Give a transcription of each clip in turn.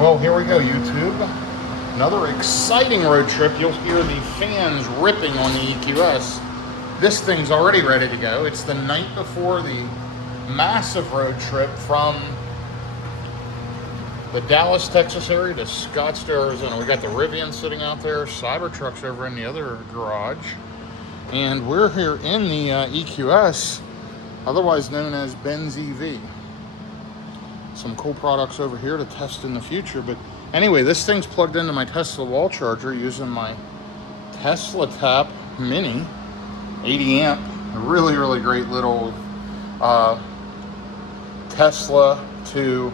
Well, here we go, YouTube. Another exciting road trip. You'll hear the fans ripping on the EQS. This thing's already ready to go. It's the night before the massive road trip from the Dallas, Texas area to Scottsdale, Arizona. We got the Rivian sitting out there, Cybertruck's over in the other garage, and we're here in the EQS, otherwise known as Benz EV. Some cool products over here to test in the future. But anyway, this thing's plugged into my Tesla wall charger using my Tesla Tap Mini 80 amp. A really, really great little Tesla to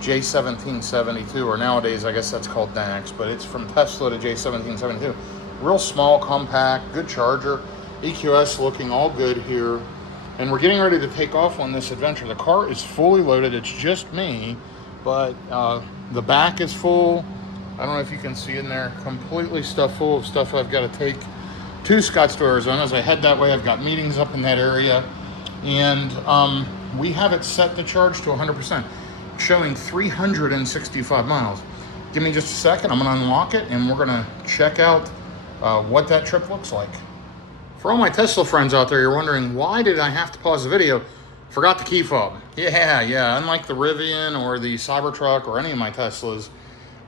J1772, or nowadays I guess that's called DAX, but it's from Tesla to J1772. Real small, compact, good charger. EQS looking all good here. And we're getting ready to take off on this adventure. The car is fully loaded. It's just me, but the back is full. I don't know if you can see in there, completely stuffed full of stuff I've got to take to Scottsdale, Arizona. As I head that way, I've got meetings up in that area. And we have it set to charge to 100%, showing 365 miles. Give me just a second. I'm going to unlock it, and we're going to check out what that trip looks like. For all my Tesla friends out there, you're wondering, why did I have to pause the video? Forgot the key fob. Yeah. Unlike the Rivian or the Cybertruck or any of my Teslas,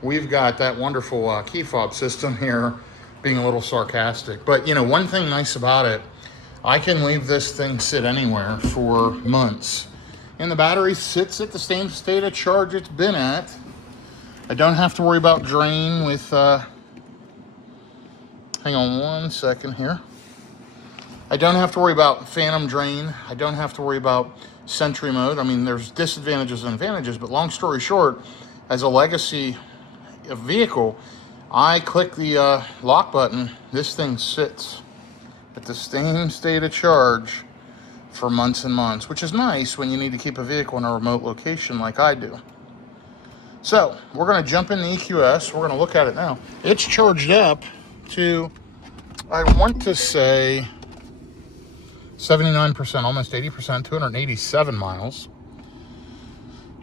we've got that wonderful key fob system here, being a little sarcastic. But, you know, one thing nice about it, I can leave this thing sit anywhere for months. And the battery sits at the same state of charge it's been at. I don't have to worry about drain with, hang on one second here. I don't have to worry about phantom drain. I don't have to worry about Sentry mode. I mean, there's disadvantages and advantages, but long story short, as a legacy vehicle, I click the lock button, this thing sits at the same state of charge for months and months, which is nice when you need to keep a vehicle in a remote location like I do. So, we're gonna jump in the EQS. We're gonna look at it now. It's charged up to, I want to say, 79%, almost 80%, 287 miles.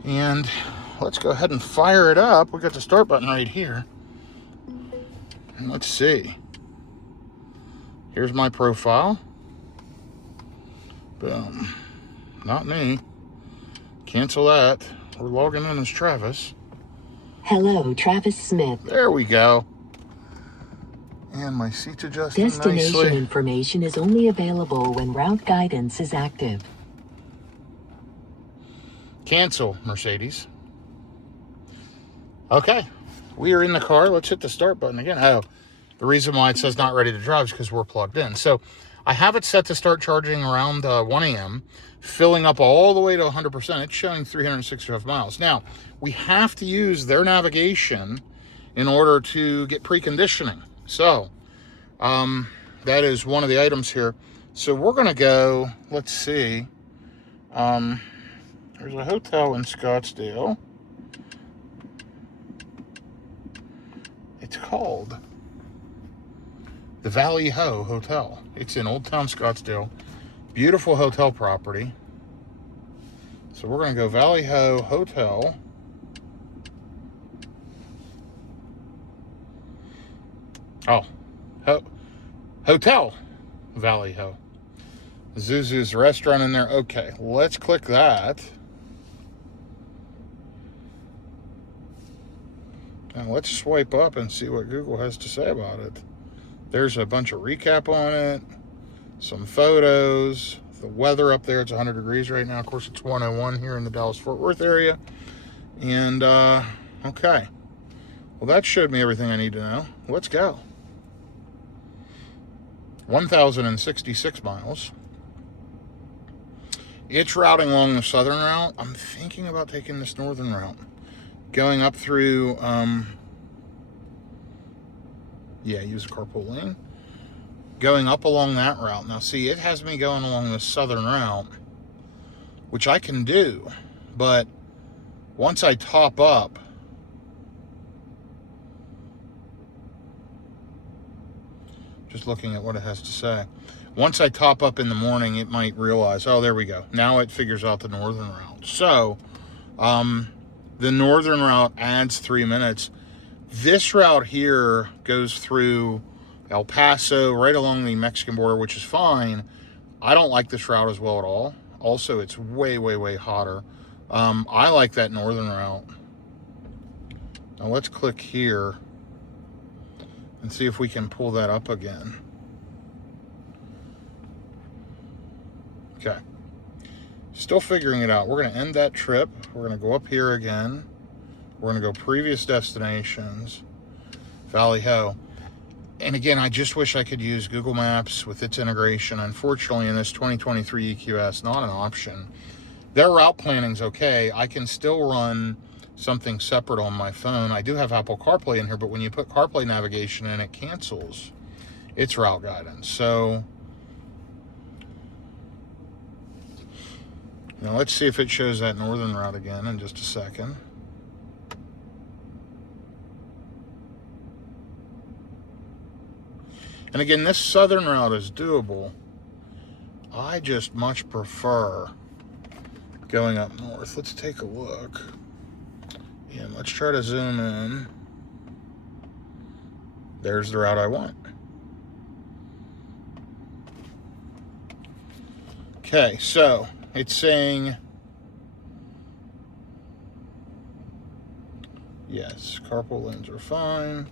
And let's go ahead and fire it up. We got the start button right here. And let's see. Here's my profile. Boom. Not me. Cancel that. We're logging in as Travis. Hello, Travis Smith. There we go. And my seat's adjusting Destination nicely. information is only available when route guidance is active. Cancel, Mercedes. Okay, we are in the car. Let's hit the start button again. Oh, the reason why it says not ready to drive is because we're plugged in. So I have it set to start charging around 1 a.m., filling up all the way to 100%. It's showing 365 miles. Now, we have to use their navigation in order to get preconditioning. So, that is one of the items here. So we're going to go, let's see. There's a hotel in Scottsdale. It's called the Valley Ho Hotel. It's in Old Town Scottsdale. Beautiful hotel property. So we're going to go Valley Ho Hotel. Oh, Hotel Valley Ho. Zuzu's restaurant in there. Okay, let's click that. Now let's swipe up and see what Google has to say about it. There's a bunch of recap on it, some photos, the weather up there. It's 100 degrees right now. Of course, it's 101 here in the Dallas-Fort Worth area. And, okay. Well, that showed me everything I need to know. Let's go. 1,066 miles. It's routing along the southern route. I'm thinking about taking this northern route. Going up through, use a carpool lane. Going up along that route. Now, see, it has me going along the southern route, which I can do. But once I top up, just looking at what it has to say. Once I top up in the morning, it might realize, oh, there we go. Now it figures out the northern route. So, The northern route adds 3 minutes. This route here goes through El Paso, right along the Mexican border, which is fine. I don't like this route as well at all. Also, it's way, way, way hotter. I like that northern route. Now let's click here and see if we can pull that up again. Okay. Still figuring it out. We're going to end that trip. We're going to go up here again. We're going to go previous destinations, Valley Ho. And again, I just wish I could use Google Maps with its integration. Unfortunately, in this 2023 EQS, not an option. Their route planning's okay. I can still run something separate on my phone. I do have Apple CarPlay in here, but when you put CarPlay navigation in, it cancels its route guidance. So now let's see if it shows that northern route again in just a second. And again, this southern route is doable. I just much prefer going up north. Let's take a look. And let's try to zoom in. There's the route I want. Okay, so it's saying, yes, carpool lanes are fine.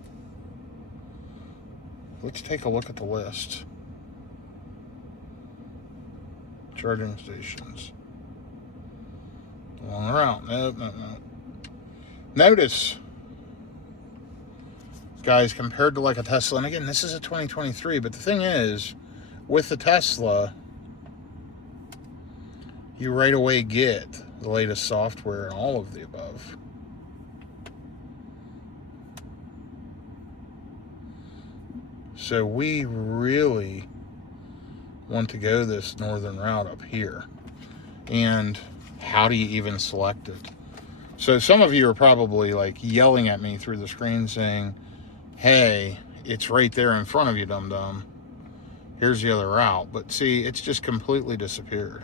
Let's take a look at the list. Charging stations. Along the route. Nope. Notice, guys, compared to like a Tesla, and again, this is a 2023, but the thing is, with the Tesla, you right away get the latest software and all of the above. So we really want to go this northern route up here. And how do you even select it? So some of you are probably like yelling at me through the screen saying, hey, it's right there in front of you, dum-dum. Here's the other route. But see, it's just completely disappeared.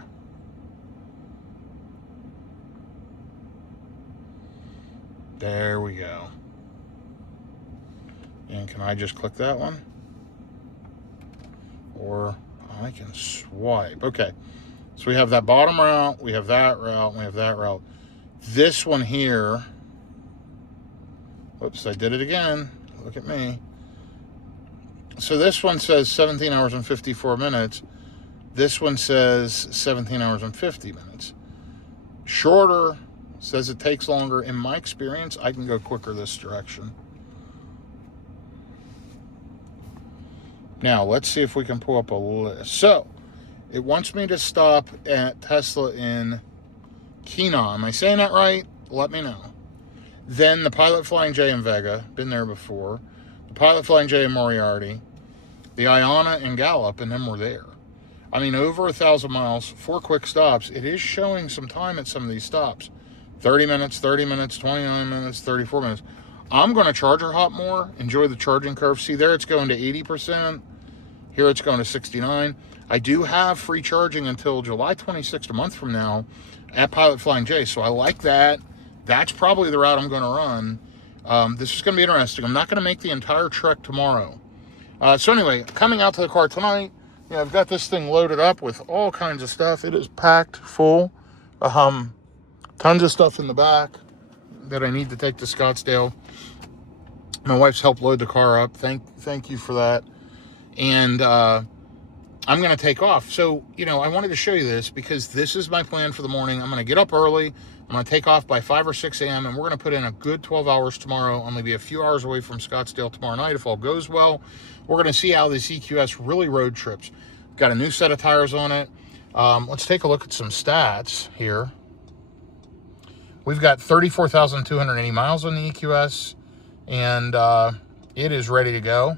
There we go. And can I just click that one? Or I can swipe. Okay. So we have that bottom route, we have that route, and we have that route. This one here, whoops, I did it again. Look at me. So this one says 17 hours and 54 minutes. This one says 17 hours and 50 minutes. Shorter says it takes longer. In my experience, I can go quicker this direction. Now, let's see if we can pull up a list. So, it wants me to stop at Tesla in Keenan. Am I saying that right? Let me know. Then the Pilot Flying J in Vega. Been there before. The Pilot Flying J in Moriarty. The Iona and Gallup, and then we're there. I mean, over 1,000 miles, 4 quick stops. It is showing some time at some of these stops. 30 minutes, 30 minutes, 29 minutes, 34 minutes. I'm going to charger hop more, enjoy the charging curve. See there, it's going to 80%. Here it's going to 69. I do have free charging until July 26th, a month from now, at Pilot Flying J. So I like that. That's probably the route I'm going to run. This is going to be interesting. I'm not going to make the entire trek tomorrow. So anyway, coming out to the car tonight, I've got this thing loaded up with all kinds of stuff. It is packed full. Tons of stuff in the back that I need to take to Scottsdale. My wife's helped load the car up. Thank you for that. And I'm going to take off. So, I wanted to show you this because this is my plan for the morning. I'm going to get up early. I'm going to take off by 5 or 6 a.m. and we're going to put in a good 12 hours tomorrow. I'm going to be a few hours away from Scottsdale tomorrow night if all goes well. We're going to see how this EQS really road trips. Got a new set of tires on it. Let's take a look at some stats here. We've got 34,280 miles on the EQS, and it is ready to go.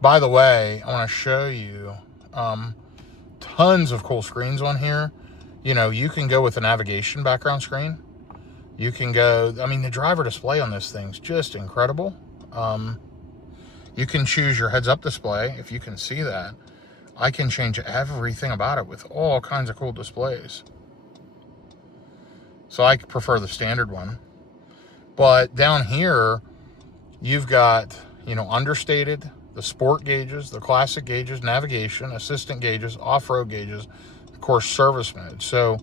By the way, I want to show you tons of cool screens on here. You can go with a navigation background screen. You can go, the driver display on this thing's just incredible. You can choose your heads-up display, if you can see that. I can change everything about it with all kinds of cool displays. So I prefer the standard one. But down here, you've got, you know, understated, the sport gauges, the classic gauges, navigation, assistant gauges, off-road gauges, of course, service mode. So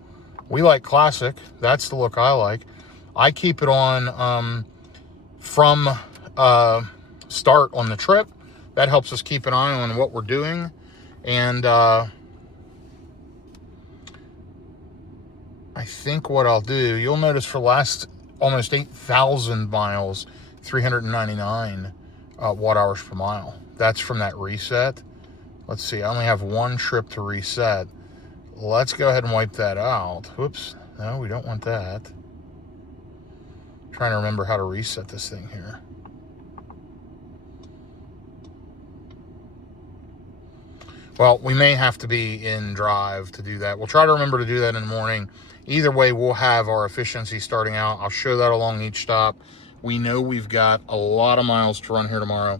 we like classic. That's the look I like. I keep it on from start on the trip. That helps us keep an eye on what we're doing. And I think what I'll do, you'll notice for the last almost 8,000 miles, 399 watt hours per mile. That's from that reset. Let's see, I only have one trip to reset. Let's go ahead and wipe that out. Whoops, no, we don't want that. Trying to remember how to reset this thing here. Well, we may have to be in drive to do that. We'll try to remember to do that in the morning. Either way, we'll have our efficiency starting out. I'll show that along each stop. We know we've got a lot of miles to run here tomorrow.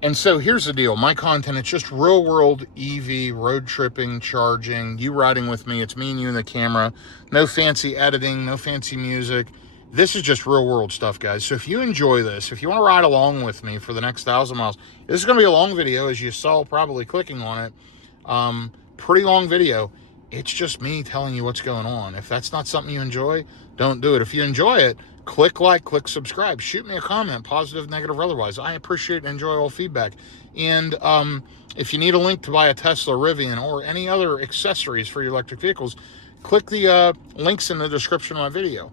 And so here's the deal. My content, it's just real world EV, road tripping, charging, you riding with me. It's me and you in the camera. No fancy editing, no fancy music. This is just real world stuff, guys. So if you enjoy this, if you want to ride along with me for the next 1,000 miles, this is going to be a long video, as you saw probably clicking on it. Pretty long video. It's just me telling you what's going on. If that's not something you enjoy, don't do it. If you enjoy it, click like, click subscribe. Shoot me a comment, positive, negative, or otherwise. I appreciate and enjoy all feedback. And if you need a link to buy a Tesla, Rivian, or any other accessories for your electric vehicles, click the links in the description of my video.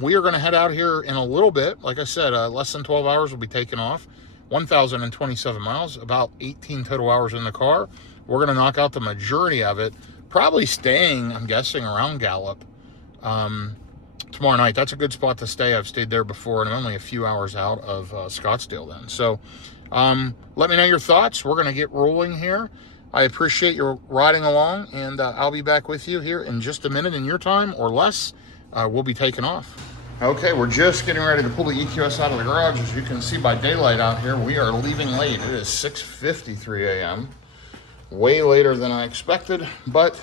We are going to head out here in a little bit. Like I said, less than 12 hours will be taken off. 1,027 miles, about 18 total hours in the car. We're going to knock out the majority of it. Probably staying, I'm guessing, around Gallup tomorrow night. That's a good spot to stay. I've stayed there before, and I'm only a few hours out of Scottsdale then. So let me know your thoughts. We're going to get rolling here. I appreciate your riding along, and I'll be back with you here in just a minute in your time or less. We'll be taking off. Okay, we're just getting ready to pull the EQS out of the garage. As you can see by daylight out here, we are leaving late. It is 6:53 a.m. Way later than I expected, but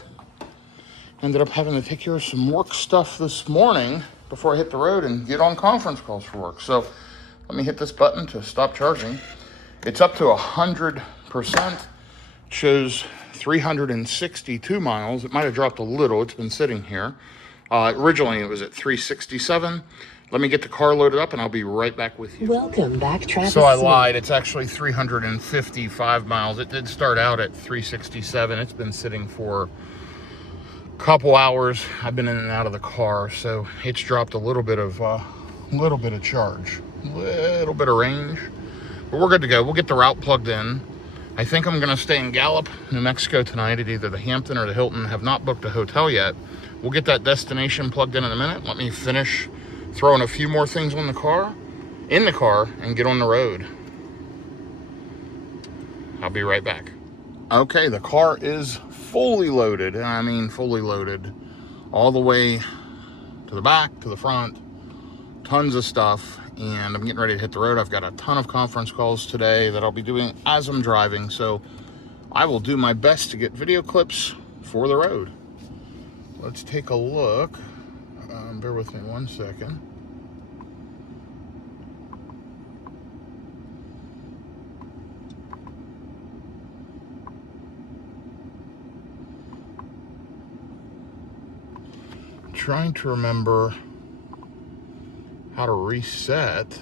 ended up having to take care of some work stuff this morning before I hit the road and get on conference calls for work. So let me hit this button to stop charging. It's up to 100%. It shows 362 miles. It might have dropped a little. It's been sitting here. Originally, it was at 367. Let me get the car loaded up, and I'll be right back with you. Welcome back, Travis. So I lied. It's actually 355 miles. It did start out at 367. It's been sitting for a couple hours. I've been in and out of the car, so it's dropped a little bit of charge, little bit of range. But we're good to go. We'll get the route plugged in. I think I'm going to stay in Gallup, New Mexico tonight at either the Hampton or the Hilton. Have not booked a hotel yet. We'll get that destination plugged in a minute. Let me finish throwing a few more things in the car, and get on the road. I'll be right back. Okay, the car is fully loaded, and I mean fully loaded, all the way to the back, to the front, tons of stuff, and I'm getting ready to hit the road. I've got a ton of conference calls today that I'll be doing as I'm driving, so I will do my best to get video clips for the road. Let's take a look. Bear with me 1 second. Trying to remember how to reset.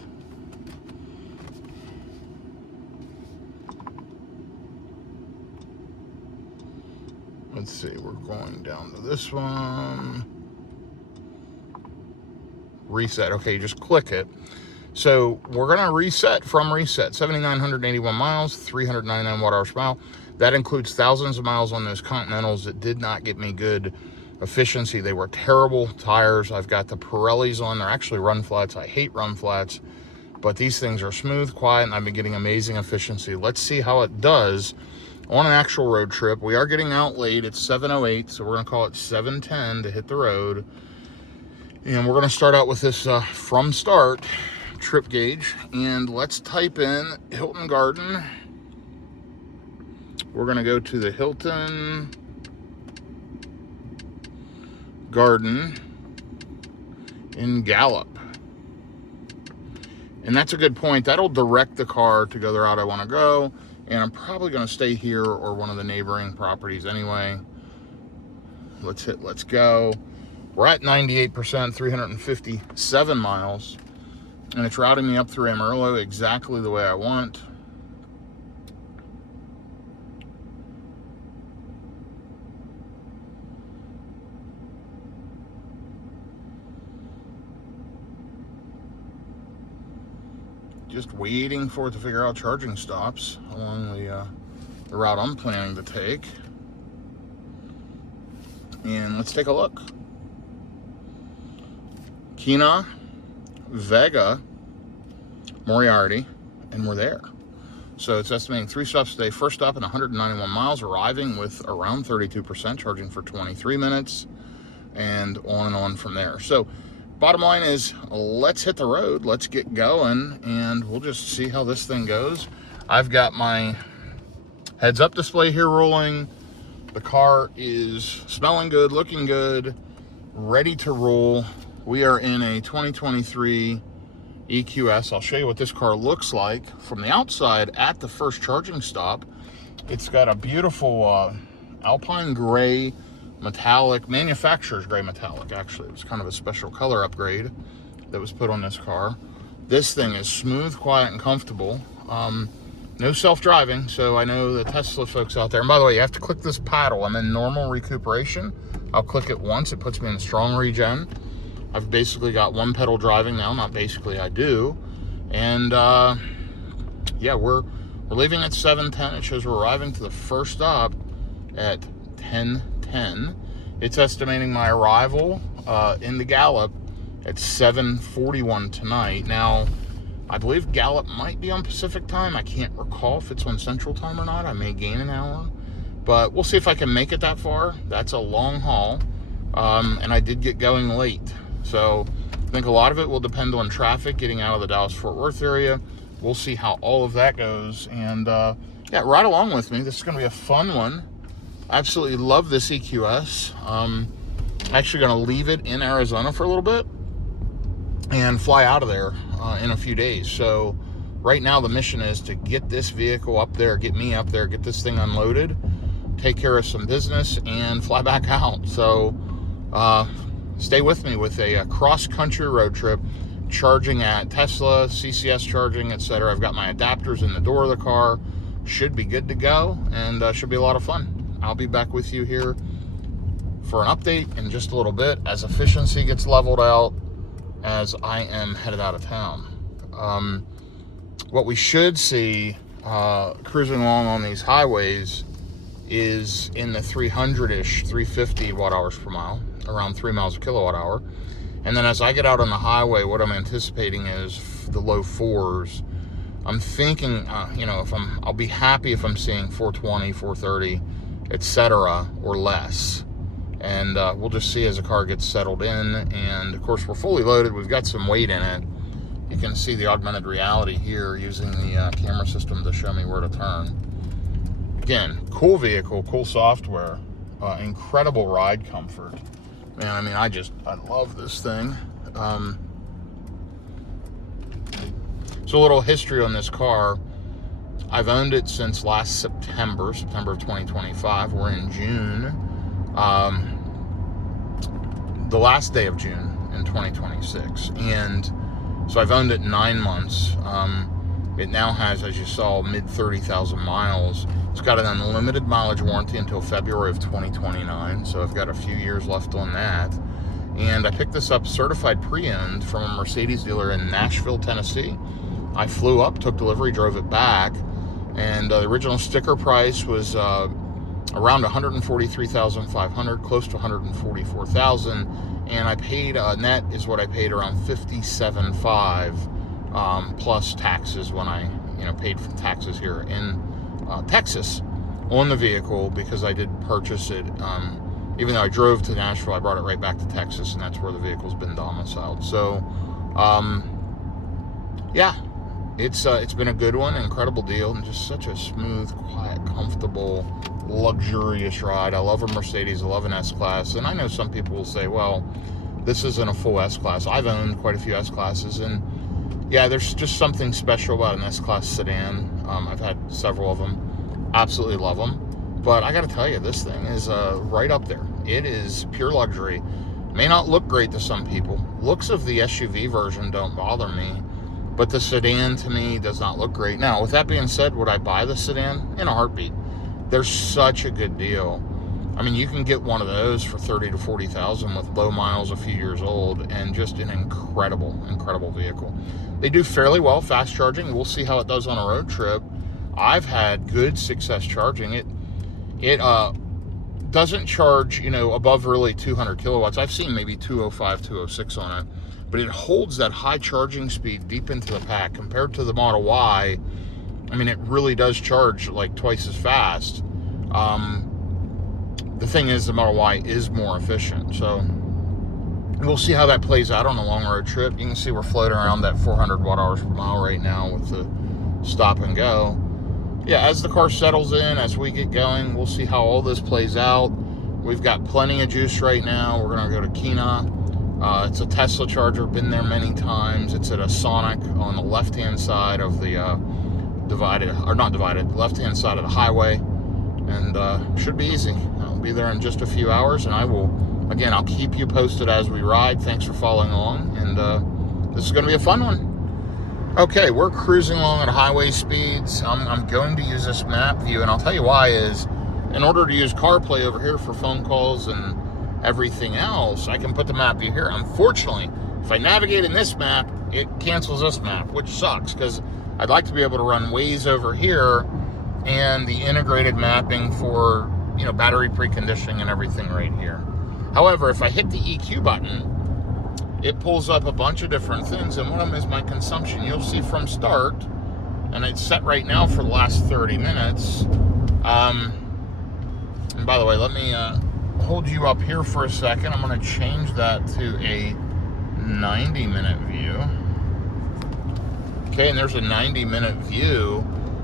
Let's see, we're going down to this one. Reset. Okay, just click it. So we're going to reset from reset. 7,981 miles, 399 watt hours per mile. That includes thousands of miles on those Continentals that did not get me good efficiency. They were terrible tires. I've got the Pirellis on. They're actually run flats. I hate run flats, but these things are smooth, quiet, and I've been getting amazing efficiency. Let's see how it does on an actual road trip. We are getting out late. It's 7:08, so we're going to call it 7:10 to hit the road. And we're going to start out with this from start trip gauge. And let's type in Hilton Garden. We're going to go to the Hilton Garden. in Gallup. And that's a good point. That'll direct the car to go the route I want to go. And I'm probably going to stay here or one of the neighboring properties anyway. Let's go. We're at 98%, 357 miles. And it's routing me up through Amarillo exactly the way I want. Just waiting for it to figure out charging stops along the route I'm planning to take. And let's take a look. Kena, Vega, Moriarty, and we're there. So it's estimating 3 stops today. First stop at 191 miles, arriving with around 32%, charging for 23 minutes, and on from there. So bottom line is, let's hit the road, let's get going, and we'll just see how this thing goes. I've got my heads-up display here rolling. The car is smelling good, looking good, ready to roll. We are in a 2023 EQS. I'll show you what this car looks like from the outside at the first charging stop. It's got a beautiful Alpine gray metallic, manufacturer's gray metallic, actually. It was kind of a special color upgrade that was put on this car. This thing is smooth, quiet, and comfortable. No self-driving, so I know the Tesla folks out there. And by the way, you have to click this paddle. I'm in normal recuperation. I'll click it once. It puts me in strong regen. I've basically got one pedal driving now. Not basically, I do. And yeah, we're leaving at 7:10. It shows we're arriving to the first stop at 10:10. It's estimating my arrival in the Gallup at 7:41 tonight. Now, I believe Gallup might be on Pacific time. I can't recall if it's on Central time or not. I may gain an hour, but we'll see if I can make it that far. That's a long haul, and I did get going late. So I think a lot of it will depend on traffic getting out of the Dallas-Fort Worth area. We'll see how all of that goes. And yeah, ride along with me. This is going to be a fun one. Absolutely love this EQS. I'm actually going to leave it in Arizona for a little bit and fly out of there in a few days. So right now the mission is to get this vehicle up there, get me up there, get this thing unloaded, take care of some business, and fly back out. So stay with me with a cross-country road trip, charging at Tesla, CCS charging, etc. I've got my adapters in the door of the car. Should be good to go, and should be a lot of fun. I'll be back with you here for an update in just a little bit as efficiency gets leveled out, as I am headed out of town. What we should see cruising along on these highways is in the 300-ish, 350 watt-hours per mile, around 3 miles a kilowatt hour. And then as I get out on the highway, what I'm anticipating is the low 4s. I'm thinking, you know, I'll be happy if I'm seeing 420, 430, etc., or less. And we'll just see as the car gets settled in. And of course, we're fully loaded. We've got some weight in it. You can see the augmented reality here using the camera system to show me where to turn. Again, cool vehicle, cool software, incredible ride comfort. Man, I mean, I love this thing. So a little history on this car. I've owned it since last September of 2025. We're in June. The last day of June in 2026. And so I've owned it 9 months. It now has, as you saw, mid 30,000 miles. It's got an unlimited mileage warranty until February of 2029. So I've got a few years left on that. And I picked this up certified pre-owned from a Mercedes dealer in Nashville, Tennessee. I flew up, took delivery, drove it back. And the original sticker price was around $143,500, close to $144,000, and I paid net is what I paid, around $57,500 plus taxes when I paid for taxes here in Texas on the vehicle, because I did purchase it. Even though I drove to Nashville, I brought it right back to Texas, and that's where the vehicle's been domiciled. So yeah, it's been a good one, incredible deal, and just such a smooth, quiet, comfortable, luxurious ride. I love a Mercedes, I love an S-Class, and I know some people will say, well, This isn't a full S-Class. I've owned quite a few S-Classes, and yeah, there's just something special about an S-Class sedan. I've had several of them. Absolutely love them. But I got to tell you, this thing is right up there. It is pure luxury. May not look great to some people. Looks of the SUV version don't bother me, but the sedan to me does not look great. Now, with that being said, would I buy the sedan? In a heartbeat. They're such a good deal. I mean, you can get one of those for $30,000 to $40,000 with low miles, a few years old, and just an incredible, incredible vehicle. They do fairly well fast charging. We'll see how it does on a road trip. I've had good success charging it. It doesn't charge, you know, above really 200 kilowatts. I've seen maybe 205, 206 on it, but it holds that high charging speed deep into the pack compared to the Model Y. I mean, it really does charge like twice as fast. The thing is, the Model Y is more efficient, so we'll see how that plays out on a long road trip. You can see we're floating around that 400 watt-hours per mile right now with the stop and go. Yeah, as the car settles in, as we get going, we'll see how all this plays out. We've got plenty of juice right now. We're going to go to Kena. It's a Tesla charger, been there many times. It's at a Sonic on the left-hand side of the left-hand side of the highway, and should be easy. I'll be there in just a few hours, and I'll keep you posted as we ride. Thanks for following along, and this is going to be a fun one. Okay, we're cruising along at highway speeds. I'm going to use this map view, and I'll tell you why is, in order to use CarPlay over here for phone calls and everything else, I can put the map view here. Unfortunately, if I navigate in this map, it cancels this map, which sucks, because I'd like to be able to run Waze over here and the integrated mapping for, you know, battery preconditioning and everything right here. However, if I hit the EQ button, it pulls up a bunch of different things, and one of them is my consumption. You'll see from start, and it's set right now for the last 30 minutes. And by the way, let me hold you up here for a second. I'm going to change that to a 90-minute view. Okay, and there's a 90-minute view.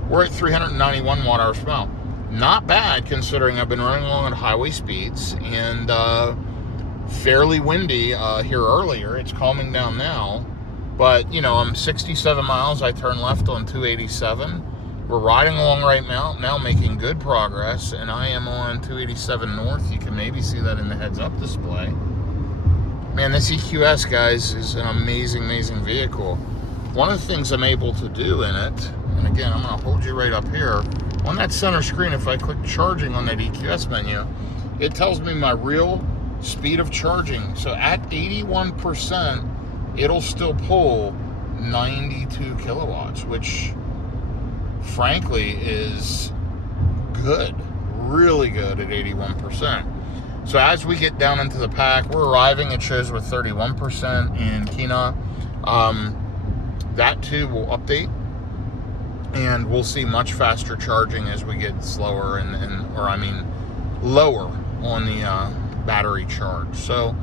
We're at 391 watt-hours per mile. Not bad, considering I've been running along at highway speeds, and fairly windy here earlier. It's calming down now, but you know, I'm 67 miles. I turn left on 287. We're riding along right now, making good progress, and I am on 287 north. You can maybe see that in the heads-up display. Man, this EQS, guys, is an amazing, amazing vehicle. One of the things I'm able to do in it, and again, I'm going to hold you right up here, on that center screen, if I click charging on that EQS menu, it tells me my real speed of charging. So at 81%, it'll still pull 92 kilowatts, which frankly is good, really good at 81%. So as we get down into the pack, we're arriving, it shows we're 31% in Kena. That too will update, and we'll see much faster charging as we get slower lower on the battery charge. So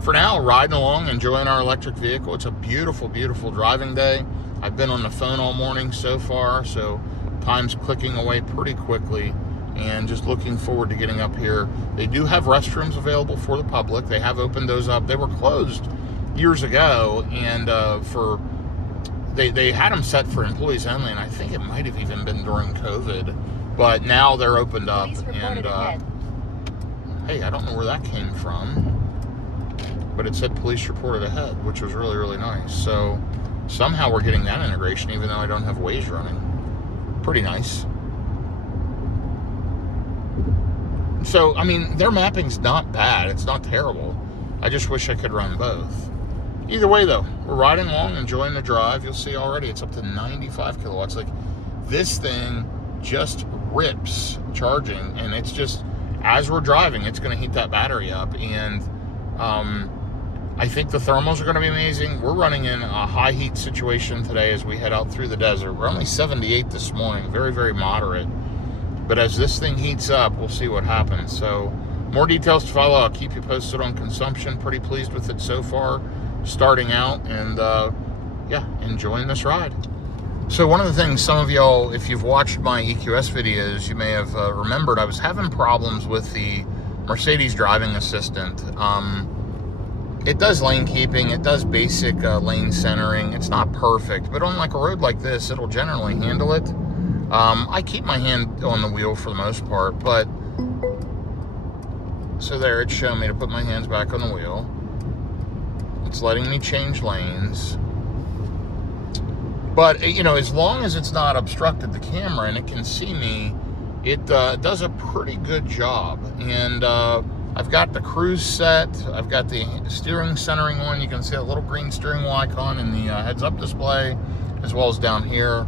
for now, riding along, enjoying our electric vehicle. It's a beautiful, beautiful driving day. I've been on the phone all morning so far, so time's clicking away pretty quickly, and just looking forward to getting up here. They do have restrooms available for the public. They have opened those up. They were closed years ago, and they had them set for employees only, and I think it might have even been during COVID, but now they're opened up. And hey, I don't know where that came from, but it said police reported ahead, which was really, really nice. So somehow we're getting that integration, even though I don't have Waze running. Pretty nice. So, I mean, their mapping's not bad. It's not terrible. I just wish I could run both. Either way, though, we're riding along, enjoying the drive. You'll see already it's up to 95 kilowatts. Like, this thing just rips charging, and it's just, as we're driving, it's going to heat that battery up. And I think the thermals are going to be amazing. We're running in a high heat situation today as we head out through the desert. We're only 78 this morning, very, very moderate. But as this thing heats up, we'll see what happens. So more details to follow. I'll keep you posted on consumption. Pretty pleased with it so far, starting out, and yeah, enjoying this ride. So one of the things, some of y'all, if you've watched my EQS videos, you may have remembered I was having problems with the Mercedes driving assistant. It does lane keeping. It does basic lane centering. It's not perfect, but on like a road like this, it'll generally handle it. I keep my hand on the wheel for the most part, but so there, it's showing me to put my hands back on the wheel. It's letting me change lanes. But, you know, as long as it's not obstructed the camera and it can see me, it does a pretty good job. And I've got the cruise set. I've got the steering centering on. You can see a little green steering wheel icon in the heads-up display, as well as down here.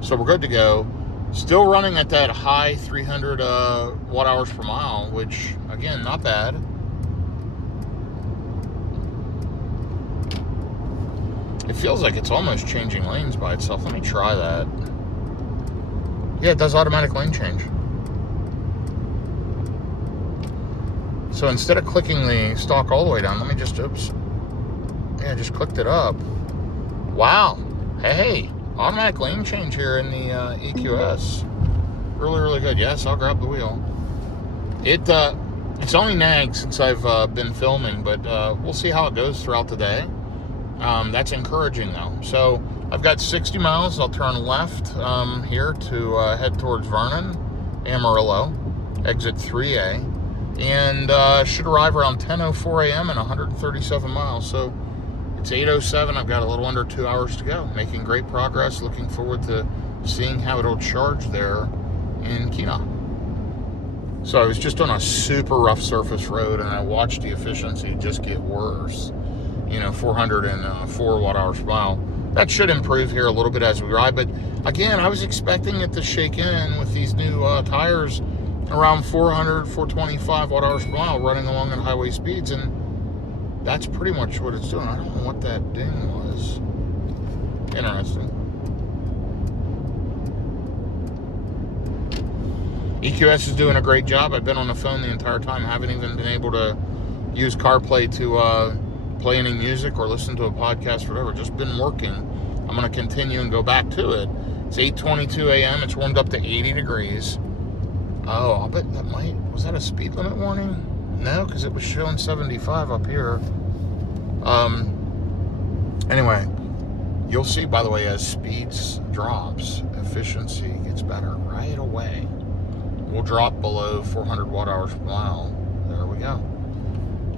So we're good to go. Still running at that high 300 watt-hours per mile, which, again, not bad. It feels like it's almost changing lanes by itself. Let me try that. Yeah, it does automatic lane change. So instead of clicking the stalk all the way down, let me just, oops. Yeah, I just clicked it up. Wow. Hey, automatic lane change here in the EQS. Really, really good. Yes, I'll grab the wheel. It's only nagged since I've been filming, but we'll see how it goes throughout the day. That's encouraging though. So I've got 60 miles. I'll turn left here to head towards Vernon, Amarillo, exit 3A, and should arrive around 10:04 a.m. and 137 miles. So it's 8:07. I've got a little under 2 hours to go. Making great progress. Looking forward to seeing how it'll charge there in Keenah. So I was just on a super rough surface road, and I watched the efficiency just get worse. You know, 404 watt-hours per mile. That should improve here a little bit as we ride. But again, I was expecting it to shake in with these new tires around 400, 425 watt-hours per mile running along at highway speeds. And that's pretty much what it's doing. I don't know what that ding was. Interesting. EQS is doing a great job. I've been on the phone the entire time. I haven't even been able to use CarPlay to play any music or listen to a podcast or whatever. Just been working. I'm going to continue and go back to it. It's 8:22 a.m. It's warmed up to 80 degrees. Oh, I'll bet that was that a speed limit warning? No, because it was showing 75 up here. Anyway, you'll see, by the way, as speeds drops, efficiency gets better right away. We'll drop below 400 watt-hours per mile. There we go.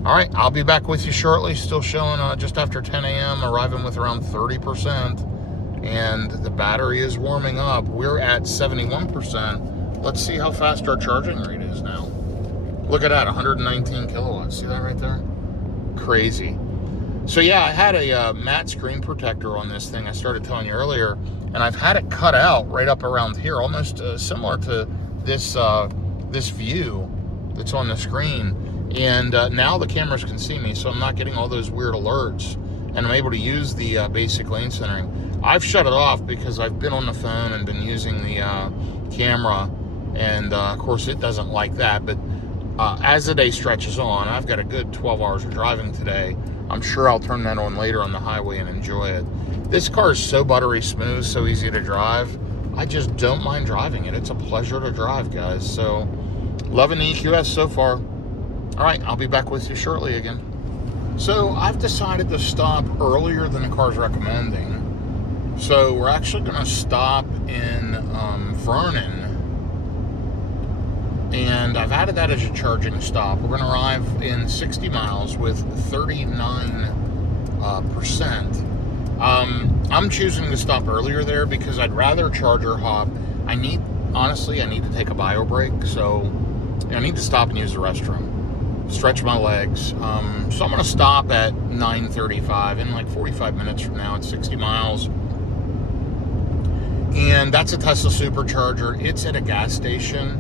All right, I'll be back with you shortly. Still showing just after 10 a.m., arriving with around 30%. And the battery is warming up. We're at 71%. Let's see how fast our charging rate is now. Look at that, 119 kilowatts. See that right there? Crazy. So yeah, I had a matte screen protector on this thing I started telling you earlier, and I've had it cut out right up around here, almost similar to this this view that's on the screen. And now the cameras can see me, so I'm not getting all those weird alerts, and I'm able to use the basic lane centering. I've shut it off because I've been on the phone and been using the camera, and of course it doesn't like that. But as the day stretches on, I've got a good 12 hours of driving today. I'm sure I'll turn that on later on the highway and enjoy it. This car is so buttery smooth, so easy to drive. I just don't mind driving it. It's a pleasure to drive, guys. So loving the EQS so far. All right, I'll be back with you shortly again. So I've decided to stop earlier than the car's recommending. So we're actually going to stop in Vernon. And I've added that as a charging stop. We're going to arrive in 60 miles with 39%. I'm choosing to stop earlier there because I'd rather charger hop. Honestly, I need to take a bio break. So I need to stop and use the restroom. Stretch my legs. So I'm going to stop at 9:35 in like 45 minutes from now at 60 miles. And that's a Tesla supercharger. It's at a gas station.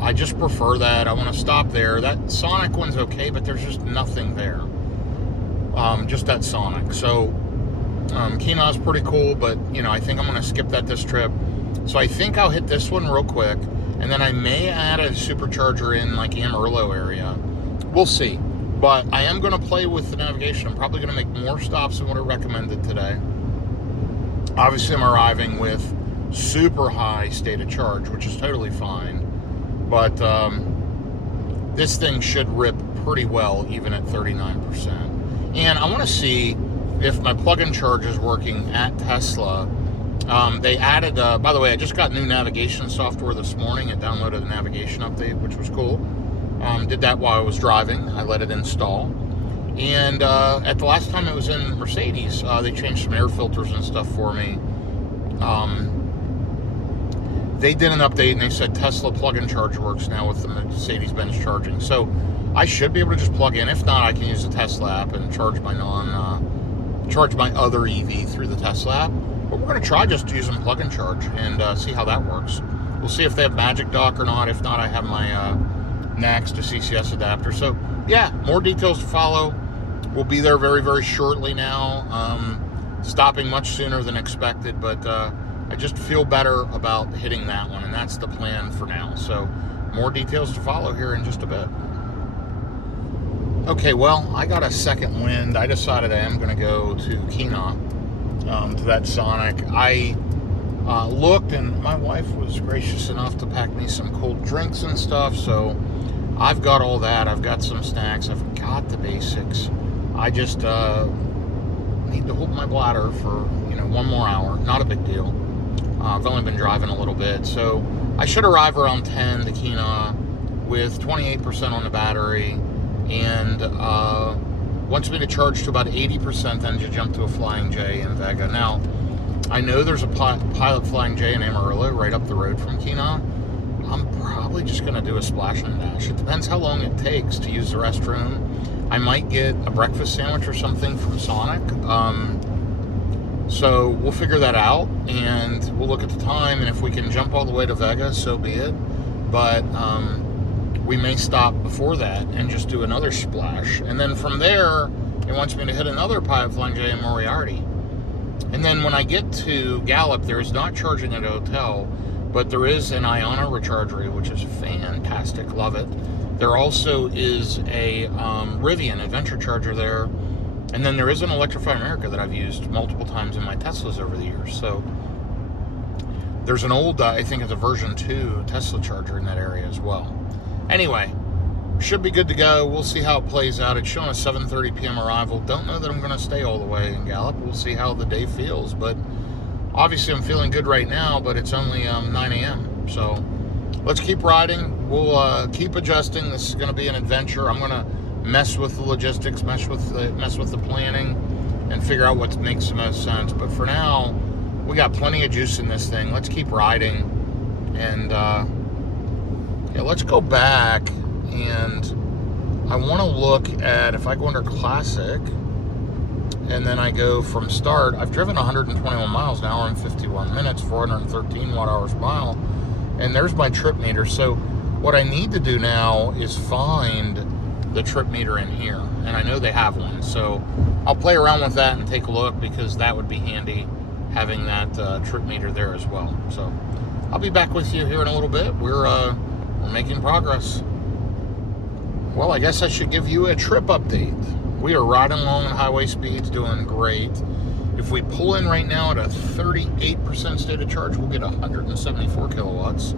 I just prefer that. I want to stop there. That Sonic one's okay, but there's just nothing there. Just that Sonic. So Keenah's pretty cool, but you know, I think I'm going to skip that this trip. So I think I'll hit this one real quick, and then I may add a supercharger in like Amarillo area. We'll see. But I am going to play with the navigation. I'm probably going to make more stops than what I recommended today. Obviously, I'm arriving with super high state of charge, which is totally fine. But this thing should rip pretty well, even at 39%. And I want to see if my plug-in charge is working at Tesla. They added, by the way, I just got new navigation software this morning. I downloaded a navigation update, which was cool. Did that while I was driving. I let it install. And at the last time it was in Mercedes, they changed some air filters and stuff for me. They did an update and they said Tesla plug-in charge works now with the Mercedes-Benz charging. So I should be able to just plug in. If not, I can use the Tesla app and charge my other EV through the Tesla app. But we're going to try just using plug-in charge and see how that works. We'll see if they have Magic Dock or not. If not, I have my NACS to CCS adapter. So yeah, more details to follow. We'll be there very, very shortly now. Stopping much sooner than expected, but I just feel better about hitting that one, and that's the plan for now. So more details to follow here in just a bit. Okay, well, I got a second wind. I decided I am going to go to Kena, to that Sonic. I looked, and my wife was gracious enough to pack me some cold drinks and stuff, so I've got all that. I've got some snacks. I've got the basics. I just need to hold my bladder for, one more hour. Not a big deal. I've only been driving a little bit, so I should arrive around 10 to Kena with 28% on the battery, and wants me to charge to about 80%, then to jump to a Flying J in Vega. Now, I know there's a Pilot Flying J in Amarillo right up the road from Kena. I'm probably just going to do a splash and dash. It depends how long it takes to use the restroom. I might get a breakfast sandwich or something from Sonic. So we'll figure that out, and we'll look at the time, and if we can jump all the way to Vega, so be it. But we may stop before that and just do another splash. And then from there, it wants me to hit another Pilot Flying J in Moriarty. And then when I get to Gallup, there is not charging at a hotel, but there is an Iona rechargery, which is fantastic. Love it. There also is a Rivian Adventure Charger there. And then there is an Electrify America that I've used multiple times in my Teslas over the years. So there's an old, I think it's a version 2 Tesla charger in that area as well. Anyway, should be good to go. We'll see how it plays out. It's showing a 7:30 p.m. arrival. Don't know that I'm going to stay all the way in Gallup. We'll see how the day feels. But obviously I'm feeling good right now, but it's only 9 a.m. So let's keep riding. We'll keep adjusting. This is going to be an adventure. I'm going to mess with the logistics, mess with the planning, and figure out what makes the most sense. But for now, we got plenty of juice in this thing. Let's keep riding, and yeah, let's go back, and I want to look at, if I go under Classic, and then I go from start, I've driven 121 miles an hour in 51 minutes, 413 watt-hours per mile, and there's my trip meter. So what I need to do now is find the trip meter in here, and I know they have one, so I'll play around with that and take a look, because that would be handy having that trip meter there as well. So I'll be back with you here in a little bit. We're making progress. Well, I guess I should give you a trip update. We are riding along at highway speeds, doing great. If we pull in right now at a 38% state of charge, we'll get 174 kilowatts.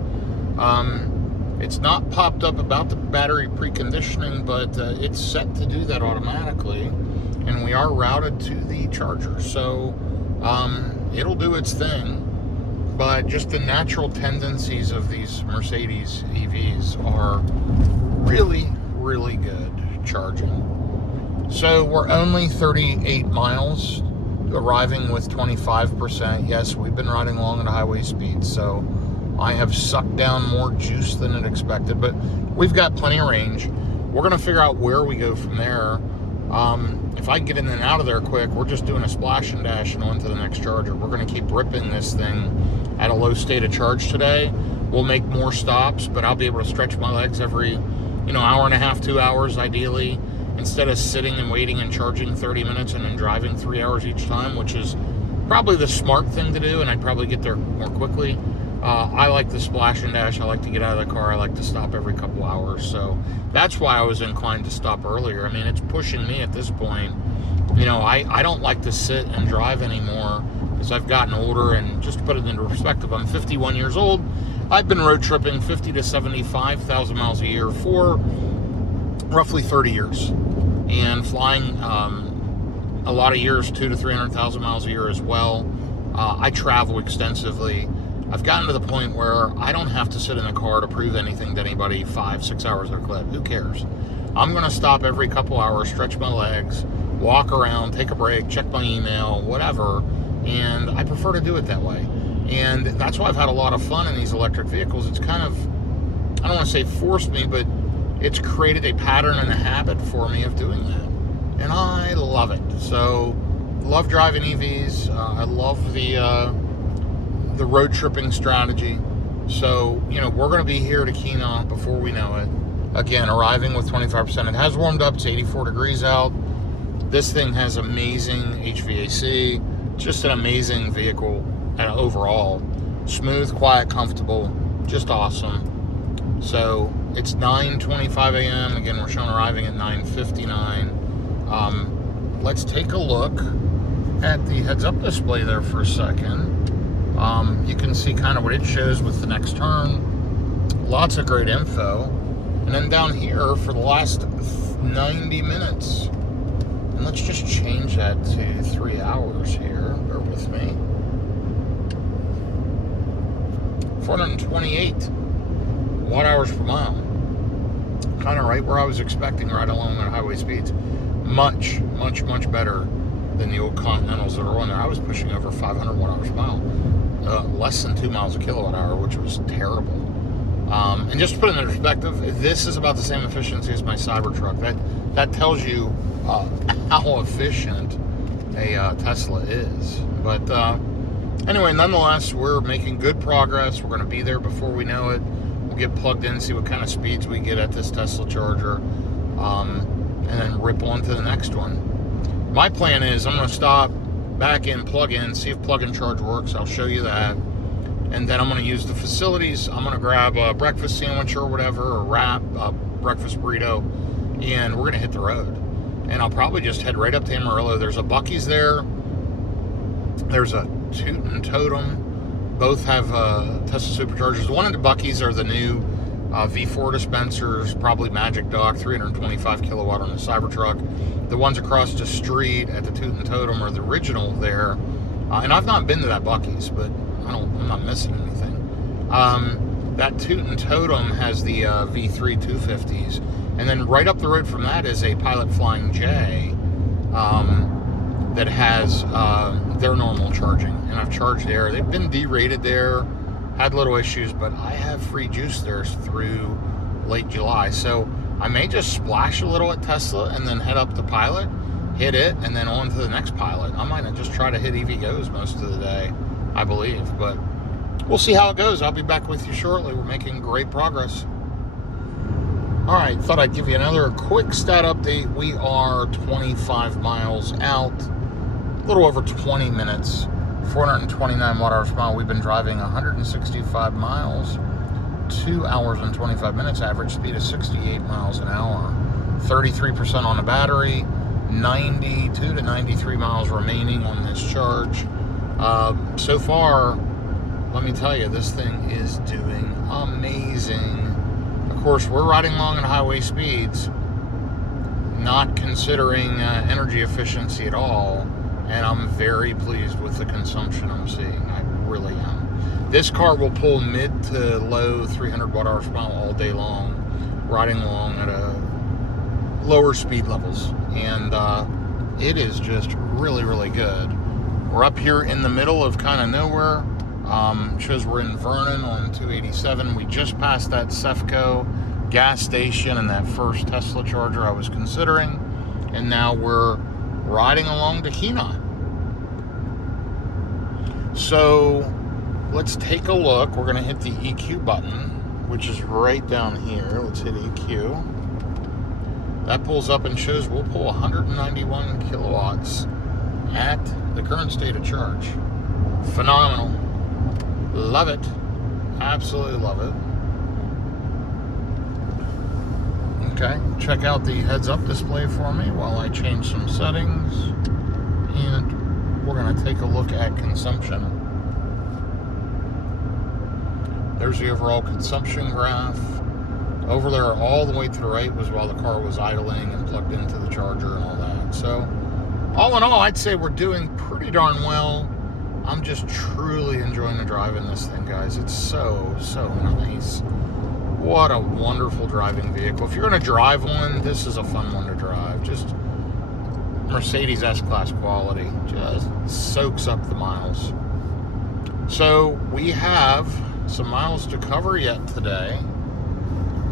It's not popped up about the battery preconditioning, but it's set to do that automatically, and we are routed to the charger, so it'll do its thing. But just the natural tendencies of these Mercedes EVs are really, really good charging. So we're only 38 miles, arriving with 25%. Yes, we've been riding along at highway speed, so I have sucked down more juice than it expected, but we've got plenty of range. We're going to figure out where we go from there. If I can get in and out of there quick, we're just doing a splash and dash and on to the next charger. We're going to keep ripping this thing at a low state of charge today. We'll make more stops, but I'll be able to stretch my legs every, hour and a half, 2 hours ideally, instead of sitting and waiting and charging 30 minutes and then driving 3 hours each time, which is probably the smart thing to do, and I'd probably get there more quickly. I like the splash and dash. I like to get out of the car. I like to stop every couple hours. So that's why I was inclined to stop earlier. I mean, it's pushing me at this point. I don't like to sit and drive anymore as I've gotten older. And just to put it into perspective, I'm 51 years old. I've been road tripping 50 to 75,000 miles a year for roughly 30 years. And flying a lot of years, 200,000 to 300,000 miles a year as well. I travel extensively. I've gotten to the point where I don't have to sit in a car to prove anything to anybody 5-6 hours at a clip. Who cares? I'm going to stop every couple hours, stretch my legs, walk around, take a break, check my email, whatever. And I prefer to do it that way. And that's why I've had a lot of fun in these electric vehicles. It's kind of, I don't want to say forced me, but it's created a pattern and a habit for me of doing that. And I love it. So, love driving EVs. I love the road tripping strategy. So, we're going to be here to Keenan before we know it. Again, arriving with 25%. It has warmed up. It's 84 degrees out. This thing has amazing HVAC. Just an amazing vehicle overall. Smooth, quiet, comfortable. Just awesome. So, it's 9:25 a.m. Again, we're showing arriving at 9:59. Let's take a look at the heads-up display there for a second. You can see kind of what it shows with the next turn. Lots of great info. And then down here for the last 90 minutes. And let's just change that to 3 hours here. Bear with me. 428 watt-hours per mile. Kind of right where I was expecting, right along at highway speeds. Much, much, much better than the old Continentals that are on there. I was pushing over 500 watt-hours per mile. Less than 2 miles a kilowatt hour, which was terrible. And just to put it in perspective, this is about the same efficiency as my Cybertruck. That tells you how efficient a Tesla is. But anyway, nonetheless, we're making good progress. We're going to be there before we know it. We'll get plugged in, see what kind of speeds we get at this Tesla charger, and then rip on to the next one. My plan is I'm going to stop, back in, plug in, see if plug and charge works. I'll show you that. And then I'm going to use the facilities. I'm going to grab a breakfast sandwich or whatever, or wrap, a breakfast burrito, and we're going to hit the road. And I'll probably just head right up to Amarillo. There's a Buc-ee's there. There's a Toot and Totem. Both have Tesla superchargers. The one at the Buc-ee's are the new V4 dispensers, probably Magic Dock, 325 kilowatt on the Cybertruck. The ones across the street at the Toot and Totem are the original there. And I've not been to that Buc-ee's, but I'm not missing anything. That Toot and Totem has the V3 250s. And then right up the road from that is a Pilot Flying J that has their normal charging. And I've charged there. They've been derated there, had little issues, but I have free juice there through late July. So I may just splash a little at Tesla and then head up to Pilot, hit it, and then on to the next Pilot. I might just try to hit EVGOs most of the day, I believe, but we'll see how it goes. I'll be back with you shortly. We're making great progress. All right, thought I'd give you another quick stat update. We are 25 miles out, a little over 20 minutes, 429 watt-hours per mile. We've been driving 165 miles, 2 hours and 25 minutes, average speed of 68 miles an hour, 33% on the battery, 92 to 93 miles remaining on this charge. So far, let me tell you, this thing is doing amazing. Of course, we're riding along at highway speeds, not considering energy efficiency at all, and I'm very pleased with the consumption I'm seeing. I really am. This car will pull mid to low 300 watt-hours per mile all day long, riding along at a lower speed levels, and it is just really, really good. We're up here in the middle of kind of nowhere. Shows we're in Vernon on 287. We just passed that Cefco gas station and that first Tesla charger I was considering. And now we're riding along to Keenan. So let's take a look. We're going to hit the EQ button, which is right down here. Let's hit EQ. That pulls up and shows we'll pull 191 kilowatts at the current state of charge. Phenomenal. Love it. Absolutely love it. Okay, check out the heads-up display for me while I change some settings. And we're going to take a look at consumption. There's the overall consumption graph. Over there all the way to the right was while the car was idling and plugged into the charger and all that. So all in all, I'd say we're doing pretty darn well. I'm just truly enjoying the drive in this thing, guys. It's so nice. What a wonderful driving vehicle. If you're going to drive one, this is a fun one to drive. Just Mercedes S-Class quality. Just soaks up the miles. So we have some miles to cover yet today.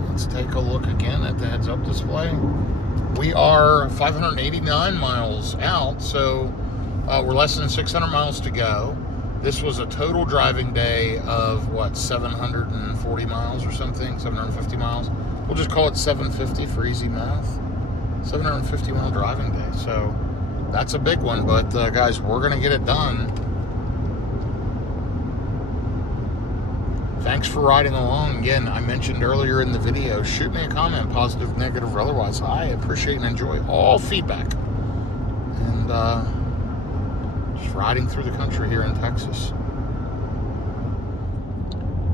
Let's take a look again at the heads-up display. We are 589 miles out, so we're less than 600 miles to go. This was a total driving day of, what, 740 miles or something? 750 miles? We'll just call it 750 for easy math. 750 mile driving day. So that's a big one, but guys, we're going to get it done. Thanks for riding along. Again, I mentioned earlier in the video, shoot me a comment, positive, negative, or otherwise. I appreciate and enjoy all feedback. And just riding through the country here in Texas.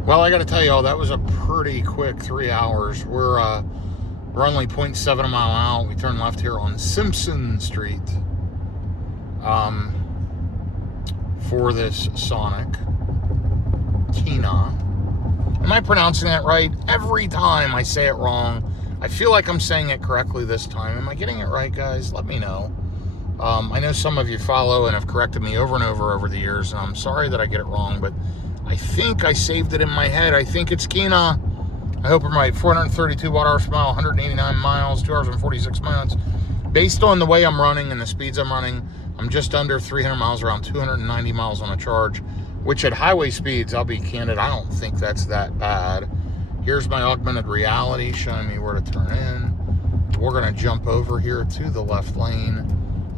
Well, I got to tell y'all, that was a pretty quick 3 hours. We're only 0.7 a mile out. We turn left here on Simpson Street for this Sonic Kina. Am I pronouncing that right? Every time I say it wrong, I feel like I'm saying it correctly this time. Am I getting it right, guys? Let me know. I know some of you follow and have corrected me over and over the years, and I'm sorry that I get it wrong, but I think I saved it in my head. I think it's Kina. I hope I'm right. 432 watt-hours per mile, 189 miles, 2 hours and 46 minutes. Based on the way I'm running and the speeds I'm running, I'm just under 300 miles, around 290 miles on a charge, which at highway speeds, I'll be candid, I don't think that's that bad. Here's my augmented reality showing me where to turn in. We're going to jump over here to the left lane.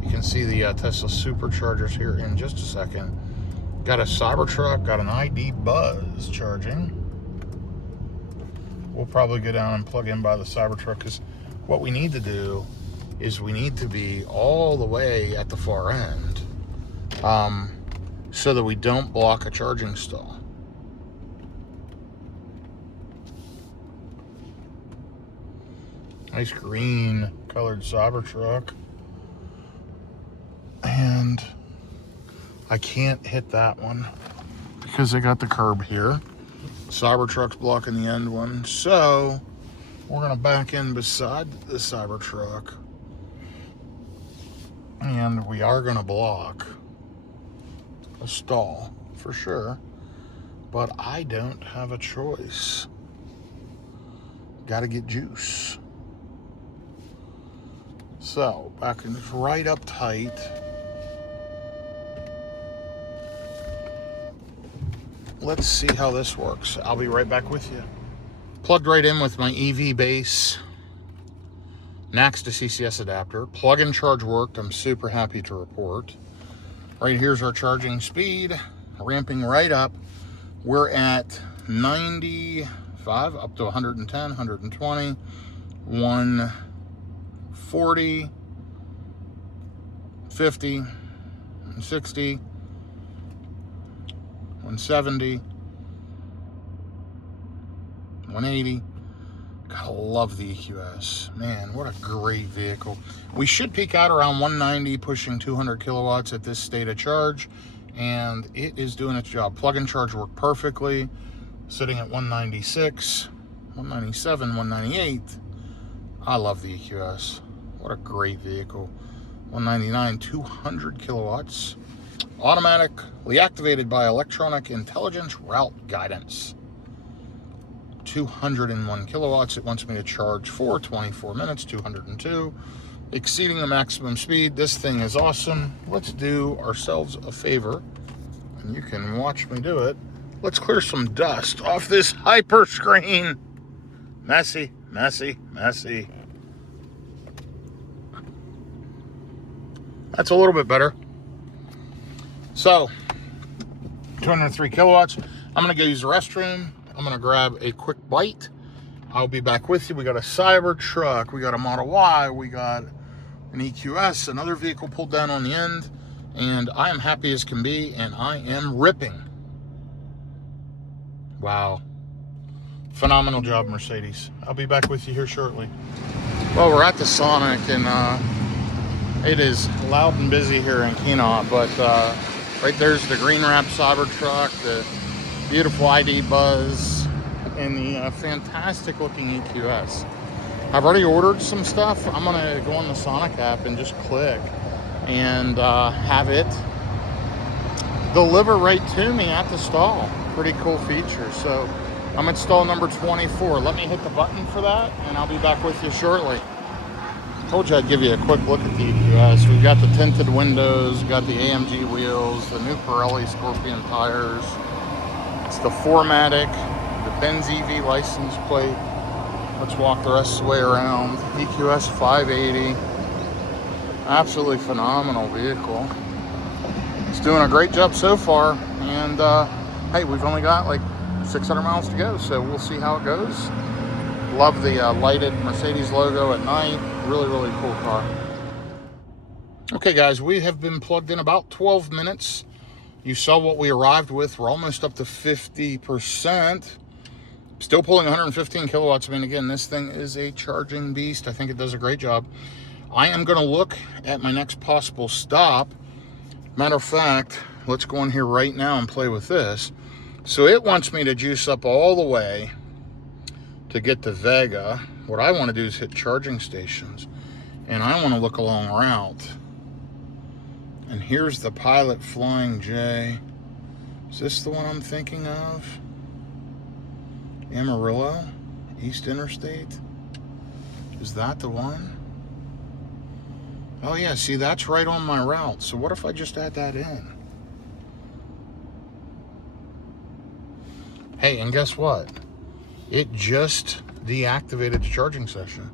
You can see the Tesla superchargers here in just a second. Got a Cybertruck, got an ID Buzz charging. We'll probably go down and plug in by the Cybertruck, because what we need to do is we need to be all the way at the far end so that we don't block a charging stall. Nice green colored Cybertruck. And I can't hit that one because I got the curb here. Cybertruck's blocking the end one. So we're going to back in beside the Cybertruck. And we are going to block a stall for sure. But I don't have a choice. Got to get juice. So backing right up tight. Let's see how this works. I'll be right back with you. Plugged right in with my EV base. NACS to CCS adapter. Plug and charge worked. I'm super happy to report. Right here's our charging speed. Ramping right up. We're at 95 up to 110, 120, 140, 50, 60, 170, 180. Gotta love the EQS. Man, what a great vehicle. We should peak out around 190, pushing 200 kilowatts at this state of charge, and it is doing its job. Plug and charge work perfectly, sitting at 196, 197, 198. I love the EQS. What a great vehicle. 199, 200 kilowatts. Automatically activated by electronic intelligence route guidance. 201 kilowatts. It wants me to charge for 24 minutes, 202. Exceeding the maximum speed. This thing is awesome. Let's do ourselves a favor, and you can watch me do it. Let's clear some dust off this hyper screen. Messy, messy, messy. That's a little bit better. So, 203 kilowatts. I'm going to go use the restroom. I'm going to grab a quick bite. I'll be back with you. We got a Cybertruck. We got a Model Y. We got an EQS. Another vehicle pulled down on the end. And I am happy as can be. And I am ripping. Wow. Phenomenal job, Mercedes. I'll be back with you here shortly. Well, we're at the Sonic. And It is loud and busy here in Keenan, but right there's the green wrap Cybertruck, the beautiful ID Buzz, and the fantastic looking EQS. I've already ordered some stuff. I'm gonna go on the Sonic app and just click and have it deliver right to me at the stall. Pretty cool feature. So I'm at stall number 24. Let me hit the button for that and I'll be back with you shortly. Told you I'd give you a quick look at the EQS. We've got the tinted windows, got the AMG wheels, the new Pirelli Scorpion tires. It's the 4MATIC, the Benz EV license plate. Let's walk the rest of the way around. EQS 580. Absolutely phenomenal vehicle. It's doing a great job so far. And hey, we've only got like 600 miles to go, so we'll see how it goes. Love the lighted Mercedes logo at night. Really, really cool car. Okay, guys, we have been plugged in about 12 minutes. You saw what we arrived with. We're almost up to 50%. Still pulling 115 kilowatts. I mean, again, this thing is a charging beast. I think it does a great job. I am going to look at my next possible stop. Matter of fact, let's go in here right now and play with this. So it wants me to juice up all the way to get to Vega. What I want to do is hit charging stations, and I want to look along route. And here's the Pilot Flying J. Is this the one I'm thinking of? Amarillo, East Interstate. Is that the one? Oh yeah, see, that's right on my route. So what if I just add that in? Hey, and guess what? It just deactivated the charging session.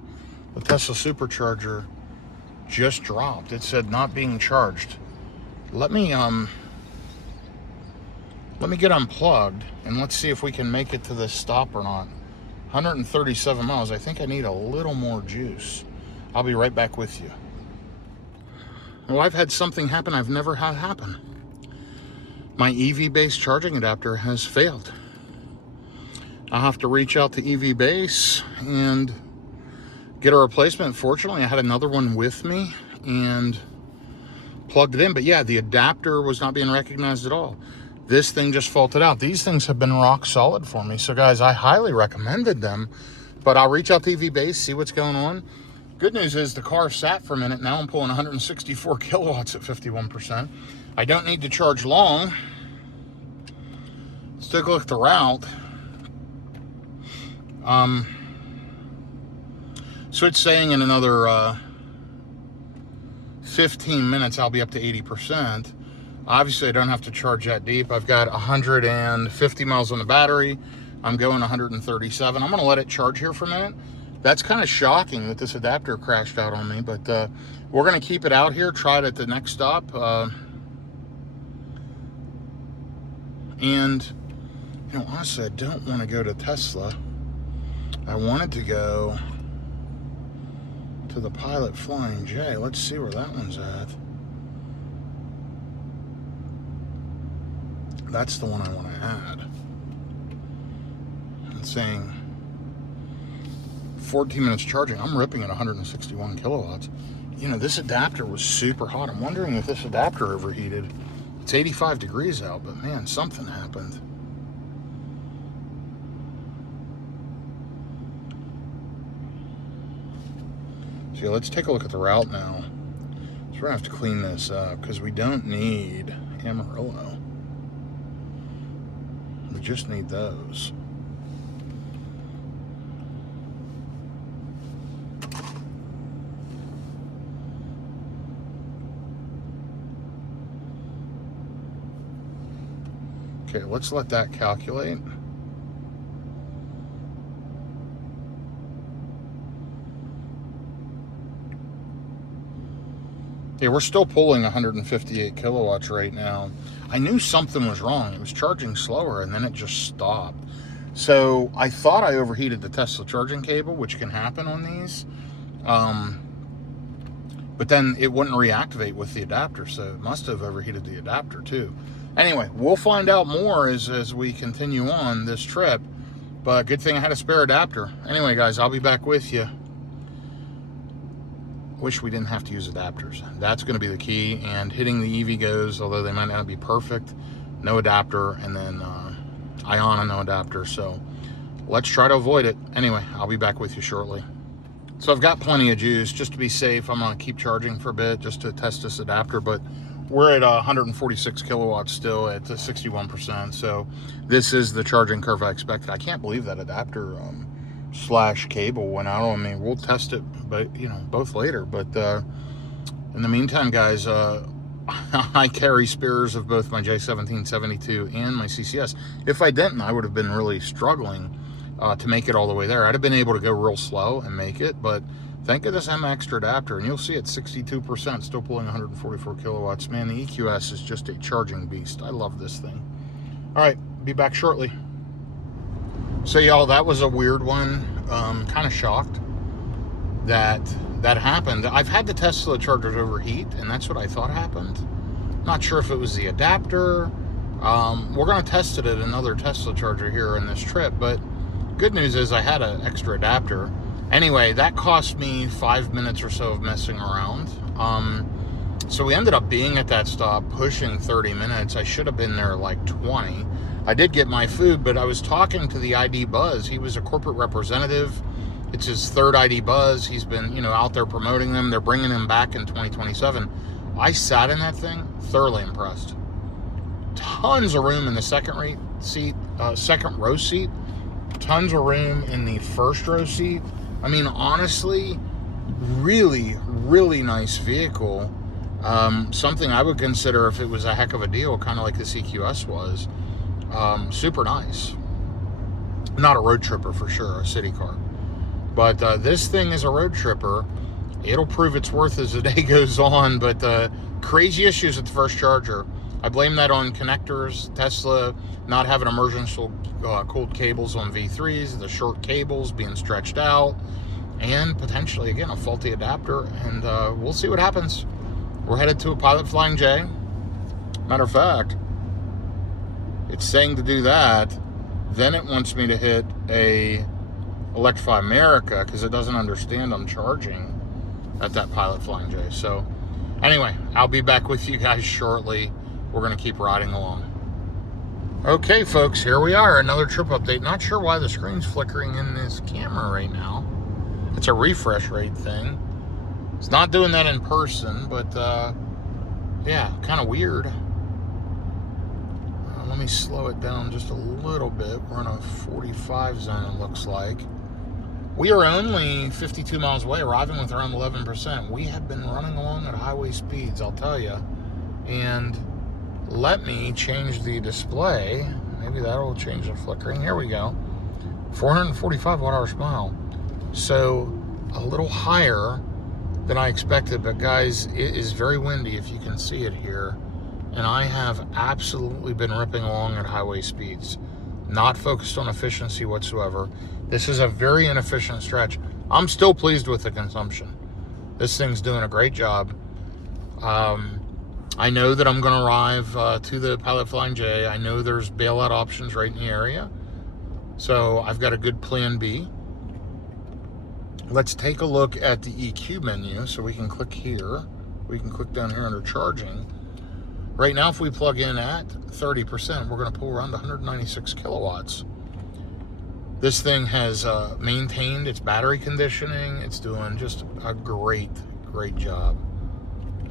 The Tesla supercharger just dropped. It said not being charged. Let me get unplugged and let's see if we can make it to this stop or not. 137 miles. I think I need a little more juice. I'll be right back with you. Well, I've had something happen I've never had happen. My EV-based charging adapter has failed. I'll have to reach out to EV Base and get a replacement. Fortunately, I had another one with me and plugged it in. But yeah, the adapter was not being recognized at all. This thing just faulted out. These things have been rock solid for me. So guys, I highly recommended them. But I'll reach out to EV Base, see what's going on. Good news is the car sat for a minute. Now I'm pulling 164 kilowatts at 51%. I don't need to charge long. Let's take a look at the route. So it's saying in another 15 minutes I'll be up to 80%. Obviously I don't have to charge that deep. I've got 150 miles on the battery. I'm going 137. I'm going to let it charge here for a minute. That's kind of shocking that this adapter crashed out on me, but we're going to keep it out here, try it at the next stop. And you know, honestly, I don't want to go to Tesla. I wanted to go to the Pilot Flying J. Let's see where that one's at. That's the one I want to add. It's saying 14 minutes charging. I'm ripping at 161 kilowatts. You know, this adapter was super hot. I'm wondering if this adapter overheated. It's 85 degrees out, but man, something happened. So let's take a look at the route now. So we're gonna have to clean this up because we don't need Amarillo. We just need those. Okay, let's let that calculate. Yeah, we're still pulling 158 kilowatts right now. I knew something was wrong. It was charging slower and then it just stopped. So I thought I overheated the Tesla charging cable, which can happen on these. But then it wouldn't reactivate with the adapter, so it must have overheated the adapter too. Anyway, we'll find out more as we continue on this trip. But good thing I had a spare adapter. Anyway, guys, I'll be back with you. wish we didn't have to use adapters. That's going to be the key. And hitting the EV goes, although they might not be perfect, no adapter, and then Iona, no adapter. So let's try to avoid it. Anyway, I'll be back with you shortly. So I've got plenty of juice. Just to be safe, I'm going to keep charging for a bit just to test this adapter, but we're at 146 kilowatts still at 61%. So this is the charging curve I expected. I can't believe that adapter slash cable went out. I mean, we'll test it, but both later. But in the meantime, guys, I carry spares of both my J1772 and my CCS. If I didn't, I would have been really struggling to make it all the way there. I'd have been able to go real slow and make it, but thank goodness I'm extra adapter, and you'll see it's 62%, still pulling 144 kilowatts. Man, the EQS is just a charging beast. I love this thing. All right, be back shortly. So y'all, that was a weird one. Kind of shocked that happened. I've had the Tesla chargers overheat, and that's what I thought happened. Not sure if it was the adapter. We're going to test it at another Tesla charger here in this trip, but good news is I had an extra adapter. Anyway, that cost me 5 minutes or so of messing around. So we ended up being at that stop pushing 30 minutes. I should have been there like 20. I did get my food, but I was talking to the ID Buzz. He was a corporate representative. It's his third ID Buzz. He's been, out there promoting them. They're bringing him back in 2027. I sat in that thing, thoroughly impressed. Tons of room in the second row seat. Tons of room in the first row seat. I mean, honestly, really, really nice vehicle. Something I would consider if it was a heck of a deal, kind of like this EQS was. Super nice. Not a road tripper for sure, a city car. But this thing is a road tripper. It'll prove its worth as the day goes on, but crazy issues at the first charger. I blame that on connectors, Tesla not having emergency cooled cables on V3s, the short cables being stretched out, and potentially, again, a faulty adapter, and we'll see what happens. We're headed to a Pilot Flying J. Matter of fact, it's saying to do that, then it wants me to hit a Electrify America because it doesn't understand I'm charging at that Pilot Flying J. So anyway, I'll be back with you guys shortly. We're going to keep riding along. Okay, folks, here we are, another trip update. Not sure why the screen's flickering in this camera right now. It's a refresh rate thing. It's not doing that in person, but yeah, kind of weird. Let me slow it down just a little bit. We're in a 45 zone, it looks like. We are only 52 miles away, arriving with around 11%. We have been running along at highway speeds, I'll tell you. And let me change the display. Maybe that'll change the flickering. Here we go. 445 watt-hours per mile. So a little higher than I expected, but guys, it is very windy if you can see it here. And I have absolutely been ripping along at highway speeds. Not focused on efficiency whatsoever. This is a very inefficient stretch. I'm still pleased with the consumption. This thing's doing a great job. I know that I'm going to arrive to the Pilot Flying J. I know there's bailout options right in the area. So I've got a good plan B. Let's take a look at the EQ menu. So we can click here. We can click down here under charging. Right now, if we plug in at 30%, we're going to pull around 196 kilowatts. This thing has maintained its battery conditioning. It's doing just a great, great job.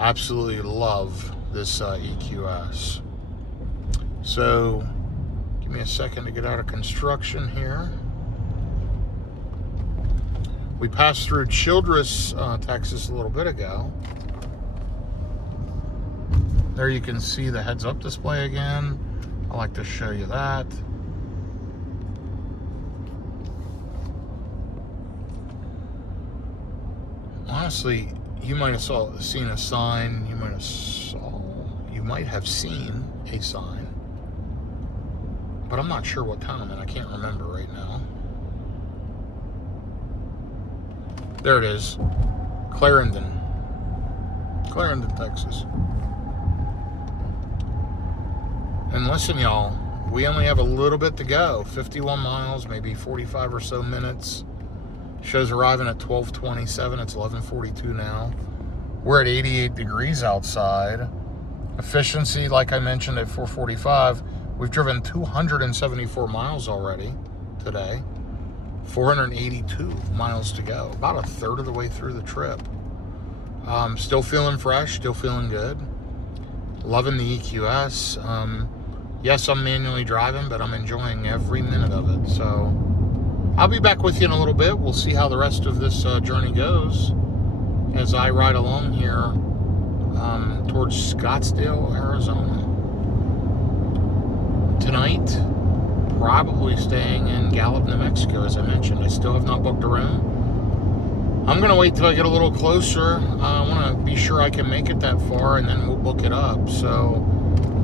Absolutely love this EQS. So, give me a second to get out of construction here. We passed through Childress, Texas a little bit ago. There you can see the heads-up display again. I like to show you that. Honestly, you might have seen a sign. You might have seen a sign, but I'm not sure what town I'm in. I can't remember right now. There it is, Clarendon, Texas. And listen, y'all, we only have a little bit to go. 51 miles, maybe 45 or so minutes. Shows arriving at 12:27. It's 11:42 now. We're at 88 degrees outside. Efficiency, like I mentioned, at 445. We've driven 274 miles already today. 482 miles to go. About a third of the way through the trip. Still feeling fresh. Still feeling good. Loving the EQS. Yes, I'm manually driving, but I'm enjoying every minute of it. So I'll be back with you in a little bit. We'll see how the rest of this journey goes as I ride along here towards Scottsdale, Arizona. Tonight, probably staying in Gallup, New Mexico, as I mentioned. I still have not booked a room. I'm going to wait till I get a little closer. I want to be sure I can make it that far, and then we'll book it up. So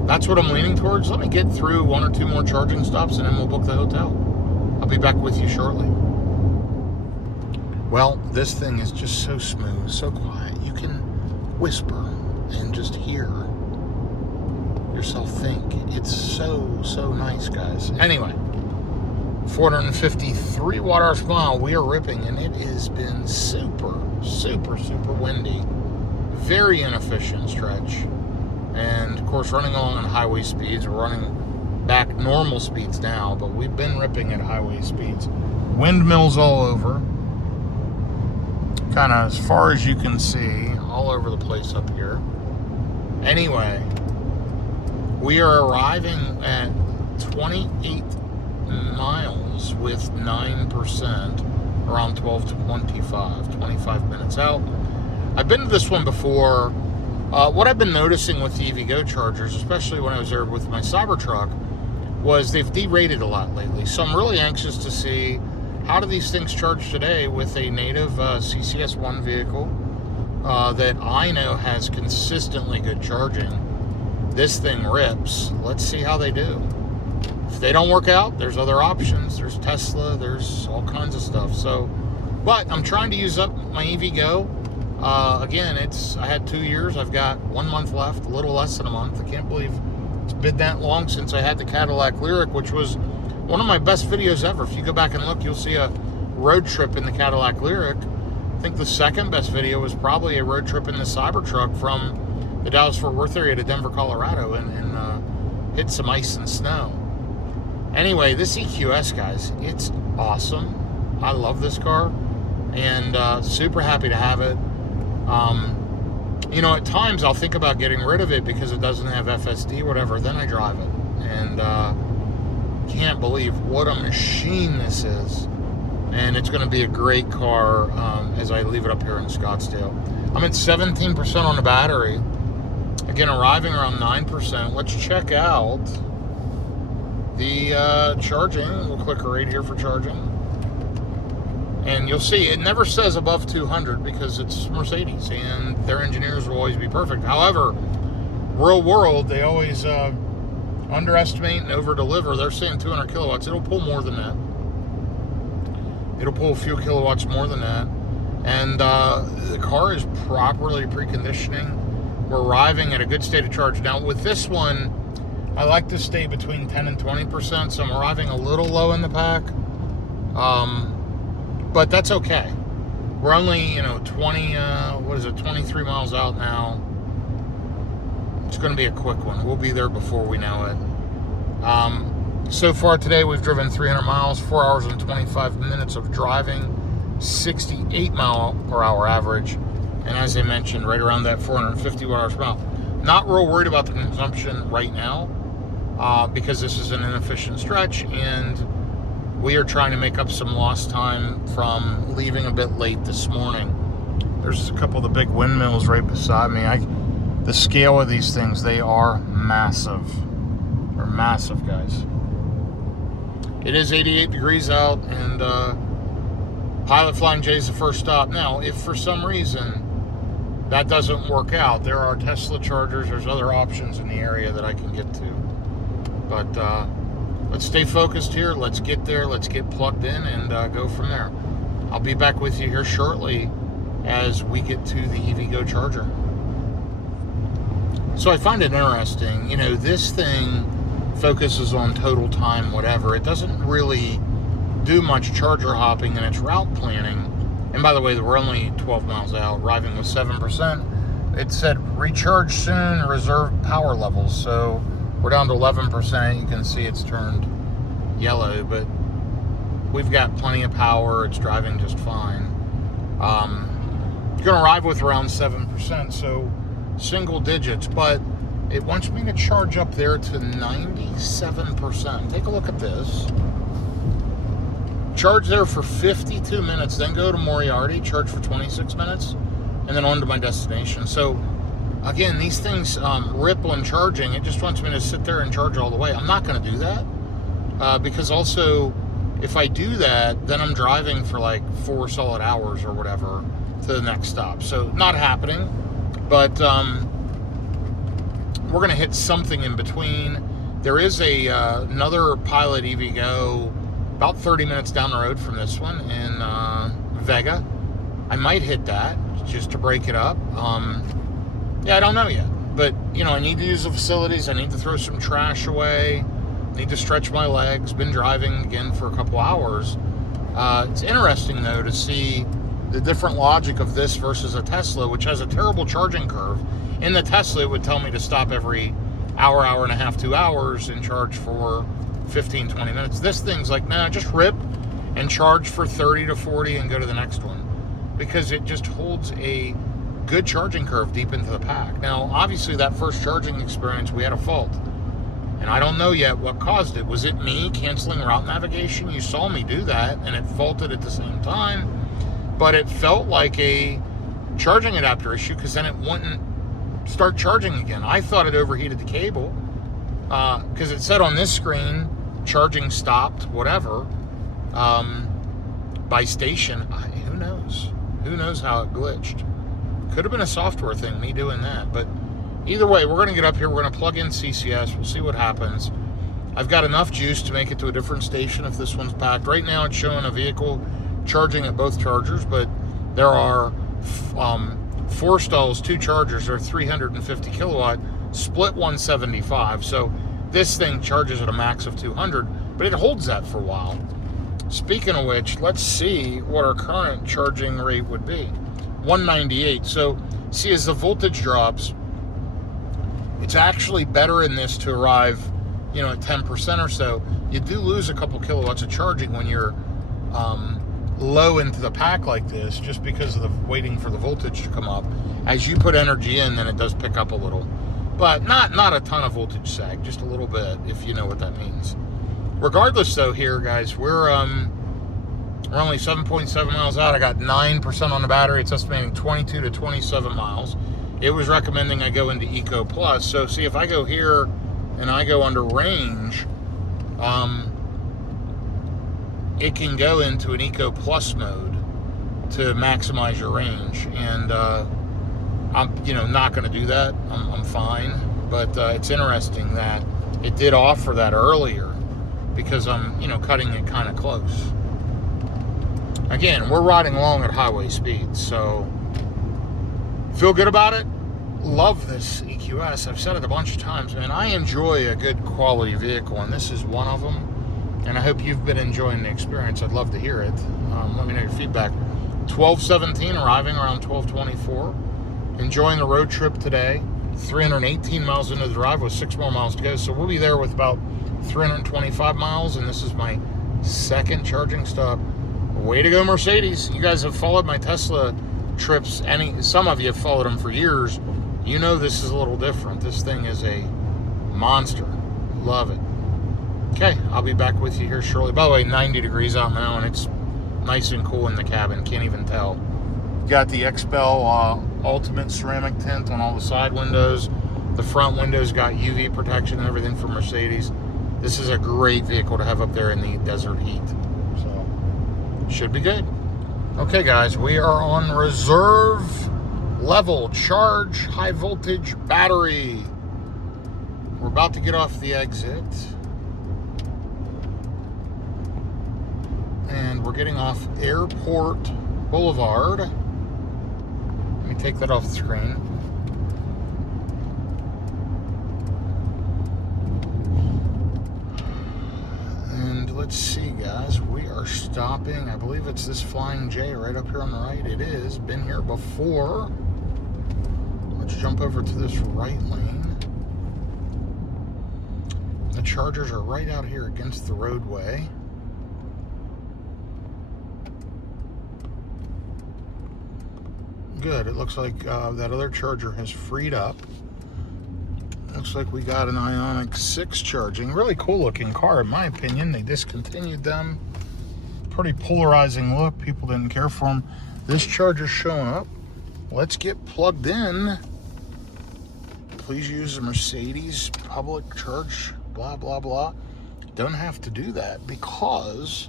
that's what I'm leaning towards. Let me get through one or two more charging stops, and then we'll book the hotel. I'll be back with you shortly. Well, this thing is just so smooth, so quiet. You can whisper and just hear yourself think. It's so nice, guys. Anyway, 453 watt-hours per mile. We are ripping, and it has been super windy. Very inefficient stretch. And, of course, running along on highway speeds. We're running back normal speeds now, but we've been ripping at highway speeds. Windmills all over. Kind of as far as you can see, all over the place up here. Anyway, we are arriving at 28 miles with 9%, around 25 minutes out. I've been to this one before. What I've been noticing with the EVgo chargers, especially when I was there with my Cybertruck, was they've derated a lot lately. So I'm really anxious to see how do these things charge today with a native CCS1 vehicle that I know has consistently good charging. This thing rips. Let's see how they do. If they don't work out, there's other options. There's Tesla, there's all kinds of stuff. So, but I'm trying to use up my EVgo. Again, I had 2 years. I've got 1 month left, a little less than a month. I can't believe it's been that long since I had the Cadillac Lyriq, which was one of my best videos ever. If you go back and look, you'll see a road trip in the Cadillac Lyriq. I think the second best video was probably a road trip in the Cybertruck from the Dallas-Fort Worth area to Denver, Colorado, and hit some ice and snow. Anyway, this EQS, guys, it's awesome. I love this car, and super happy to have it. You know, at times I'll think about getting rid of it because it doesn't have FSD or whatever. Then I drive it, and can't believe what a machine this is. And it's going to be a great car as I leave it up here in Scottsdale. I'm at 17% on the battery. Again, arriving around 9%. Let's check out the charging. We'll click right here for charging. And you'll see it never says above 200 because it's Mercedes and their engineers will always be perfect. However, real world, they always underestimate and over-deliver. They're saying 200 kilowatts. It'll pull more than that. It'll pull a few kilowatts more than that. And the car is properly preconditioning. We're arriving at a good state of charge. Now, with this one, I like to stay between 10 and 20%, so I'm arriving a little low in the pack. But that's okay. We're only, 23 miles out now. It's going to be a quick one. We'll be there before we know it. So far today, we've driven 300 miles, 4 hours and 25 minutes of driving, 68 mile per hour average. And as I mentioned, right around that 450 watt-hours per mile. Not real worried about the consumption right now because this is an inefficient stretch and we are trying to make up some lost time from leaving a bit late this morning. There's a couple of the big windmills right beside me. The scale of these things, they are massive. They're massive, guys. It is 88 degrees out, and Pilot Flying J is the first stop. Now, if for some reason that doesn't work out, there are Tesla chargers. There's other options in the area that I can get to. But let's stay focused here. Let's get there. Let's get plugged in and go from there. I'll be back with you here shortly as we get to the EVgo charger. So I find it interesting. This thing focuses on total time, whatever. It doesn't really do much charger hopping in its route planning. And by the way, we're only 12 miles out, arriving with 7%. It said recharge soon, reserve power levels. So we're down to 11%. You can see it's turned yellow, but we've got plenty of power. It's driving just fine. It's going to arrive with around 7%, so single digits, but it wants me to charge up there to 97%. Take a look at this. Charge there for 52 minutes, then go to Moriarty, charge for 26 minutes, and then on to my destination. So, again, these things rip when charging. It just wants me to sit there and charge all the way. I'm not going to do that because also, if I do that, then I'm driving for like 4 solid hours or whatever to the next stop. So, not happening, but we're going to hit something in between. There is another Pilot EVgo about 30 minutes down the road from this one in Vega. I might hit that just to break it up. Yeah, I don't know yet. But, you know, I need to use the facilities. I need to throw some trash away. I need to stretch my legs. Been driving again for a couple hours. It's interesting, though, to see the different logic of this versus a Tesla, which has a terrible charging curve. In the Tesla, it would tell me to stop every hour, hour and a half, 2 hours and charge for 15, 20 minutes. This thing's like, nah, just rip and charge for 30 to 40 and go to the next one, because it just holds a good charging curve deep into the pack. Now, obviously, that first charging experience, we had a fault, and I don't know yet what caused it. Was it me canceling route navigation? You saw me do that, and it faulted at the same time, but it felt like a charging adapter issue, because then it wouldn't start charging again. I thought it overheated the cable, because it said on this screen, charging stopped, whatever, by station. Who knows? Who knows how it glitched? Could have been a software thing, me doing that. But either way, we're going to get up here. We're going to plug in CCS. We'll see what happens. I've got enough juice to make it to a different station if this one's packed. Right now, it's showing a vehicle charging at both chargers, but there are 4 stalls, 2 chargers are 350 kilowatt, split 175. So this thing charges at a max of 200, but it holds that for a while. Speaking of which, let's see what our current charging rate would be. 198. So, see, as the voltage drops, it's actually better in this to arrive, you know, at 10% or so. You do lose a couple kilowatts of charging when you're low into the pack like this, just because of the waiting for the voltage to come up. As you put energy in, then it does pick up a little. But not a ton of voltage sag, just a little bit, if you know what that means. Regardless, though, here, guys, we're only 7.7 miles out. I got 9% on the battery. It's estimating 22 to 27 miles. It was recommending I go into Eco Plus. So, see, if I go here and I go under range, it can go into an Eco Plus mode to maximize your range. And I'm, you know, not going to do that. I'm fine. But it's interesting that it did offer that earlier, because I'm, you know, cutting it kind of close. Again, we're riding along at highway speeds, so feel good about it. Love this EQS. I've said it a bunch of times, man. I enjoy a good quality vehicle, and this is one of them. And I hope you've been enjoying the experience. I'd love to hear it. Let me know your feedback. 12:17, arriving around 12:24. Enjoying the road trip today. 318 miles into the drive with 6 more miles to go. So we'll be there with about 325 miles, and this is my second charging stop. Way to go, Mercedes. You guys have followed my Tesla trips. Some of you have followed them for years. You know this is a little different. This thing is a monster. Love it. Okay, I'll be back with you here shortly. By the way, 90 degrees out now, and it's nice and cool in the cabin. Can't even tell. Got the XPEL Ultimate ceramic tint on all the side windows. The front windows got UV protection and everything from Mercedes. This is a great vehicle to have up there in the desert heat. So, should be good. Okay, guys, we are on reserve level charge high voltage battery. We're about to get off the exit. And we're getting off Airport Boulevard. Let me take that off the screen. let's see, guys. We are stopping. I believe it's this Flying J right up here on the right. It is. Been here before. Let's jump over to this right lane. The Chargers are right out here against the roadway. Good. It looks like that other Charger has freed up. Looks like we got an Ioniq 6 charging. Really cool looking car, in my opinion. They discontinued them. Pretty polarizing look. People didn't care for them. This Charger's showing up. Let's get plugged in. Please use the Mercedes public charge, blah, blah, blah. Don't have to do that because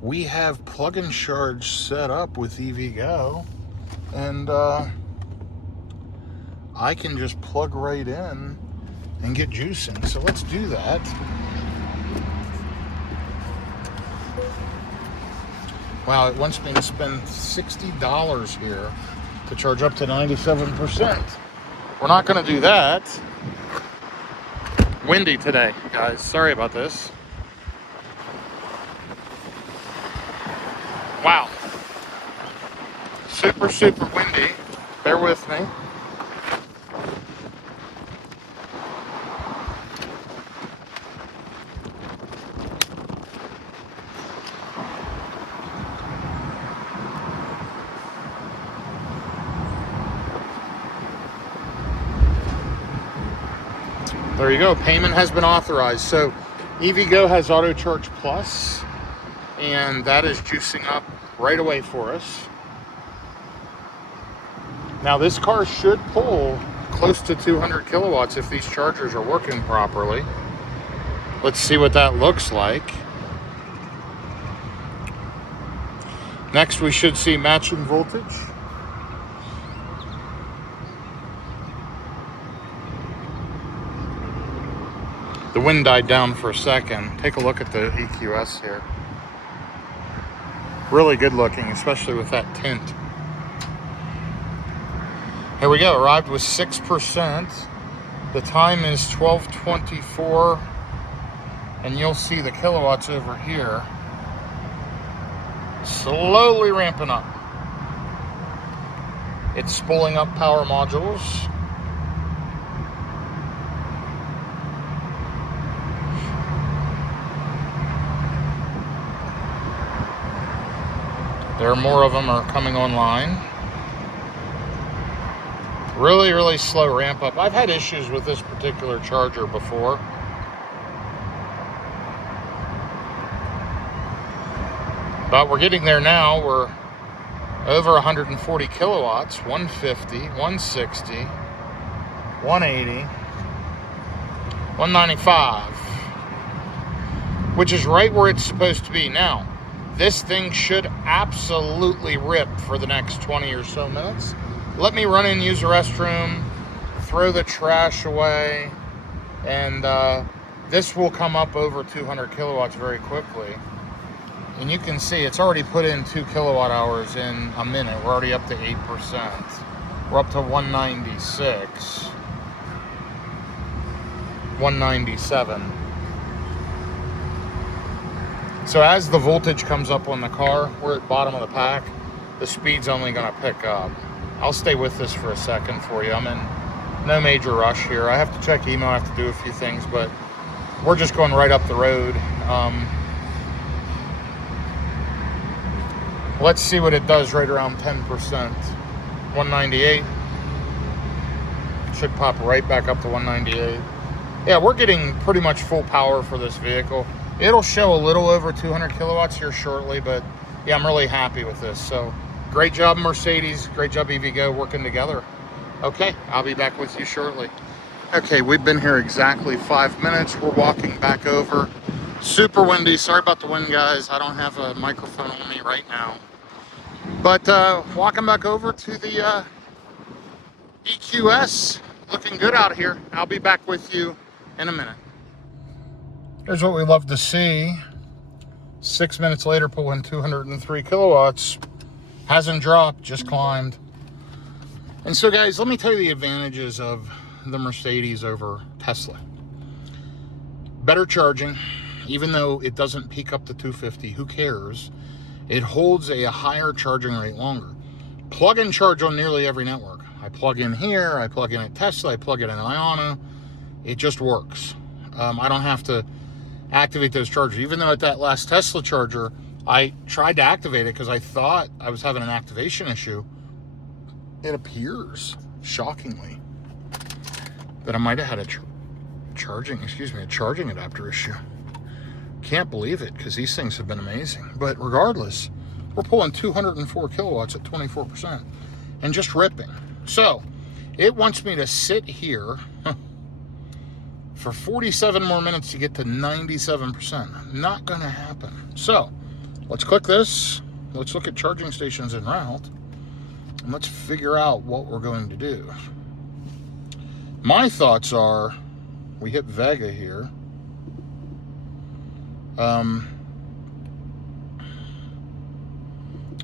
we have plug and charge set up with EVgo. And I can just plug right in and get juicing. So let's do that. Wow, it wants me to spend $60 here to charge up to 97%. We're not going to do that. Windy today, guys. Sorry about this. Wow. Super, super windy. Bear with me. There you go. Payment has been authorized. So EVgo has Auto Charge Plus, and that is juicing up right away for us. Now this car should pull close to 200 kilowatts if these chargers are working properly. Let's see what that looks like. Next we should see matching voltage. The wind died down for a second. Take a look at the EQS here. Really good looking, especially with that tint. Here we go, arrived with 6%. The time is 12:24, and you'll see the kilowatts over here. Slowly ramping up. It's spooling up power modules. There are more of them are coming online. Really, really slow ramp up. I've had issues with this particular charger before. But we're getting there now. We're over 140 kilowatts, 150, 160, 180, 195, which is right where it's supposed to be now. This thing should absolutely rip for the next 20 or so minutes. Let me run in, use the restroom, throw the trash away, and this will come up over 200 kilowatts very quickly. And you can see it's already put in 2 kilowatt hours in a minute. We're already up to 8%. We're up to 196, 197. So as the voltage comes up on the car, we're at the bottom of the pack, the speed's only gonna pick up. I'll stay with this for a second for you. I'm in no major rush here. I have to check email, I have to do a few things, but we're just going right up the road. Let's see what it does right around 10%. 198. Should pop right back up to 198. Yeah, we're getting pretty much full power for this vehicle. It'll show a little over 200 kilowatts here shortly, but yeah, I'm really happy with this. So great job, Mercedes. Great job, EVgo, working together. Okay, I'll be back with you shortly. Okay, we've been here exactly 5 minutes. We're walking back over. Super windy. Sorry about the wind, guys. I don't have a microphone on me right now. But walking back over to the EQS. Looking good out here. I'll be back with you in a minute. Here's what we love to see. 6 minutes later, pulling 203 kilowatts. Hasn't dropped, just climbed. And so guys, let me tell you the advantages of the Mercedes over Tesla. Better charging. even though it doesn't peak up to 250, who cares? It holds a higher charging rate longer. Plug and charge on nearly every network. I plug in here, I plug in at Tesla, I plug in at Iona. It just works. I don't have to activate those chargers. Even though at that last Tesla charger, I tried to activate it because I thought I was having an activation issue. It appears, shockingly, that I might have had a charging adapter issue. Can't believe it, because these things have been amazing. But regardless, we're pulling 204 kilowatts at 24% and just ripping. So it wants me to sit here for 47 more minutes to get to 97%. Not going to happen. So let's click this. Let's look at charging stations en route, and let's figure out what we're going to do. My thoughts are, we hit Vega here.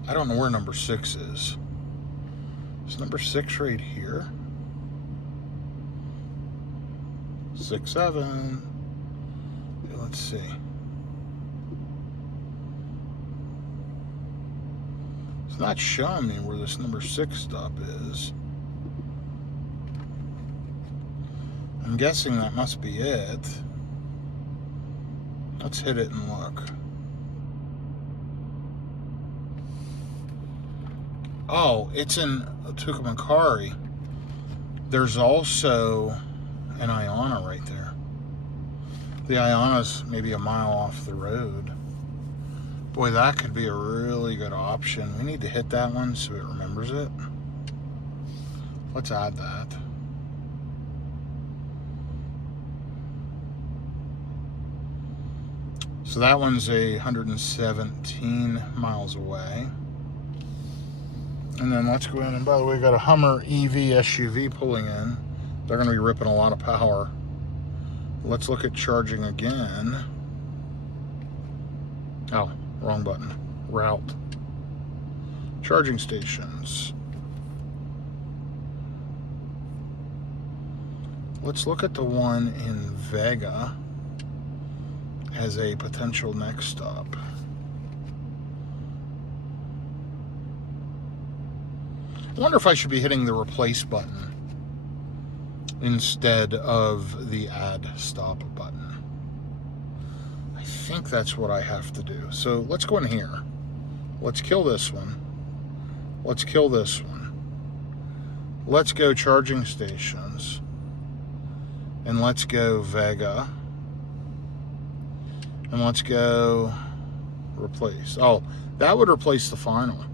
I don't know where number 6 is. Is number 6 right here? 6, 7. Okay, let's see. It's not showing me where this number 6 stop is. I'm guessing that must be it. Let's hit it and look. Oh, it's in Tucumcari. There's also an Iona right there. The Iona's maybe a mile off the road. Boy, that could be a really good option. We need to hit that one so it remembers it. Let's add that. So that one's 117 miles away. And then let's go in, and by the way, we got a Hummer EV SUV pulling in. They're going to be ripping a lot of power. Let's look at charging again. Oh, wrong button. Route. Charging stations. Let's look at the one in Vega as a potential next stop. I wonder if I should be hitting the replace button instead of the add stop button. I think that's what I have to do. So let's go in here. Let's kill this one. Let's kill this one. Let's go charging stations. And let's go Vega. And let's go replace. Oh, that would replace the final.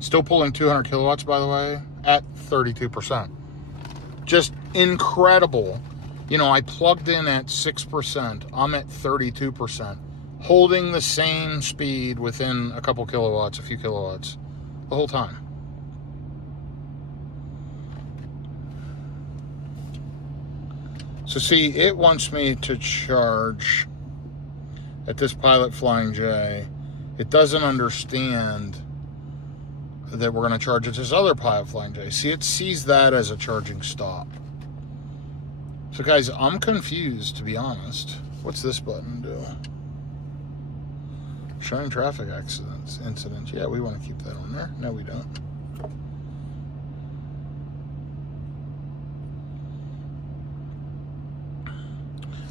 Still pulling 200 kilowatts, by the way, at 32%. Just incredible. You know, I plugged in at 6%. I'm at 32%. Holding the same speed within a couple kilowatts, a few kilowatts, the whole time. So see, it wants me to charge at this Pilot Flying J. It doesn't understand that we're going to charge at this other Pilot Flying J. See, it sees that as a charging stop. So guys, I'm confused, to be honest. What's this button do? Showing traffic incidents. Yeah, we want to keep that on there. No, we don't.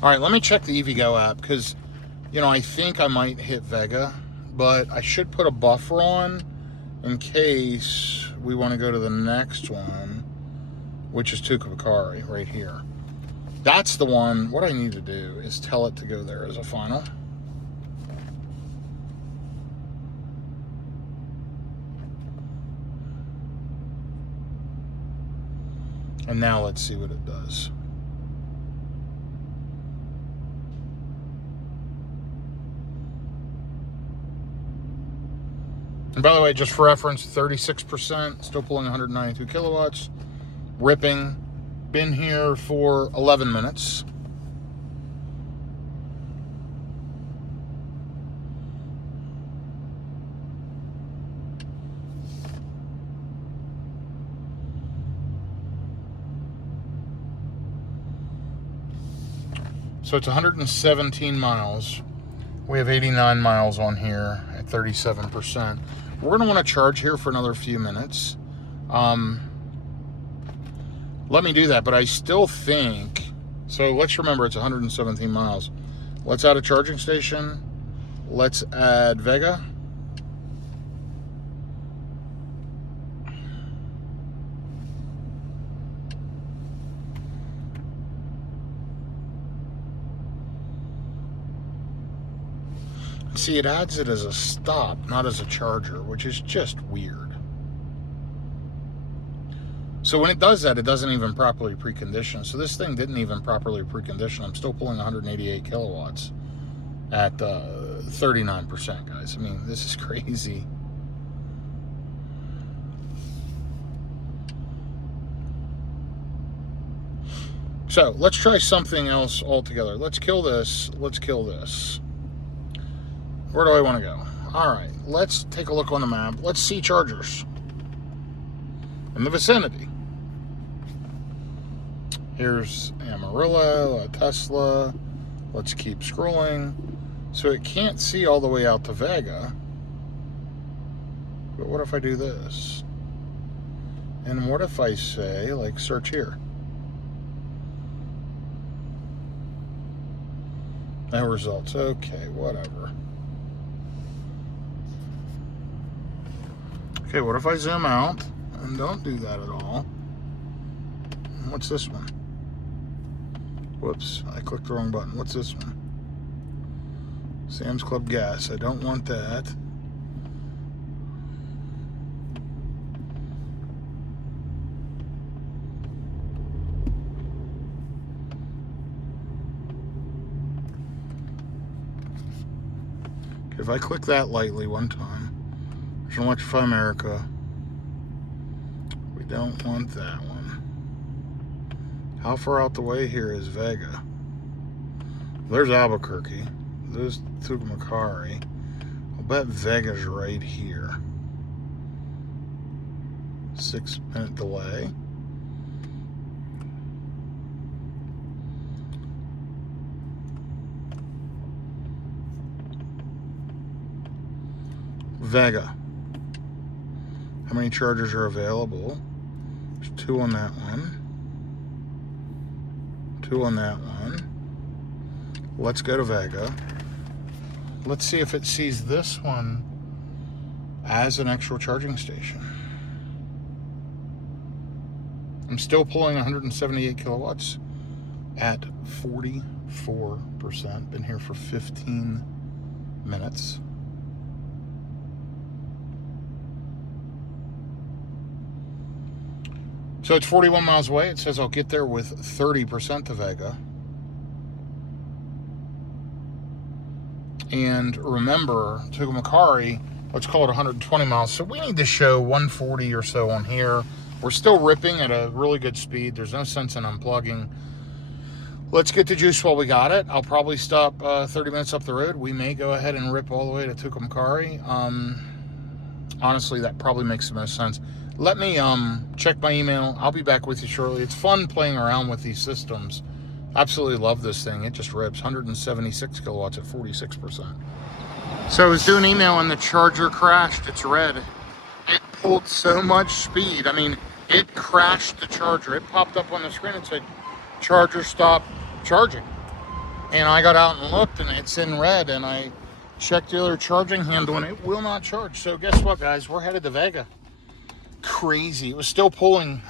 All right, let me check the EVgo app, because, you know, I think I might hit Vega, but I should put a buffer on in case we want to go to the next one, which is Tucumcari, right here. That's the one. What I need to do is tell it to go there as a final. And now let's see what it does. And by the way, just for reference, 36%, still pulling 192 kilowatts, ripping, been here for 11 minutes. So it's 117 miles. We have 89 miles on here at 37%. We're going to want to charge here for another few minutes. Let me do that, but I still think... So let's remember it's 117 miles. Let's add a charging station. Let's add Vega. See, it adds it as a stop, not as a charger, which is just weird. So when it does that, it doesn't even properly precondition. So this thing didn't even properly precondition. I'm still pulling 188 kilowatts at 39%, guys. I mean, this is crazy. So let's try something else altogether. Let's kill this. Let's kill this. Where do I want to go? All right, let's take a look on the map. Let's see chargers in the vicinity. Here's Amarillo, a Tesla. Let's keep scrolling. So it can't see all the way out to Vega. But what if I do this? And what if I say, like, search here? No results. Okay, whatever. Okay, what if I zoom out and don't do that at all? What's this one? Whoops, I clicked the wrong button. What's this one? Sam's Club gas. I don't want that. Okay, if I click that lightly one time, Electrify America. We don't want that one. How far out the way here is Vega? There's Albuquerque. There's Tucumcari. I'll bet Vega's right here. 6-minute delay. Vega. How many chargers are available? There's 2 on that one. 2 on that one. Let's go to Vega. Let's see if it sees this one as an actual charging station. I'm still pulling 178 kilowatts at 44%. Been here for 15 minutes. So it's 41 miles away. It says I'll get there with 30% to Vega. And remember, Tucumcari, let's call it 120 miles. So we need to show 140 or so on here. We're still ripping at a really good speed. There's no sense in unplugging. Let's get the juice while we got it. I'll probably stop 30 minutes up the road. We may go ahead and rip all the way to Tucumcari. Honestly, that probably makes the most sense. Let me check my email. I'll be back with you shortly. It's fun playing around with these systems. Absolutely love this thing. It just rips. 176 kilowatts at 46%. So I was doing email and the charger crashed. It's red. It pulled so much speed. I mean, it crashed the charger. It popped up on the screen and said, charger stop charging. And I got out and looked and it's in red, and I checked the other charging handle and it will not charge. So guess what, guys? We're headed to Vega. Crazy. It was still pulling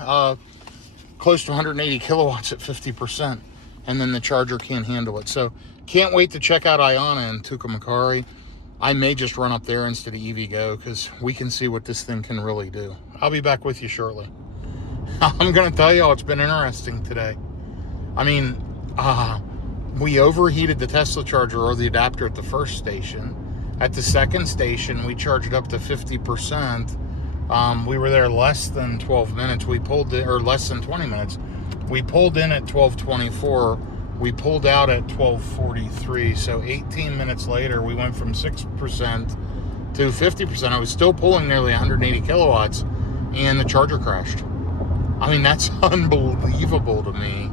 close to 180 kilowatts at 50%, and then the charger can't handle it. So can't wait to check out Iona and Tucumcari. I may just run up there instead of EVgo because we can see what this thing can really do. I'll be back with you shortly. I'm going to tell you all, it's been interesting today. I mean, we overheated the Tesla charger or the adapter at the first station. At the second station, we charged up to 50%. We were there less than 12 minutes. We pulled in, or less than 20 minutes. We pulled in at 12:24. We pulled out at 12:43. So 18 minutes later, we went from 6% to 50%. I was still pulling nearly 180 kilowatts, and the charger crashed. I mean, that's unbelievable to me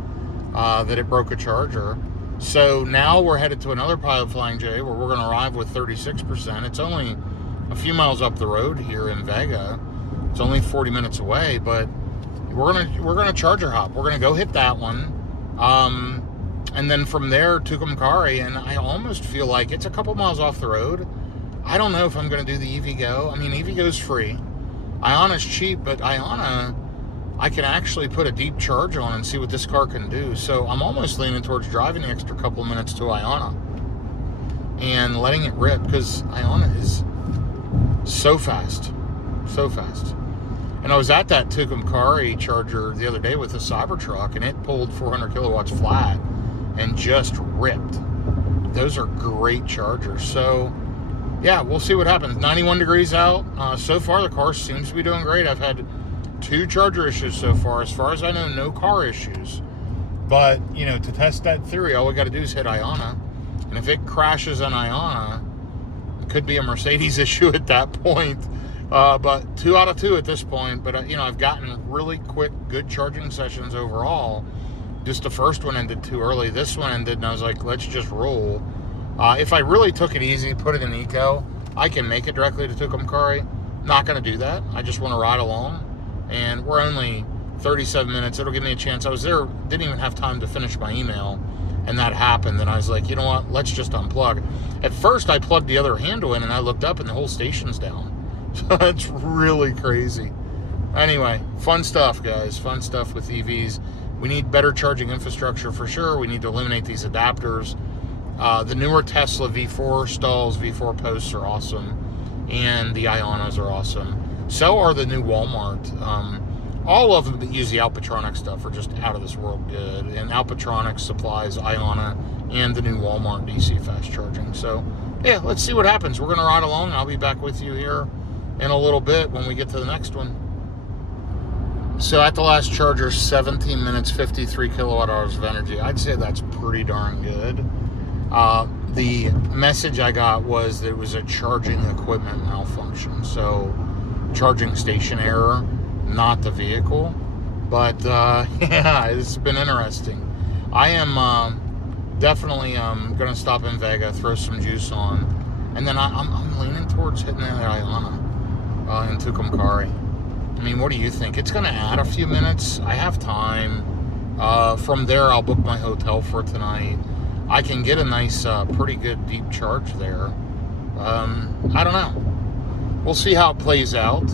that it broke a charger. So now we're headed to another Pilot Flying J where we're going to arrive with 36%. It's only a few miles up the road here in Vega. It's only 40 minutes away, but we're gonna charger hop. We're gonna go hit that one, and then from there to Tucumcari. And I almost feel like it's a couple miles off the road. I don't know if I'm gonna do the EVgo. I mean, EVgo's free. Ioni's cheap, but Iona, I can actually put a deep charge on and see what this car can do. So I'm almost leaning towards driving the extra couple minutes to Iona and letting it rip, because Iona is so fast. So fast. And I was at that Tucumcari charger the other day with a Cybertruck, and it pulled 400 kilowatts flat and just ripped. Those are great chargers. So, yeah, we'll see what happens. 91 degrees out. So far, the car seems to be doing great. I've had 2 charger issues so far. As far as I know, no car issues. But, you know, to test that theory, all we got to do is hit Iona. And if it crashes on Iona, it could be a Mercedes issue at that point. But 2 out of 2 at this point. But, you know, I've gotten really quick, good charging sessions overall. Just the first one ended too early. This one ended, and I was like, let's just roll. If I really took it easy, put it in eco, I can make it directly to Tucumcari. Not going to do that. I just want to ride along. And we're only 37 minutes. It'll give me a chance. I was there, didn't even have time to finish my email, and that happened. And I was like, you know what? Let's just unplug. At first, I plugged the other handle in, and I looked up, and the whole station's down. So it's really crazy. Anyway, fun stuff, guys. Fun stuff with EVs. We need better charging infrastructure for sure. We need to eliminate these adapters. The newer Tesla V4 stalls, V4 posts are awesome. And the Ionas are awesome. So are the new Walmart. All of them that use the Alpatronic stuff are just out of this world good. And Alpatronic supplies Iona and the new Walmart DC fast charging. So, yeah, let's see what happens. We're going to ride along. I'll be back with you here in a little bit when we get to the next one. So at the last charger, 17 minutes, 53 kilowatt hours of energy. I'd say that's pretty darn good. The message I got was that it was a charging equipment malfunction. So charging station error, not the vehicle. But yeah, it's been interesting. I am definitely going to stop in Vega, throw some juice on, and then I'm leaning towards hitting that Iona in Tucumcari. I mean, what do you think? It's going to add a few minutes. I have time. From there, I'll book my hotel for tonight. I can get a nice, pretty good deep charge there. I don't know. We'll see how it plays out.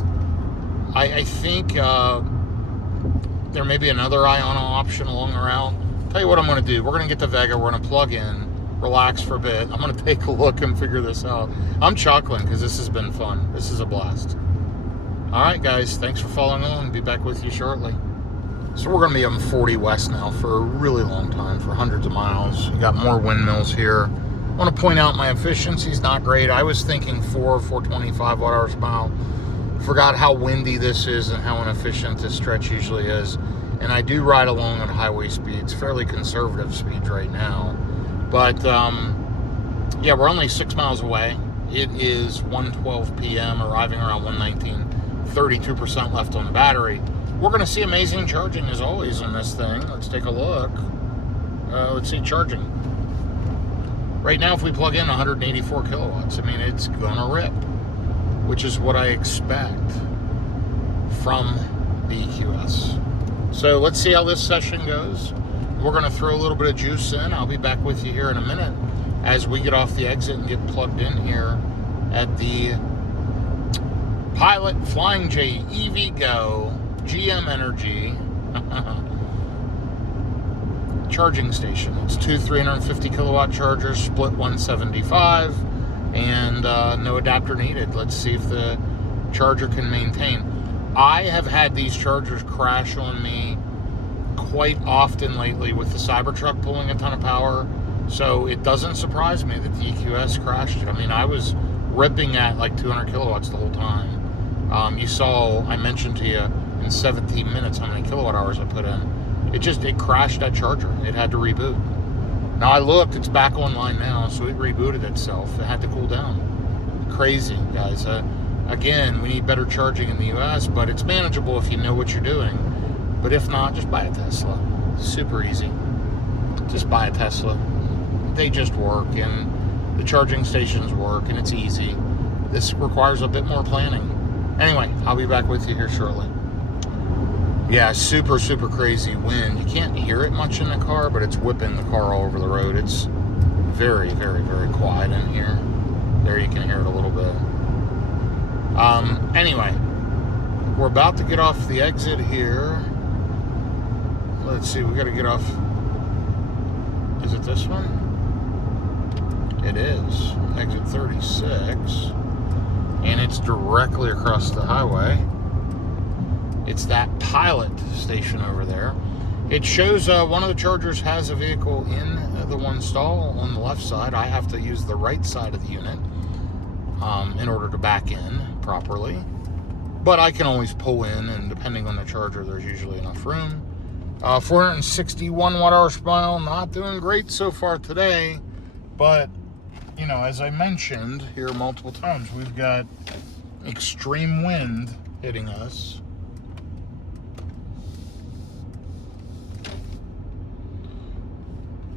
I think there may be another Iona option along the route. Tell you what I'm going to do. We're going to get to Vega. We're going to plug in, relax for a bit. I'm going to take a look and figure this out. I'm chuckling because this has been fun. This is a blast. All right, guys. Thanks for following along. Be back with you shortly. So we're going to be on 40 West now for a really long time, for hundreds of miles. We got more windmills here. I want to point out my efficiency is not great. I was thinking 425 watt hours a mile. Forgot how windy this is and how inefficient this stretch usually is. And I do ride along at highway speeds, fairly conservative speeds right now. But yeah, we're only 6 miles away. It is 1:12 p.m., arriving around 1:19. 32% left on the battery. We're going to see amazing charging as always on this thing. Let's take a look. Let's see charging. Right now, if we plug in 184 kilowatts, I mean, it's going to rip, which is what I expect from the EQS. So let's see how this session goes. We're going to throw a little bit of juice in. I'll be back with you here in a minute as we get off the exit and get plugged in here at the Pilot Flying J EVgo GM Energy charging station. It's 2 350 kilowatt chargers, split 175, and no adapter needed. Let's see if the charger can maintain. I have had these chargers crash on me quite often lately with the Cybertruck pulling a ton of power, so it doesn't surprise me that the EQS crashed it. I mean, I was ripping at like 200 kilowatts the whole time. You saw, I mentioned to you in 17 minutes how many kilowatt hours I put in. It crashed that charger. It had to reboot. Now I looked, it's back online now, so it rebooted itself. It had to cool down. Crazy, guys. Again, we need better charging in the US, but it's manageable if you know what you're doing. But if not, just buy a Tesla. Super easy. Just buy a Tesla. they just work, and the charging stations work, and it's easy. This requires a bit more planning. Anyway, I'll be back with you here shortly. Yeah, super, super crazy wind. You can't hear it much in the car, but it's whipping the car all over the road. It's very, very, very quiet in here. There, you can hear it a little bit. Anyway, we're about to get off the exit here. Let's see, we got to get off. Is it this one? It is. Exit 36. And it's directly across the highway. It's that Pilot station over there. It shows one of the chargers has a vehicle in the one stall on the left side. I have to use the right side of the unit in order to back in properly. But I can always pull in, and depending on the charger, there's usually enough room. 461 watt-hours per mile. Not doing great so far today. But, you know, as I mentioned here multiple times, we've got extreme wind hitting us.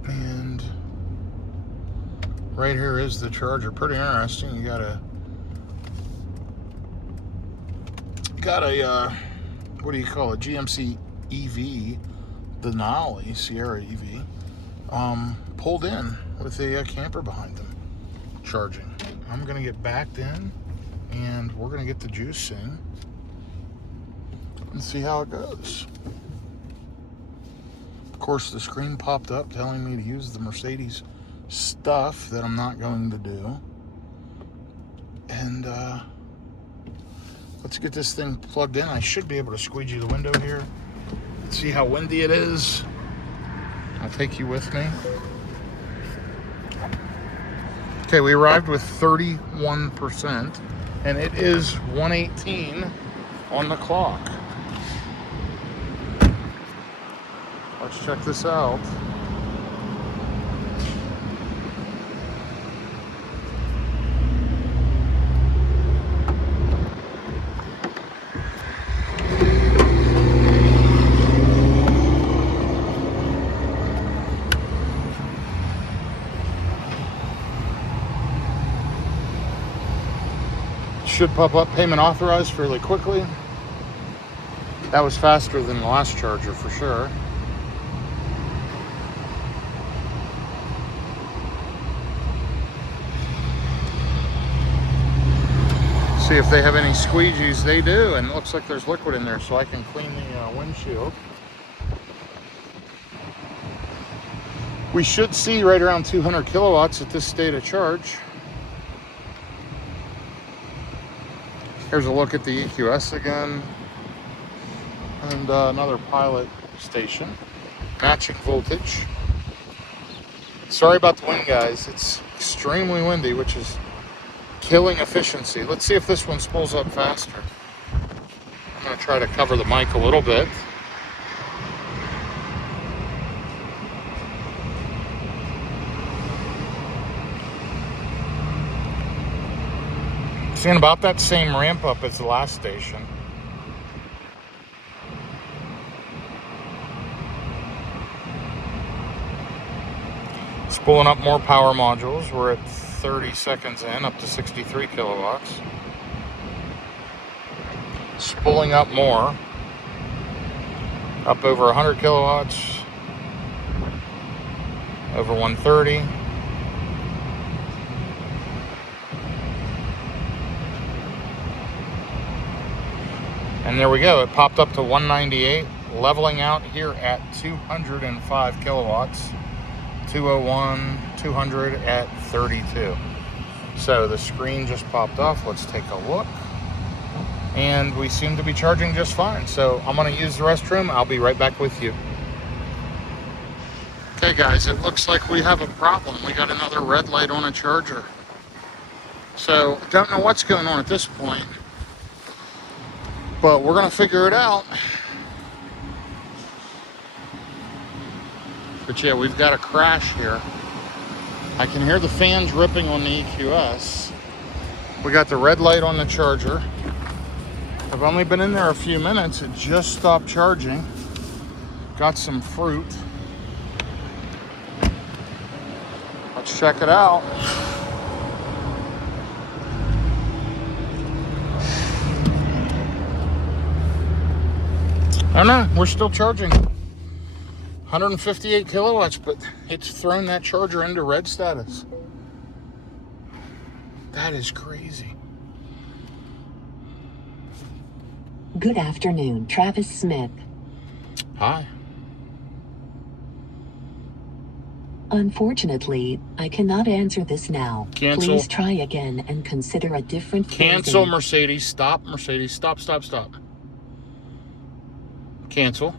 And right here is the charger. Pretty interesting. You got a what do you call it? GMC EV, Denali Sierra EV, pulled in with a camper behind them, charging. I'm gonna get backed in, and we're gonna get the juicing and see how it goes. Of course, the screen popped up telling me to use the Mercedes stuff that I'm not going to do. And let's get this thing plugged in. I should be able to squeegee the window here. Let's see how windy it is. I'll take you with me. Okay, we arrived with 31%, and it is 1:18 on the clock. Let's check this out. Should pop up payment authorized fairly quickly. That was faster than the last charger for sure. See if they have any squeegees. They do, and it looks like there's liquid in there, so I can clean the windshield. We should see right around 200 kilowatts at this state of charge. Here's a look at the EQS again, and another Pilot station, matching voltage. Sorry about the wind, guys. It's extremely windy, which is killing efficiency. Let's see if this one spools up faster. I'm going to try to cover the mic a little bit. Seeing about that same ramp up as the last station. Spooling up more power modules. We're at 30 seconds in, up to 63 kilowatts. Spooling up more. Up over 100 kilowatts. Over 130. And there we go. It popped up to 198, leveling out here at 205 kilowatts. 201, 200 at 32. So the screen just popped off. Let's take a look. And we seem to be charging just fine. So I'm going to use the restroom. I'll be right back with you. Okay, guys, it looks like we have a problem. We got another red light on a charger. So I don't know what's going on at this point, but we're going to figure it out. But yeah, we've got a crash here. I can hear the fans ripping on the EQS. We got the red light on the charger. I've only been in there a few minutes. It just stopped charging. Got some fruit. Let's check it out. I don't know, we're still charging 158 kilowatts, but it's thrown that charger into red status. That is crazy. Good afternoon, Travis Smith. Hi. Unfortunately, I cannot answer this now. Cancel. Please try again and consider a different Cancel, closing. Mercedes. Stop, Mercedes. Stop, stop, stop. Cancel.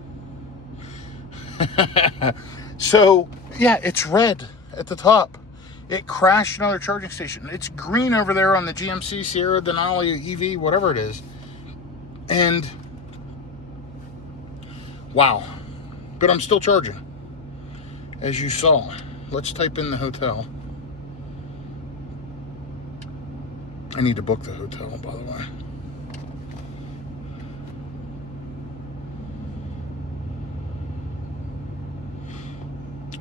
So, yeah, it's red at the top. It crashed another charging station. It's green over there on the GMC Sierra Denali EV, whatever it is. And, wow. But I'm still charging, as you saw. Let's type in the hotel. I need to book the hotel, by the way.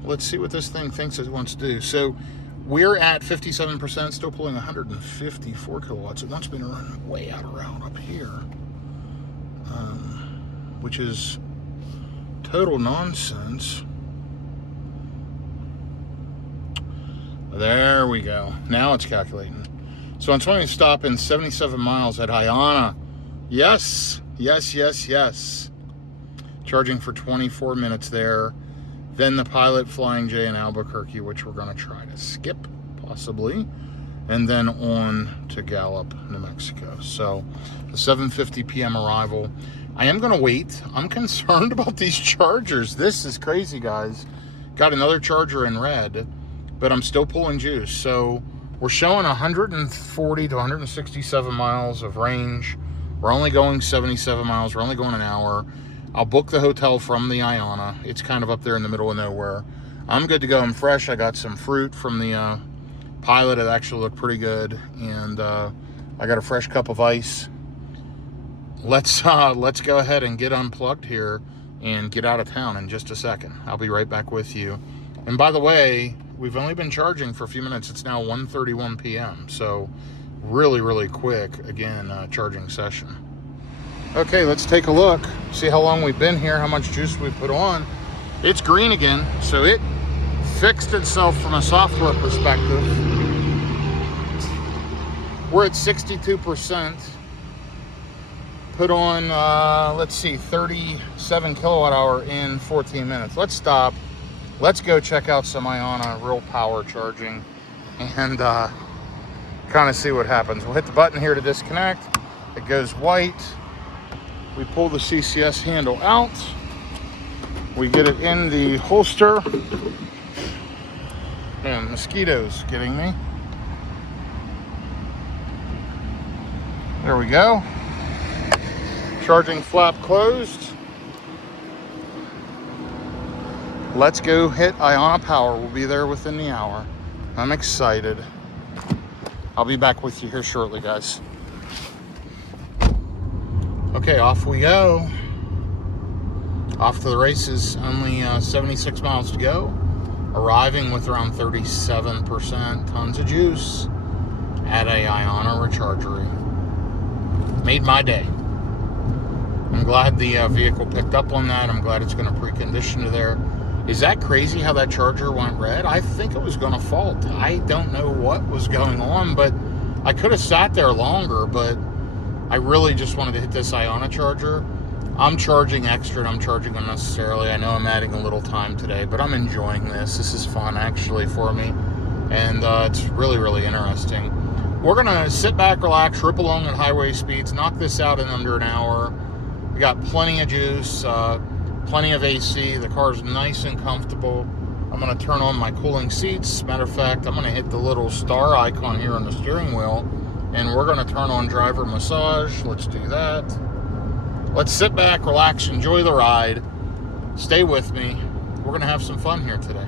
Let's see what this thing thinks it wants to do. So we're at 57%, still pulling 154 kilowatts. It wants me to run way out of route up here, which is total nonsense. There we go. Now it's calculating. So it's wanting to stop in 77 miles at Iona. Yes, yes, yes, yes. Charging for 24 minutes there. Then the Pilot Flying J in Albuquerque, which we're going to try to skip, possibly. And then on to Gallup, New Mexico. So, a 7:50 p.m. arrival. I am going to wait. I'm concerned about these chargers. This is crazy, guys. Got another charger in red, but I'm still pulling juice. So, we're showing 140 to 167 miles of range. We're only going 77 miles. We're only going an hour. I'll book the hotel from the Iona. It's kind of up there in the middle of nowhere. I'm good to go. I'm fresh. I got some fruit from the Pilot. It actually looked pretty good. And I got a fresh cup of ice. Let's go ahead and get unplugged here and get out of town in just a second. I'll be right back with you. And by the way, we've only been charging for a few minutes. It's now 1:31 p.m. So really, really quick, again, charging session. Okay, let's take a look, see how long we've been here, how much juice we put on. It's green again, so it fixed itself from a software perspective. We're at 62%. Put on, let's see, 37 kilowatt hour in 14 minutes. Let's stop. Let's go check out some Iona real power charging and kind of see what happens. We'll hit the button here to disconnect. It goes white. We pull the CCS handle out. We get it in the holster. And mosquitoes getting me. There we go. Charging flap closed. Let's go hit Iona Power. We'll be there within the hour. I'm excited. I'll be back with you here shortly, guys. Okay, off we go. Off to the races. Only 76 miles to go. Arriving with around 37%. Tons of juice at a Iona rechargery. Made my day. I'm glad the vehicle picked up on that. I'm glad it's going to precondition to there. Is that crazy how that charger went red? I think it was going to fault. I don't know what was going on, but I could have sat there longer, but I really just wanted to hit this Iona charger. I'm charging extra and I'm charging unnecessarily. I know I'm adding a little time today, but I'm enjoying this. This is fun actually for me. And it's really, really interesting. We're going to sit back, relax, rip along at highway speeds, knock this out in under an hour. We got plenty of juice, plenty of AC. The car's nice and comfortable. I'm going to turn on my cooling seats. Matter of fact, I'm going to hit the little star icon here on the steering wheel. And we're going to turn on driver massage. Let's do that. Let's sit back, relax, enjoy the ride. Stay with me. We're going to have some fun here today.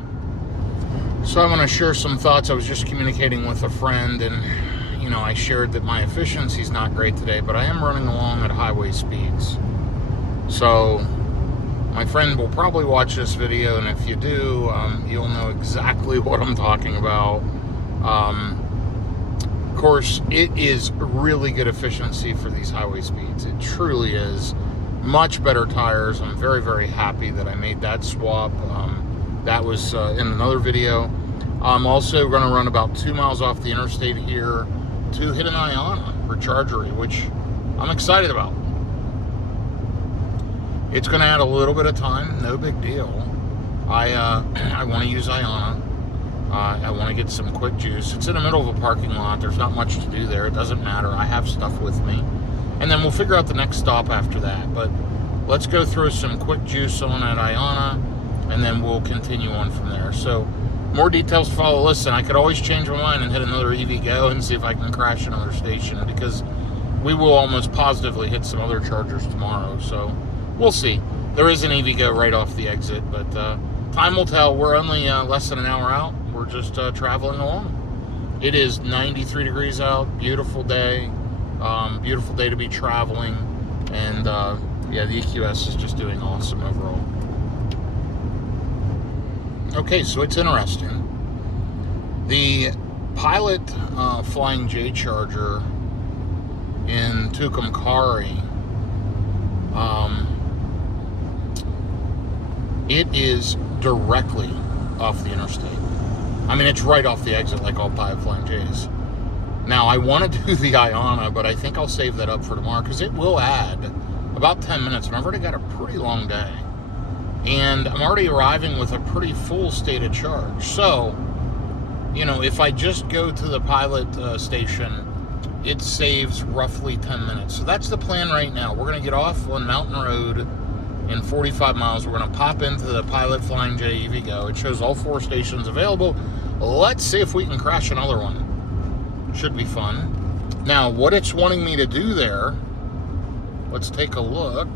So I want to share some thoughts. I was just communicating with a friend, and I shared that my efficiency is not great today, but I am running along at highway speeds. So My friend will probably watch this video, and if you do, you'll know exactly what I'm talking about. Of course, it is really good efficiency for these highway speeds. It truly is. Much better tires. I'm very, very happy that I made that swap. That was in another video. I'm also going to run about 2 miles off the interstate here to hit an Iona rechargery, which I'm excited about. It's going to add a little bit of time, no big deal. I want to use Iona. I want to get some quick juice. It's in the middle of a parking lot. There's not much to do there. It doesn't matter. I have stuff with me. And then we'll figure out the next stop after that. But let's go throw some quick juice on at Iona, and then we'll continue on from there. So more details to follow. Listen, I could always change my mind and hit another EVgo and see if I can crash another station, because we will almost positively hit some other chargers tomorrow. So we'll see. There is an EVgo right off the exit, but time will tell. We're only less than an hour out. We're just traveling along. It is 93 degrees out. Beautiful day. Beautiful day to be traveling. And yeah, the EQS is just doing awesome overall. Okay, so it's interesting. The Pilot Flying J charger in Tucumcari, it is directly off the interstate. I mean, it's right off the exit like all Pilot Flying J's. Now, I want to do the Iona, but I think I'll save that up for tomorrow, because it will add about 10 minutes, and I've already got a pretty long day. And I'm already arriving with a pretty full state of charge. So, you know, if I just go to the Pilot station, it saves roughly 10 minutes. So that's the plan right now. We're going to get off on Mountain Road in 45 miles. We're going to pop into the Pilot Flying J EVgo. It shows all 4 stations available. Let's see if we can crash another one. Should be fun. Now, what it's wanting me to do there, let's take a look.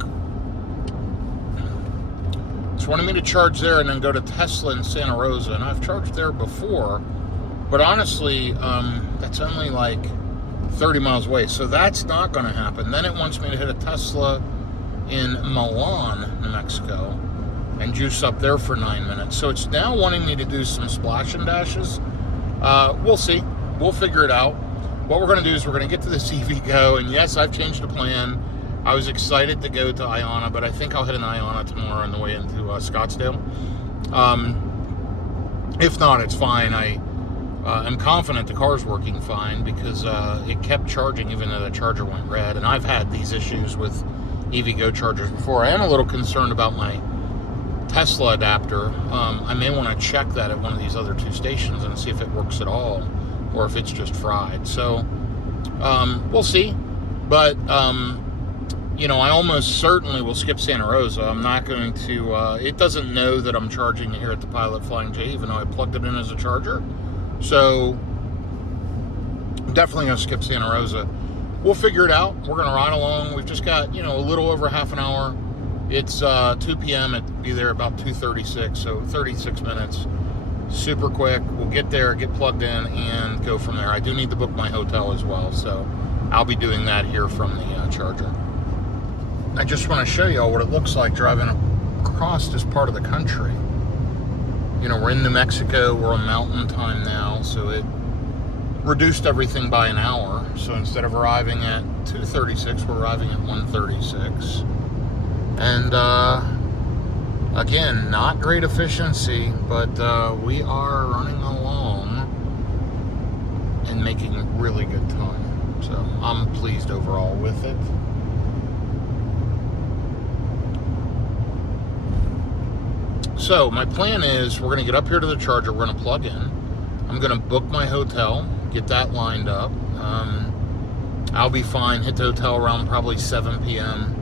It's wanting me to charge there and then go to Tesla in Santa Rosa. And I've charged there before, but honestly, that's only like 30 miles away. So that's not going to happen. Then it wants me to hit a Tesla in Milan, New Mexico, and juice up there for 9 minutes. So it's now wanting me to do some splash and dashes. We'll see. We'll figure it out. What we're going to do is we're going to get to this EVgo, and yes, I've changed the plan. I was excited to go to Iona, but I think I'll hit an Iona tomorrow on the way into Scottsdale. If not, it's fine. I am confident the car's working fine, because it kept charging even though the charger went red, and I've had these issues with EVgo chargers before. I am a little concerned about my Tesla adapter. I may want to check that at one of these other 2 stations and see if it works at all, or if it's just fried. So we'll see. But you know, I almost certainly will skip Santa Rosa. I'm not going to it doesn't know that I'm charging here at the Pilot Flying J, even though I plugged it in as a charger. So I'm definitely going to skip Santa Rosa. We'll figure it out. We're going to ride along. We've just got, you know, a little over half an hour. It's 2 p.m. It'll be there about 2:36, so 36 minutes. Super quick. We'll get there, get plugged in, and go from there. I do need to book my hotel as well, so I'll be doing that here from the charger. I just want to show you all what it looks like driving across this part of the country. You know, we're in New Mexico. We're on mountain time now, so it reduced everything by an hour. So instead of arriving at 2:36, we're arriving at 1:36. And again, not great efficiency, but we are running along and making really good time. So I'm pleased overall with it. So my plan is we're going to get up here to the charger. We're going to plug in. I'm going to book my hotel, get that lined up. I'll be fine. Hit the hotel around probably 7 p.m.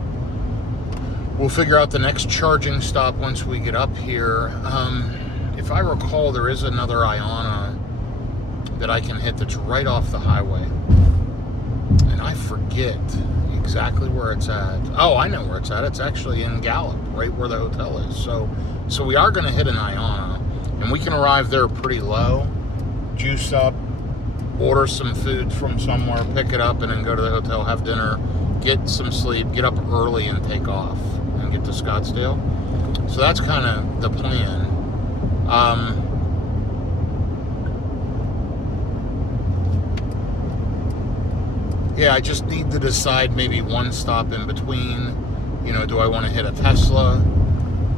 We'll figure out the next charging stop once we get up here. If I recall, there is another Iona that I can hit that's right off the highway. And I forget exactly where it's at. Oh, I know where it's at. It's actually in Gallup, right where the hotel is. So we are going to hit an Iona, and we can arrive there pretty low, juice up, order some food from somewhere, pick it up, and then go to the hotel, have dinner, get some sleep, get up early, and take off and get to Scottsdale. So that's kind of the plan. Yeah, I just need to decide maybe one stop in between. You know, do I want to hit a Tesla?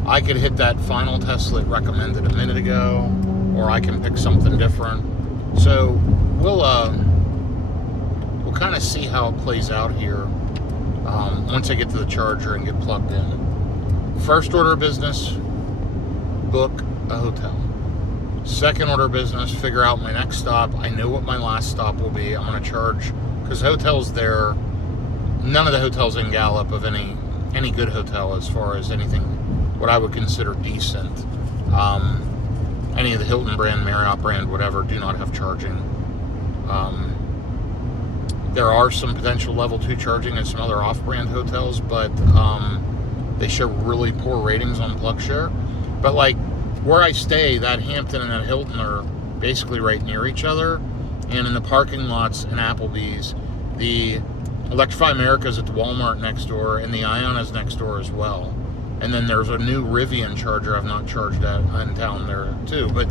I could hit that final Tesla it recommended a minute ago, or I can pick something different. So we'll kind of see how it plays out here once I get to the charger and get plugged in. First order of business, book a hotel. Second order of business, figure out my next stop. I know what my last stop will be. I'm going to charge, because hotels there, none of the hotels in Gallup of any good hotel as far as anything what I would consider decent. Any of the Hilton brand, Marriott brand, whatever, do not have charging. There are some potential level 2 charging at some other off-brand hotels, but they show really poor ratings on PlugShare. But like where I stay, that Hampton and that Hilton are basically right near each other. And in the parking lots in Applebee's, the Electrify America's at the Walmart next door, and the Iona's next door as well. And then there's a new Rivian charger I've not charged at in town there too. But,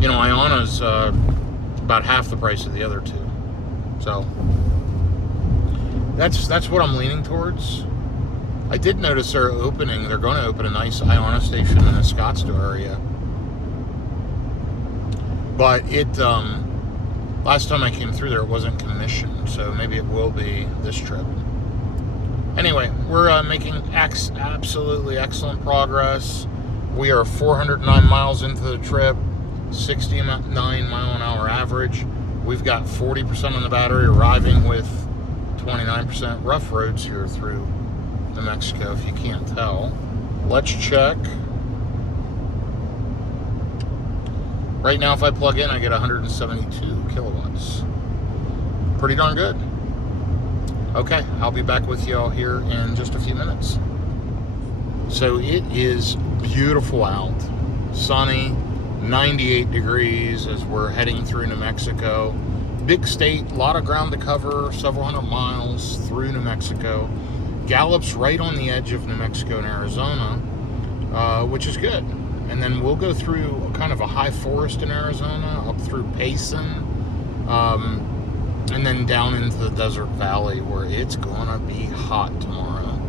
you know, Iona's about half the price of the other two. So that's what I'm leaning towards. I did notice they're going to open a nice Iona station in the Scottsdale area. But it, last time I came through there, it wasn't commissioned, so maybe it will be this trip. Anyway, we're making absolutely excellent progress. We are 409 miles into the trip, 69 mile an hour average. We've got 40% on the battery, arriving with 29%. Rough roads here through New Mexico, if you can't tell. Let's check. Right now, if I plug in, I get 172 kilowatts. Pretty darn good. Okay, I'll be back with y'all here in just a few minutes. So it is beautiful out. Sunny, 98 degrees as we're heading through New Mexico. Big state, a lot of ground to cover, several hundred miles through New Mexico. Gallup's right on the edge of New Mexico and Arizona, which is good. And then we'll go through kind of a high forest in Arizona, up through Payson, and then down into the Desert Valley, where it's going to be hot tomorrow.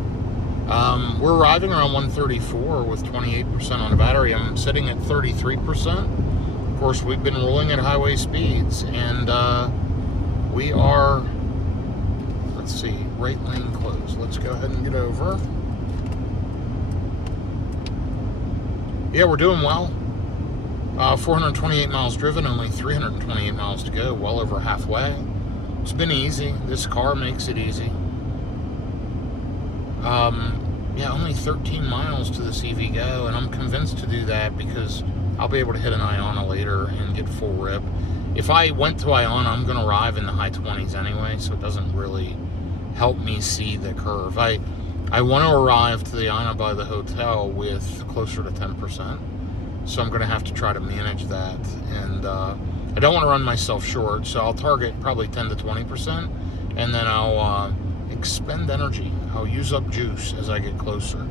We're arriving around 134 with 28% on the battery. I'm sitting at 33%. Of course, we've been rolling at highway speeds, and we are, let's see, right lane closed. Let's go ahead and get over. Yeah, we're doing well. 428 miles driven, only 328 miles to go, well over halfway. It's been easy. This car makes it easy. Yeah, only 13 miles to the CV Go, and I'm convinced to do that because I'll be able to hit an Iona later and get full rip. If I went to Iona, I'm going to arrive in the high 20s anyway, so it doesn't really help me see the curve. I want to arrive to the Iona by the hotel with closer to 10%, so I'm going to have to try to manage that, and I don't want to run myself short, so I'll target probably 10 to 20%, and then I'll expend energy. I'll use up juice as I get closer.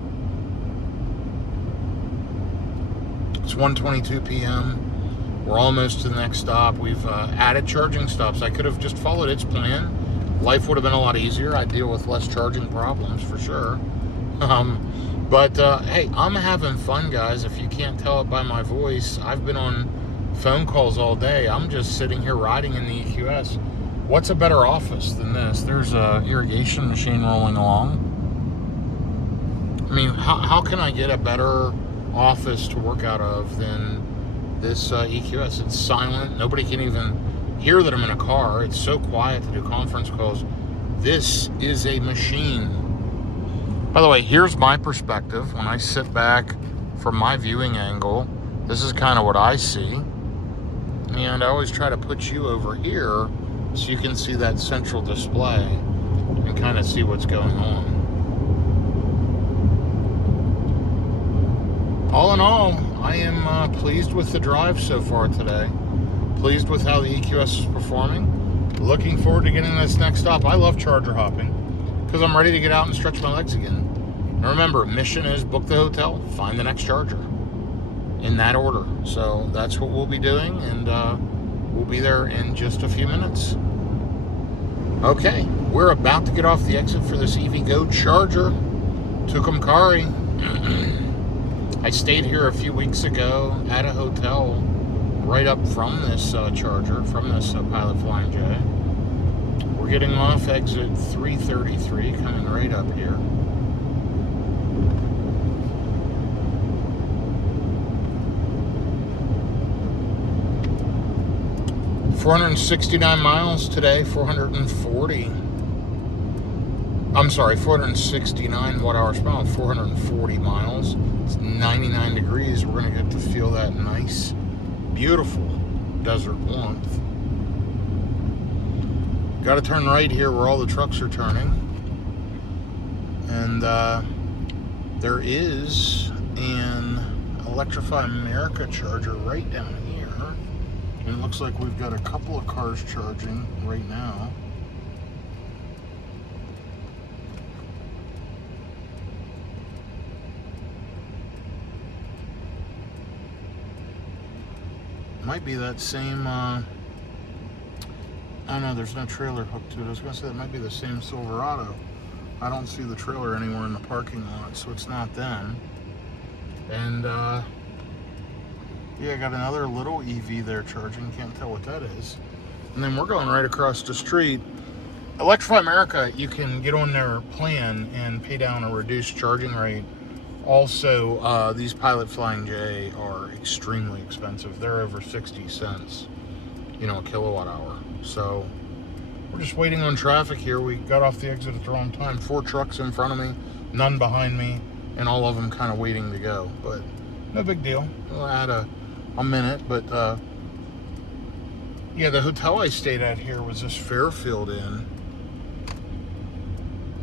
It's 1:22 p.m. We're almost to the next stop. We've added charging stops. I could have just followed its plan. Life would have been a lot easier. I'd deal with less charging problems for sure. But hey, I'm having fun, guys. If you can't tell it by my voice, I've been on phone calls all day. I'm just sitting here riding in the EQS. What's a better office than this? There's a irrigation machine rolling along. I mean, how can I get a better office to work out of than this EQS? It's silent. Nobody can even hear that I'm in a car. It's so quiet to do conference calls. This is a machine. By the way, here's my perspective. When I sit back from my viewing angle, this is kind of what I see. And I always try to put you over here so you can see that central display and kind of see what's going on. All in all, I am pleased with the drive so far today. Pleased with how the EQS is performing. Looking forward to getting this next stop. I love charger hopping. because I'm ready to get out and stretch my legs again. And remember, mission is book the hotel, find the next charger, in that order. So that's what we'll be doing, and we'll be there in just a few minutes. Okay, we're about to get off the exit for this EVgo charger, Tucumcari. I stayed here a few weeks ago at a hotel right up from this charger, from this Pilot Flying J. We're getting off exit 333, coming right up here. $469 miles today, 440. I'm sorry, 469 watt-hours per mile, 440 miles. It's 99 degrees. We're going to get to feel that nice, beautiful desert warmth. Got to turn right here where all the trucks are turning. And there is an Electrify America charger right down here. And it looks like we've got a couple of cars charging right now. Might be that same, oh no, there's no trailer hooked to it. I was going to say that might be the same Silverado. I don't see the trailer anywhere in the parking lot, so it's not them. And, yeah, I got another little EV there charging. Can't tell what that is. And then we're going right across the street. Electrify America, you can get on their plan and pay down a reduced charging rate. Also, these Pilot Flying J are extremely expensive. They're over 60 cents, a kilowatt hour. So we're just waiting on traffic here. We got off the exit at the wrong time. 4 trucks in front of me, none behind me, and all of them kind of waiting to go. But no big deal. We'll add a minute, but yeah, the hotel I stayed at here was this Fairfield Inn,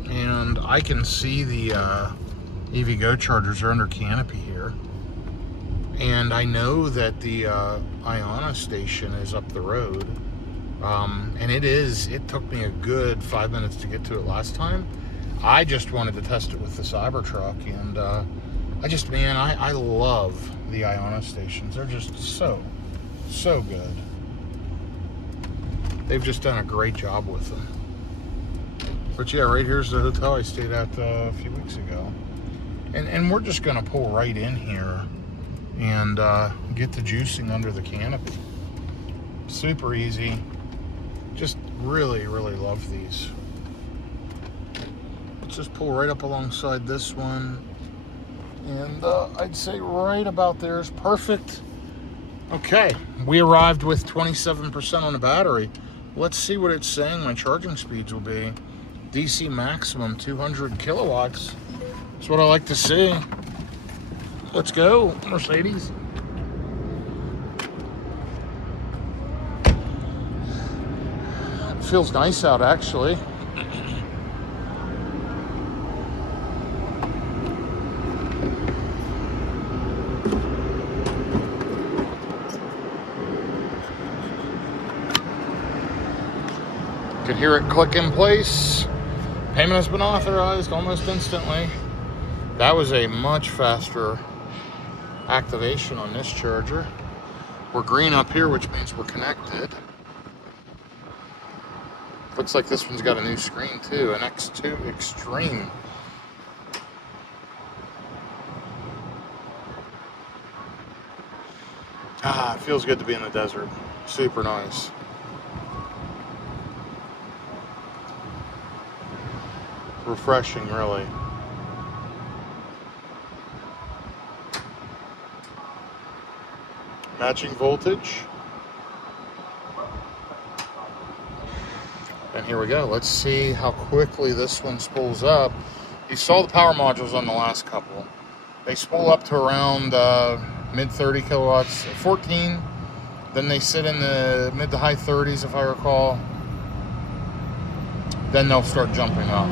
and I can see the EVgo chargers are under canopy here, and I know that the Iona station is up the road, and it took me a good 5 minutes to get to it last time. I just wanted to test it with the Cybertruck, and I love the Iona stations. They're just so good. They've just done a great job with them. But yeah, right here's the hotel I stayed at a few weeks ago. And we're just gonna pull right in here and get the juicing under the canopy. Super easy. Just really, really love these. Let's just pull right up alongside this one. And I'd say right about there is perfect. Okay, we arrived with 27% on the battery. Let's see what it's saying my charging speeds will be. DC maximum 200 kilowatts. That's what I like to see. Let's go, Mercedes. It feels nice out, actually. Could hear it click in place. Payment has been authorized almost instantly. That was a much faster activation on this charger. We're green up here, which means we're connected. Looks like this one's got a new screen too, an X2 Extreme. It feels good to be in the desert. Super nice. Refreshing, really. Matching voltage. And here we go. Let's see how quickly this one spools up. You saw the power modules on the last couple. They spool up to around mid 30 kilowatts, 14. Then they sit in the mid to high 30s, if I recall. Then they'll start jumping up.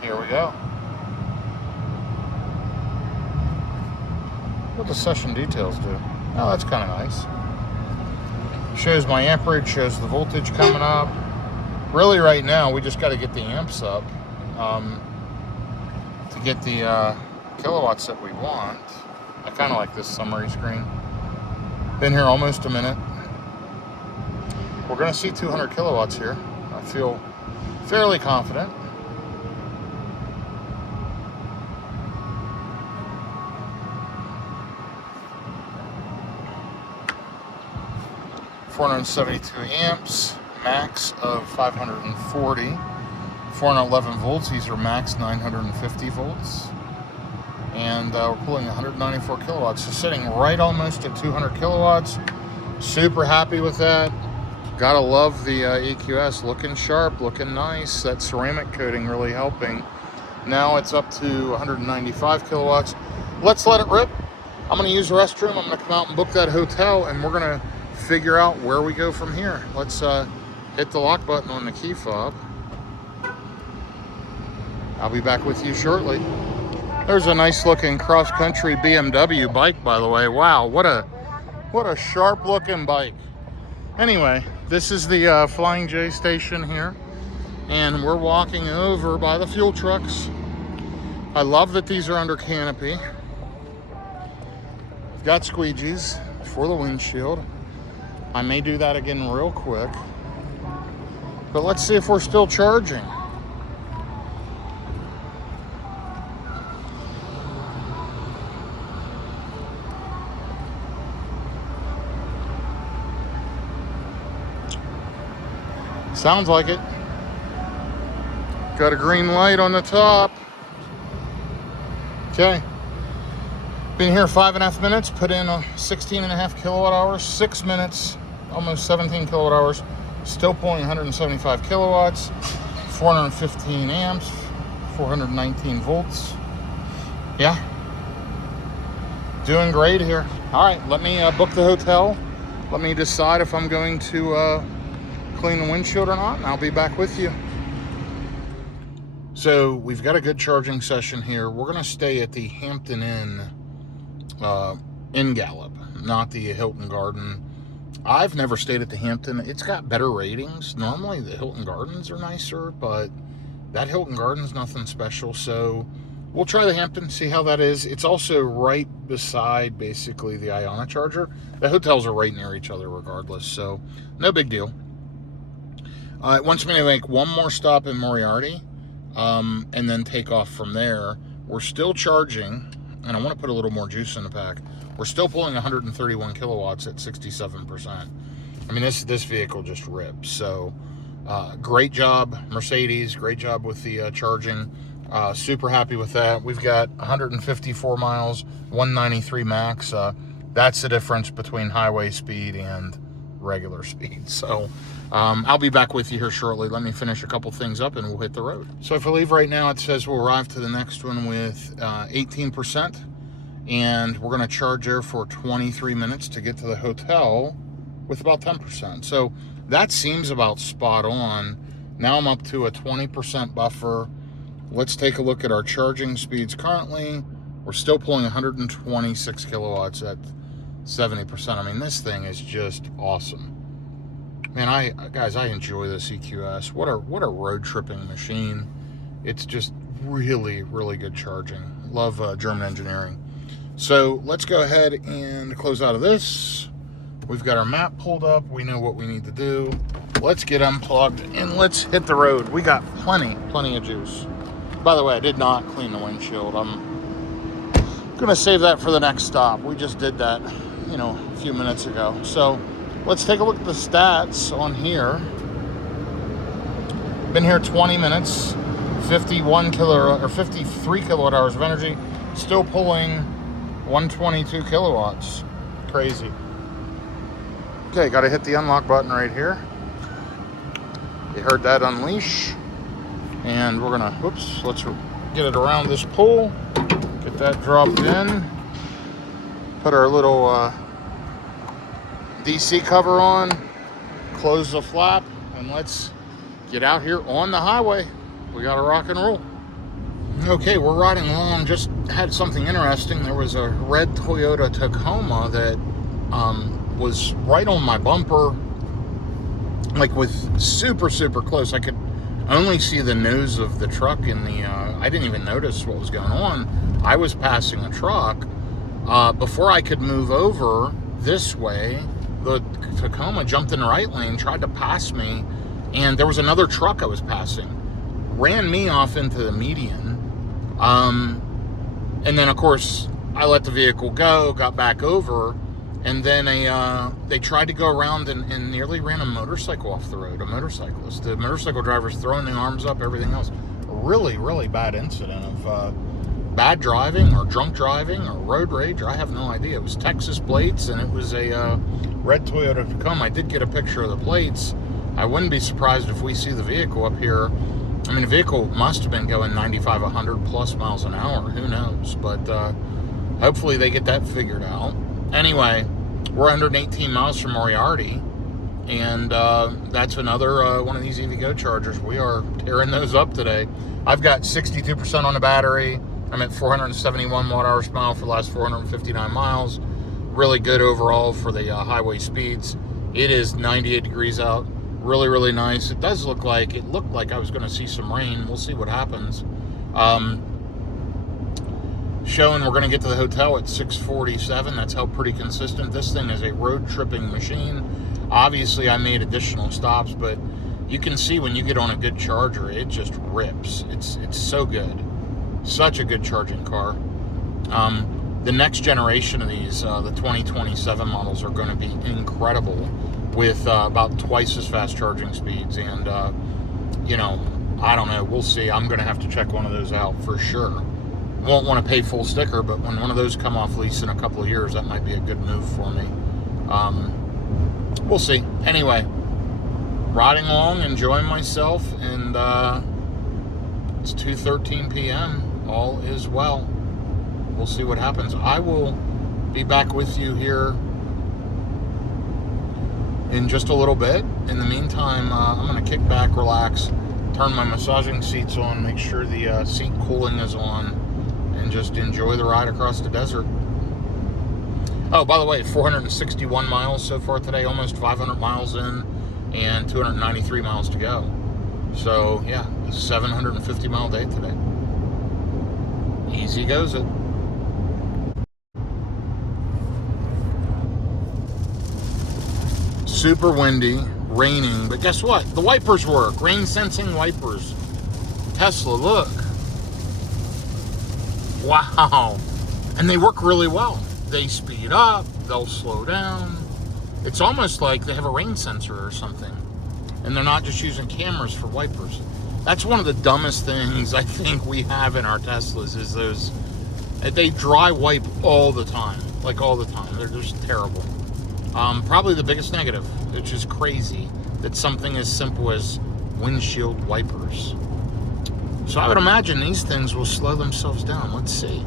Here we go. We'll the session details do? Oh, that's kind of nice. Shows my amperage, shows the voltage coming up. Really right now, we just got to get the amps up to get the kilowatts that we want. I kind of like this summary screen. Been here almost a minute. We're going to see 200 kilowatts here. I feel fairly confident. .472 amps, max of 540, 411 volts. These are max 950 volts. And we're pulling 194 kilowatts. So sitting right almost at 200 kilowatts. Super happy with that. Gotta love the EQS, looking sharp, looking nice. That ceramic coating really helping. Now it's up to 195 kilowatts. Let's let it rip. I'm gonna use the restroom. I'm gonna come out and book that hotel, and we're gonna figure out where we go from here. Let's hit the lock button on the key fob. I'll be back with you shortly. There's a nice looking cross-country BMW bike, by the way. Wow, what a sharp looking bike. Anyway, this is the Flying J station here, and we're walking over by the fuel trucks. I love that these are under canopy. Got squeegees for the windshield. I may do that again real quick, but let's see if we're still charging. Sounds like it. Got a green light on the top. Okay. Been here 5.5 minutes, put in 16.5 kilowatt hours, 6 minutes, almost 17 kilowatt hours, still pulling 175 kilowatts, 415 amps, 419 volts. Yeah, doing great here. All right, let me book the hotel. Let me decide if I'm going to clean the windshield or not, and I'll be back with you. So we've got a good charging session here. We're gonna stay at the Hampton Inn in Gallup, not the Hilton Garden. I've never stayed at the Hampton. It's got better ratings. Normally the Hilton Gardens are nicer, but that Hilton Garden's nothing special. So we'll try the Hampton, see how that is. It's also right beside basically the Iona charger. The hotels are right near each other regardless, so no big deal. It wants me to make one more stop in Moriarty and then take off from there. We're still charging, and I want to put a little more juice in the pack. We're still pulling 131 kilowatts at 67%. I mean, this vehicle just rips. So great job, Mercedes. Great job with the charging. Super happy with that. We've got 154 miles, 193 max. That's the difference between highway speed and regular speed. So I'll be back with you here shortly. Let me finish a couple things up and we'll hit the road. So if I leave right now, it says we'll arrive to the next one with 18%, and we're going to charge there for 23 minutes to get to the hotel with about 10%. So that seems about spot on. Now I'm up to a 20% buffer. Let's take a look at our charging speeds currently. We're still pulling 126 kilowatts at 70%. I mean, this thing is just awesome. Man, guys, I enjoy this EQS. What a road tripping machine. It's just really, really good charging. Love German engineering. So let's go ahead and close out of this. We've got our map pulled up. We know what we need to do. Let's get unplugged and let's hit the road. We got plenty of juice. By the way, I did not clean the windshield. I'm gonna save that for the next stop. We just did that, a few minutes ago. So let's take a look at the stats on here. Been here 20 minutes, 53 kilowatt hours of energy, still pulling 122 kilowatts. Crazy. Okay, got to hit the unlock button right here. You heard that unleash. And we're gonna, let's get it around this pole, get that dropped in, put our little DC cover on, close the flap, and let's get out here on the highway. We gotta rock and roll. Okay, we're riding along. Just had something interesting. There was a red Toyota Tacoma that was right on my bumper, like with super, super close. I could only see the nose of the truck in the, I didn't even notice what was going on. I was passing a truck. Before I could move over this way, the Tacoma jumped in the right lane, tried to pass me, and there was another truck I was passing. Ran me off into the median. And then, of course, I let the vehicle go, got back over, and then they tried to go around and nearly ran a motorcycle off the road, a motorcyclist. The motorcycle driver's throwing the arms up, everything else. A really, really bad incident of bad driving or drunk driving or road rage. I have no idea. It was Texas plates, and it was a red Toyota Tacoma. I did get a picture of the plates. I wouldn't be surprised if we see the vehicle up here. I mean, the vehicle must have been going 95, 100 plus miles an hour. Who knows? But hopefully they get that figured out. Anyway, we're 118 miles from Moriarty, and that's another one of these EVgo chargers. We are tearing those up today. I've got 62% on the battery. I'm at 471 watt-hours per mile for the last 459 miles. Really good overall for the highway speeds. It is 98 degrees out. Really, really nice. It does look like, it looked like I was going to see some rain. We'll see what happens. Showing we're going to get to the hotel at 6:47. That's held pretty consistent. This thing is a road tripping machine. Obviously, I made additional stops, but you can see when you get on a good charger, it just rips. It's so good. Such a good charging car. The next generation of these, the 2027 models, are going to be incredible, with about twice as fast charging speeds. And, you know, I don't know. We'll see. I'm going to have to check one of those out for sure. Won't want to pay full sticker, but when one of those come off lease in a couple of years, that might be a good move for me. We'll see. Anyway, riding along, enjoying myself, and it's 2:13 p.m. All is well. We'll see what happens. I will be back with you here in just a little bit. In the meantime, I'm going to kick back, relax, turn my massaging seats on, make sure the seat cooling is on, and just enjoy the ride across the desert. Oh, by the way, 461 miles so far today, almost 500 miles in, and 293 miles to go. So, yeah, a 750-mile day today. Easy goes it. Super windy, raining, but guess what? The wipers work. Rain sensing wipers. Tesla, look. Wow. And they work really well. They speed up, they'll slow down. It's almost like they have a rain sensor or something. And they're not just using cameras for wipers. That's one of the dumbest things I think we have in our Teslas, is those, they dry wipe all the time. Like all the time. They're just terrible. Probably the biggest negative, which is crazy, that something as simple as windshield wipers. So I would imagine these things will slow themselves down. Let's see.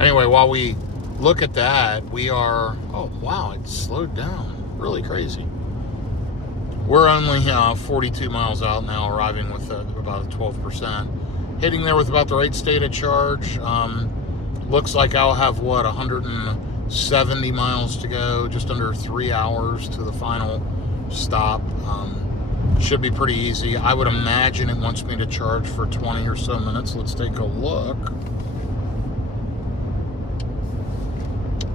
Anyway, while we look at that, we are, oh wow, it slowed down. Really crazy. We're only 42 miles out now, arriving with about a 12%. Hitting there with about the right state of charge. Looks like I'll have, what, 170 miles to go, just under 3 hours to the final stop. Should be pretty easy. I would imagine it wants me to charge for 20 or so minutes. Let's take a look.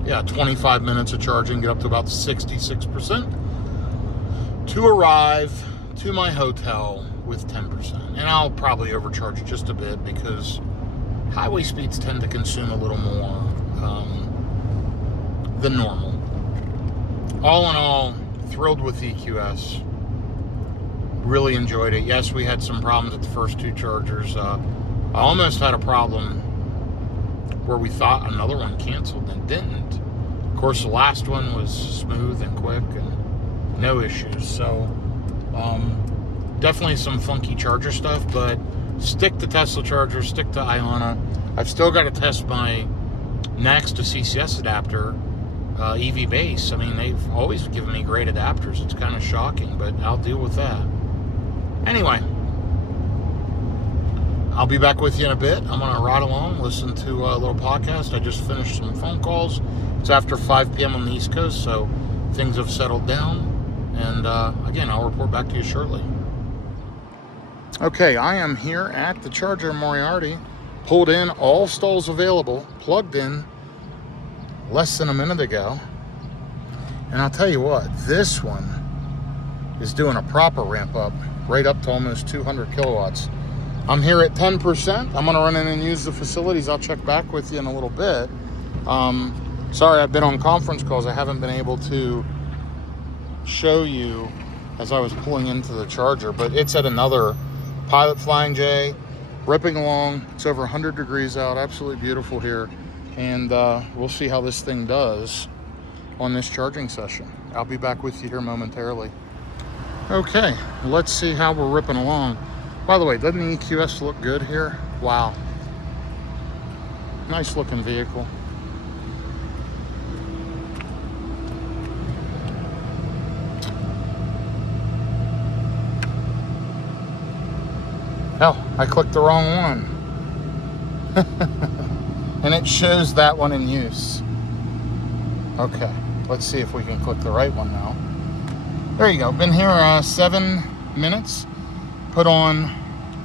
Yeah, 25 minutes of charging, get up to about 66%. To arrive to my hotel with 10%. And I'll probably overcharge just a bit because highway speeds tend to consume a little more than normal. All in all, thrilled with EQS. Really enjoyed it. Yes, we had some problems at the first two chargers. I almost had a problem where we thought another one canceled and didn't. Of course, the last one was smooth and quick and no issues. So, definitely some funky charger stuff, but stick to Tesla chargers, stick to Iona. I've still got to test my next to CCS adapter, EV base. I mean, they've always given me great adapters. It's kind of shocking, but I'll deal with that. Anyway, I'll be back with you in a bit. I'm going to ride along, listen to a little podcast. I just finished some phone calls. It's after 5 p.m. on the East Coast, so things have settled down. And again, I'll report back to you shortly. Okay, I am here at the charger Moriarty. Pulled in, all stalls available, plugged in less than a minute ago. And I'll tell you what, this one is doing a proper ramp up, right up to almost 200 kilowatts. I'm here at 10%. I'm gonna run in and use the facilities. I'll check back with you in a little bit. Sorry, I've been on conference calls. I haven't been able to show you as I was pulling into the charger, but it's at another Pilot Flying J, ripping along. It's over 100 degrees out, absolutely beautiful here. And we'll see how this thing does on this charging session. I'll be back with you here momentarily. Okay, let's see how we're ripping along. By the way, doesn't the EQS look good here? Wow. Nice looking vehicle. Oh, I clicked the wrong one. And it shows that one in use. Okay, let's see if we can click the right one now. There you go. Been here 7 minutes. Put on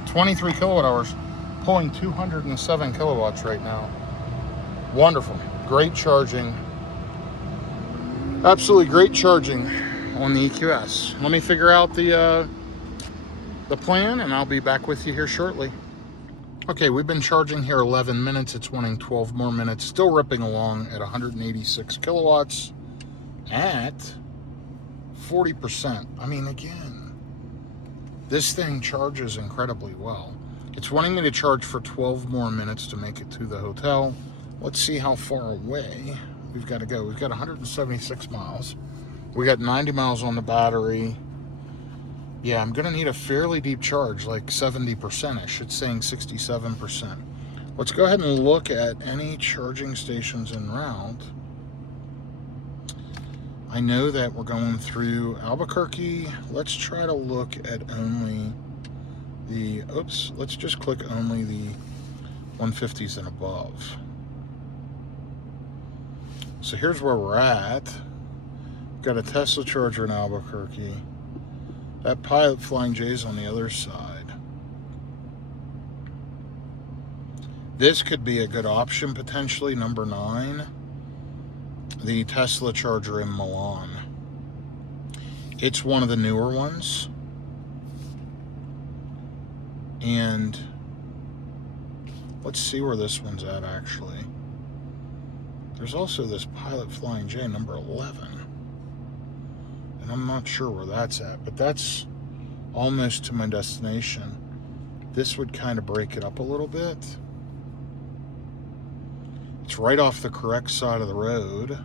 23 kilowatt hours. Pulling 207 kilowatts right now. Wonderful. Great charging. Absolutely great charging on the EQS. Let me figure out the plan, and I'll be back with you here shortly. Okay, we've been charging here 11 minutes. It's wanting 12 more minutes. Still ripping along at 186 kilowatts at 40%. I mean, again, this thing charges incredibly well. It's wanting me to charge for 12 more minutes to make it to the hotel. Let's see how far away we've got to go. We've got 176 miles. We got 90 miles on the battery. Yeah, I'm going to need a fairly deep charge, like 70%ish. It's saying 67%. Let's go ahead and look at any charging stations en route. I know that we're going through Albuquerque. Let's try to look at only the, let's just click only the 150s and above. So here's where we're at. Got a Tesla charger in Albuquerque. That Pilot Flying J is on the other side. This could be a good option, potentially, number 9. The Tesla charger in Milan. It's one of the newer ones. And let's see where this one's at, actually. There's also this Pilot Flying J, number 11. And I'm not sure where that's at, but that's almost to my destination. This would kind of break it up a little bit. It's right off the correct side of the road.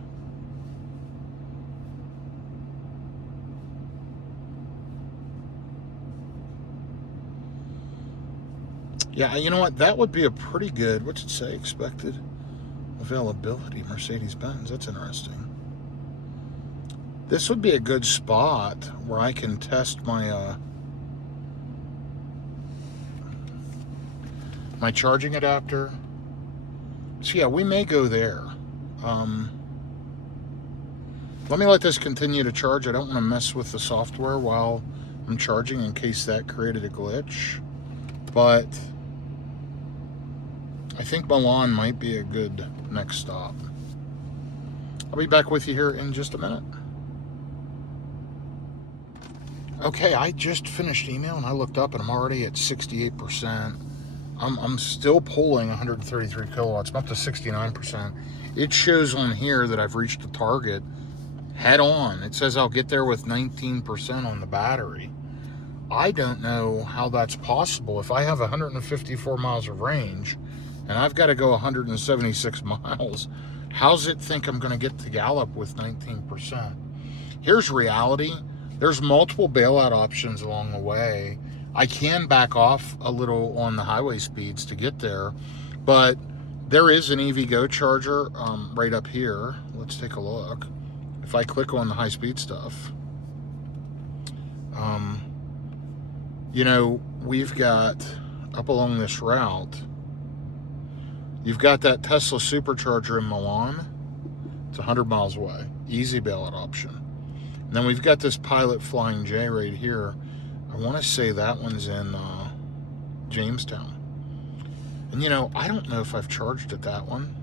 Yeah, you know what? That would be a pretty good, what's it say, expected availability, Mercedes-Benz. That's interesting. This would be a good spot where I can test my my charging adapter. So yeah, we may go there. Let me let this continue to charge. I don't want to mess with the software while I'm charging in case that created a glitch. But I think Milan might be a good next stop. I'll be back with you here in just a minute. Okay, I just finished email and I looked up and I'm already at 68%. I'm still pulling 133 kilowatts. I'm up to 69%. It shows on here that I've reached the target head on. It says I'll get there with 19% on the battery. I don't know how that's possible. If I have 154 miles of range and I've got to go 176 miles, how's it think I'm going to get to Gallup with 19%? Here's reality. There's multiple bailout options along the way. I can back off a little on the highway speeds to get there, but there is an EVgo charger right up here. Let's take a look. If I click on the high speed stuff, you know, we've got up along this route, you've got that Tesla supercharger in Milan. It's 100 miles away. Easy bailout option. And then we've got this Pilot Flying J right here. I want to say that one's in Jamestown. And you know, I don't know if I've charged at that one.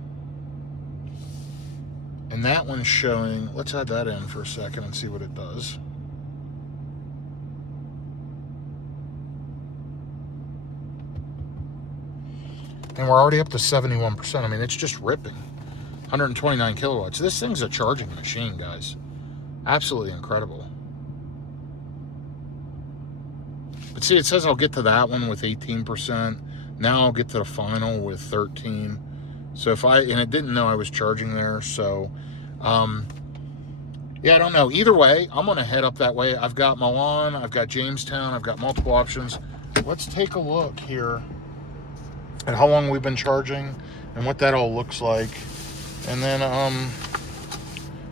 And that one's showing, let's add that in for a second and see what it does. And we're already up to 71%. I mean, it's just ripping. 129 kilowatts. This thing's a charging machine, guys. Absolutely incredible. But see, it says I'll get to that one with 18%. Now I'll get to the final with 13. So if and it didn't know I was charging there. So, yeah, I don't know. Either way, I'm going to head up that way. I've got Milan. I've got Jamestown. I've got multiple options. Let's take a look here at how long we've been charging and what that all looks like. And then,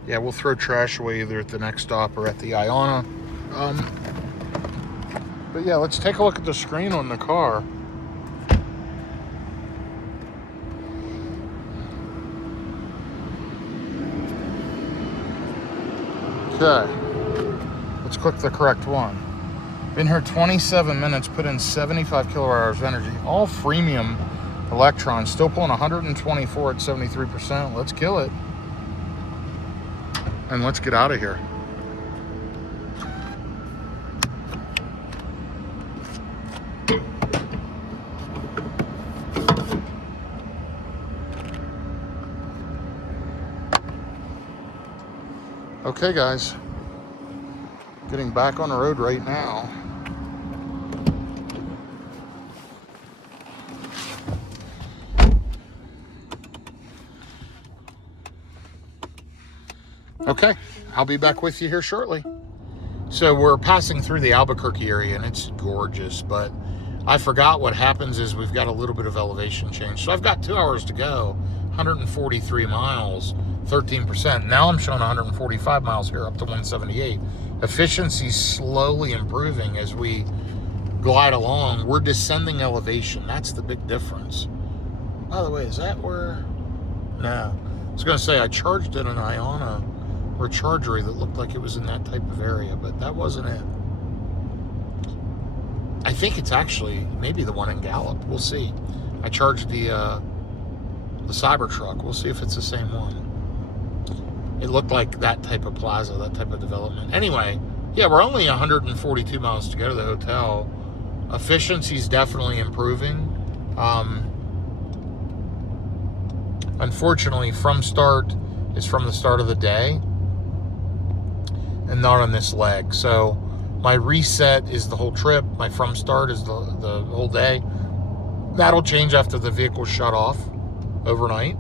yeah, we'll throw trash away either at the next stop or at the Iona. But yeah, let's take a look at the screen on the car. Okay, let's click the correct one. Been here 27 minutes, put in 75 kilowatt hours of energy. All freemium electrons, still pulling 124 at 73%. Let's kill it. And let's get out of here. Okay, guys. Getting back on the road right now. Okay, I'll be back with you here shortly. So we're passing through the Albuquerque area and it's gorgeous, but I forgot what happens is we've got a little bit of elevation change. So I've got 2 hours to go, 143 miles, 13%. Now I'm showing 145 miles here up to 178. Efficiency's slowly improving as we glide along. We're descending elevation. That's the big difference. By the way, is that where? No. I was going to say I charged at an Iona rechargery that looked like it was in that type of area, but that wasn't it. I think it's actually maybe the one in Gallup. We'll see. I charged the Cybertruck. We'll see if it's the same one. It looked like that type of plaza, that type of development. Anyway, yeah, we're only 142 miles to go to the hotel. Efficiency's definitely improving. Unfortunately, from start is from the start of the day and not on this leg. So my reset is the whole trip. My from start is the whole day. That'll change after the vehicle's shut off overnight.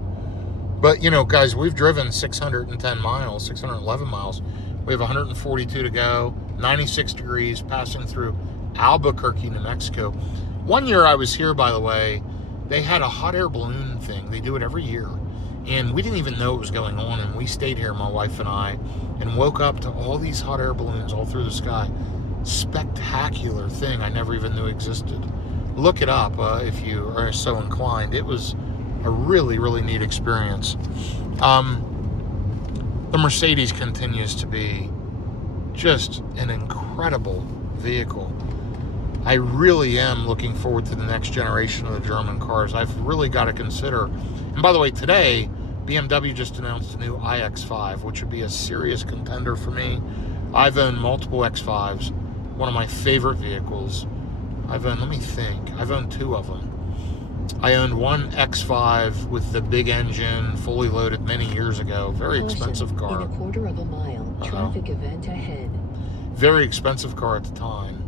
But, you know, guys, we've driven 610 miles, 611 miles. We have 142 to go, 96 degrees, passing through Albuquerque, New Mexico. One year I was here, by the way, they had a hot air balloon thing. They do it every year. And we didn't even know it was going on. And we stayed here, my wife and I, and woke up to all these hot air balloons all through the sky. Spectacular thing I never even knew existed. Look it up if you are so inclined. It was a really, really neat experience. The Mercedes continues to be just an incredible vehicle. I really am looking forward to the next generation of the German cars. I've really got to consider. And by the way, today, BMW just announced a new iX5, which would be a serious contender for me. I've owned multiple X5s, one of my favorite vehicles. I've owned two of them. I owned one X5 with the big engine, fully loaded many years ago. Very expensive car. In a quarter of a mile, traffic event ahead. Very expensive car at the time.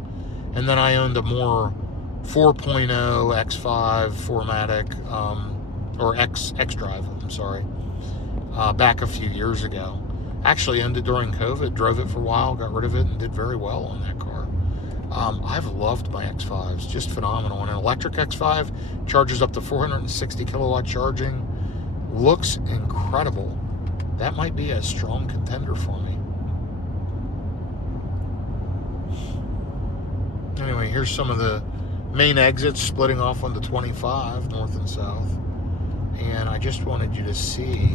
And then I owned a more 4.0 X5 4MATIC, or X-Drive, I'm sorry, back a few years ago. Actually owned it during COVID, drove it for a while, got rid of it, and did very well on that car. I've loved my X5s, just phenomenal. And an electric X5 charges up to 460 kilowatt charging. Looks incredible. That might be a strong contender for me. Anyway, here's some of the main exit splitting off onto 25, north and south. And I just wanted you to see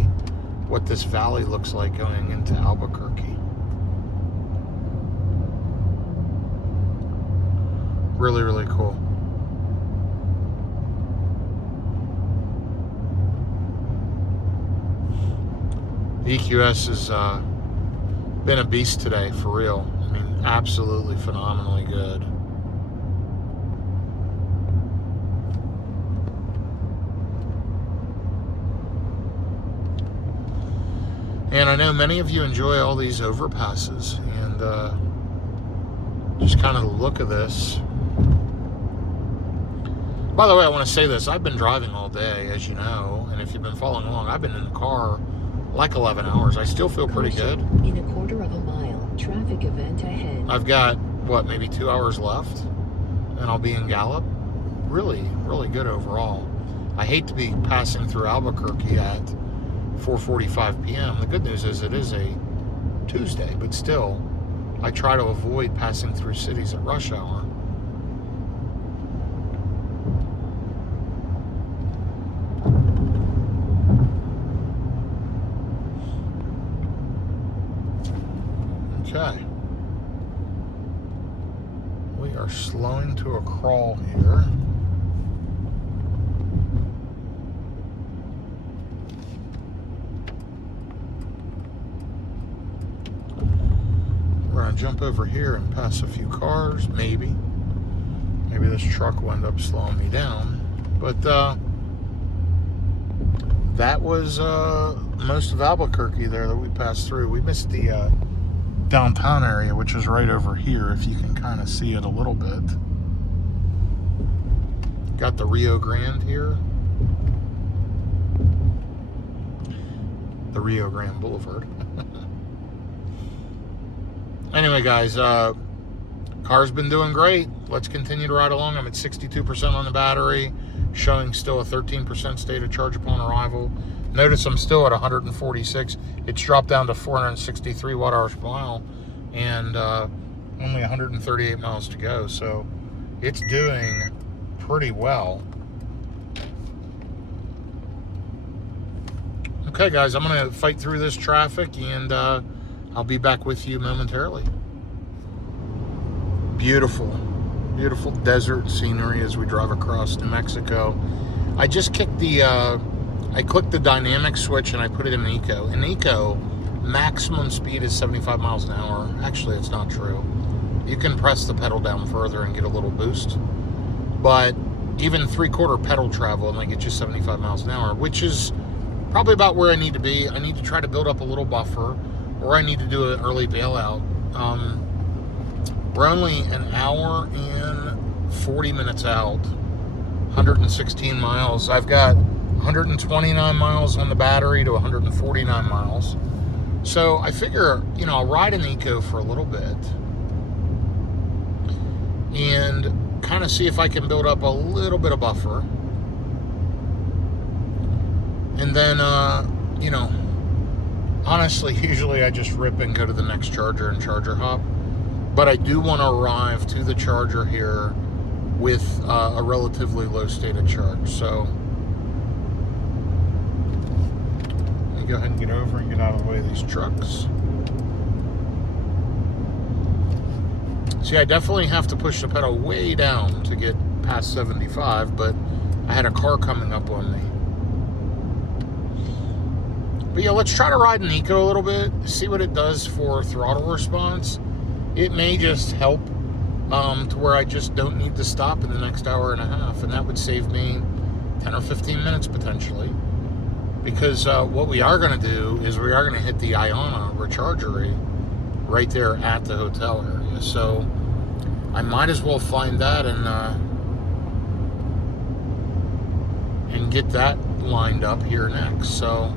what this valley looks like going into Albuquerque. Really, really cool. The EQS has been a beast today, for real. I mean, absolutely phenomenally good. And I know many of you enjoy all these overpasses, and just kind of the look of this. By the way, I want to say this. I've been driving all day, as you know, and if you've been following along, I've been in the car like 11 hours. I still feel pretty good. In a quarter of a mile, traffic event ahead. I've got, what, maybe 2 hours left, and I'll be in Gallup. Really, really good overall. I hate to be passing through Albuquerque at 4:45 p.m. The good news is it is a Tuesday, but still, I try to avoid passing through cities at rush hour. Okay. We are slowing to a crawl here. We're going to jump over here and pass a few cars, maybe. Maybe this truck will end up slowing me down. But that was most of Albuquerque there that we passed through. We missed the downtown area, which is right over here, if you can kind of see it a little bit. Got the Rio Grande here. The Rio Grande Boulevard. Anyway, guys, car's been doing great. Let's continue to ride along. I'm at 62% on the battery, showing still a 13% state of charge upon arrival. Notice I'm still at 146. It's dropped down to 463 watt-hours per mile, and only 138 miles to go. So it's doing pretty well. Okay, guys, I'm going to fight through this traffic, and I'll be back with you momentarily. Beautiful, beautiful desert scenery as we drive across New Mexico. I just kicked the, I clicked the dynamic switch and I put it in eco. In eco, maximum speed is 75 miles an hour. Actually, it's not true. You can press the pedal down further and get a little boost. But even 3/4 pedal travel and I get you 75 miles an hour, which is probably about where I need to be. I need to try to build up a little buffer, or I need to do an early bailout. We're only an hour and 40 minutes out, 116 miles. I've got 129 miles on the battery to 149 miles. So I figure, you know, I'll ride an eco for a little bit and kind of see if I can build up a little bit of buffer. And then, you know, honestly, usually I just rip and go to the next charger and charger hop. But I do want to arrive to the charger here with a relatively low state of charge. So let me go ahead and get over and get out of the way of these trucks. See, I definitely have to push the pedal way down to get past 75, but I had a car coming up on me. But yeah, let's try to ride an eco a little bit, see what it does for throttle response. It may just help to where I just don't need to stop in the next hour and a half, and that would save me 10 or 15 minutes potentially. Because what we are going to do is we are going to hit the Iona rechargery right there at the hotel area. So I might as well find that and get that lined up here next. So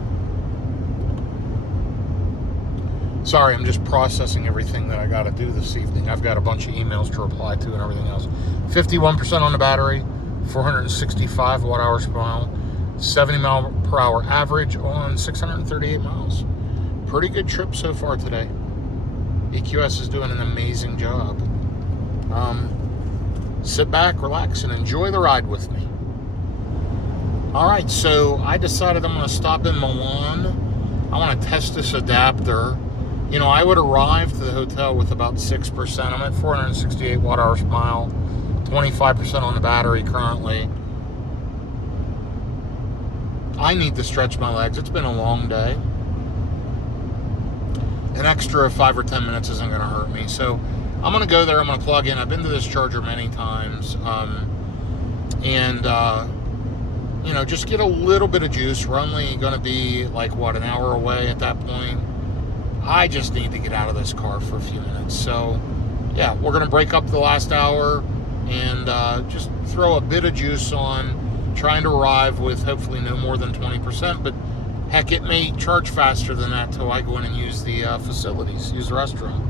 sorry, I'm just processing everything that I got to do this evening. I've got a bunch of emails to reply to and everything else. 51% on the battery, 465 watt-hours per mile, 70 mile per hour average on 638 miles. Pretty good trip so far today. EQS is doing an amazing job. sit back, relax, and enjoy the ride with me. All right, so I decided I'm going to stop in Milan. I want to test this adapter. You know, I would arrive to the hotel with about 6%. I'm at 468 watt-hours per mile, 25% on the battery currently. I need to stretch my legs. It's been a long day. An extra 5 or 10 minutes isn't going to hurt me. So I'm going to go there. I'm going to plug in. I've been to this charger many times. You know, just get a little bit of juice. We're only going to be like, what, an hour away at that point. I just need to get out of this car for a few minutes. So, yeah, we're going to break up the last hour and just throw a bit of juice on, trying to arrive with hopefully no more than 20%. But, heck, it may charge faster than that till I go in and use the facilities, use the restroom.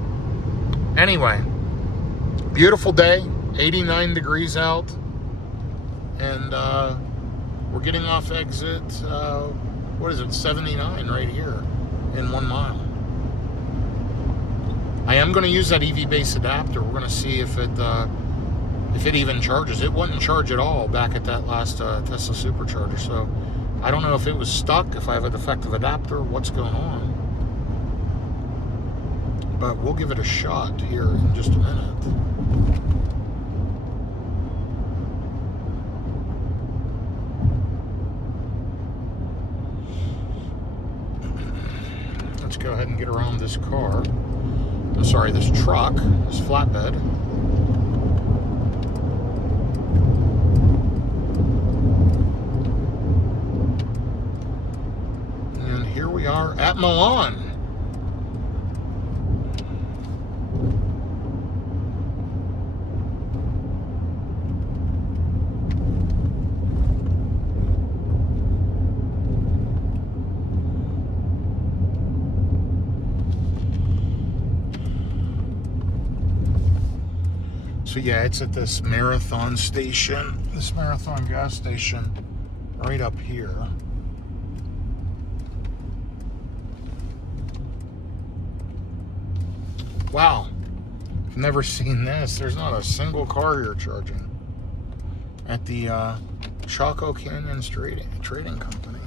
Anyway, beautiful day, 89 degrees out. And we're getting off exit, 79 right here in 1 mile. I am going to use that EV base adapter. We're going to see if it even charges. It wouldn't charge at all back at that last Tesla supercharger. So I don't know if it was stuck, if I have a defective adapter, what's going on. But we'll give it a shot here in just a minute. Let's go ahead and get around this car. I'm sorry, this truck, this flatbed. And here we are at Milan. So yeah, it's at this Marathon station, this Marathon gas station right up here. Wow, I've never seen this. There's not a single car here charging at the Chaco Canyons Trading Company.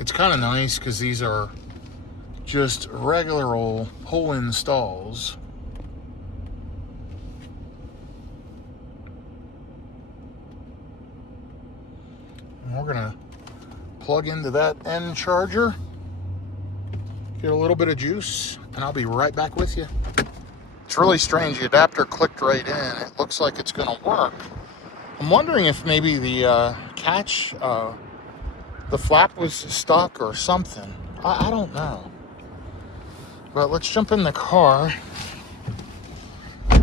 It's kind of nice because these are just regular old pull installs. And we're gonna plug into that end charger, get a little bit of juice, and I'll be right back with you. It's really strange. The adapter clicked right in. It looks like it's gonna work. I'm wondering if maybe the catch, the flap was stuck or something. I don't know. But let's jump in the car. It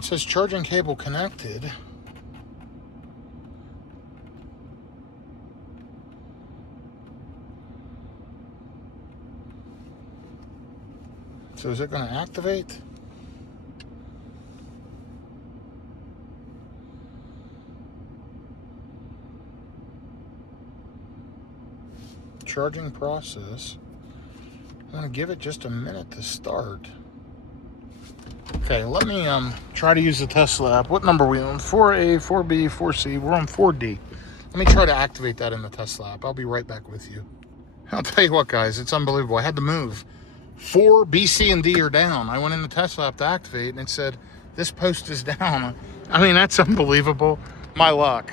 says charging cable connected. So is it going to activate? Charging process. I'm going to give it just a minute to start. Okay, let me try to use the Tesla app. What number are we on? 4A, 4B, 4C. We're on 4D. Let me try to activate that in the Tesla app. I'll be right back with you. I'll tell you what, guys, it's unbelievable. I had to move. 4, B, C, and D are down. I went in the Tesla app to activate, and it said, this post is down. I mean, that's unbelievable. My luck.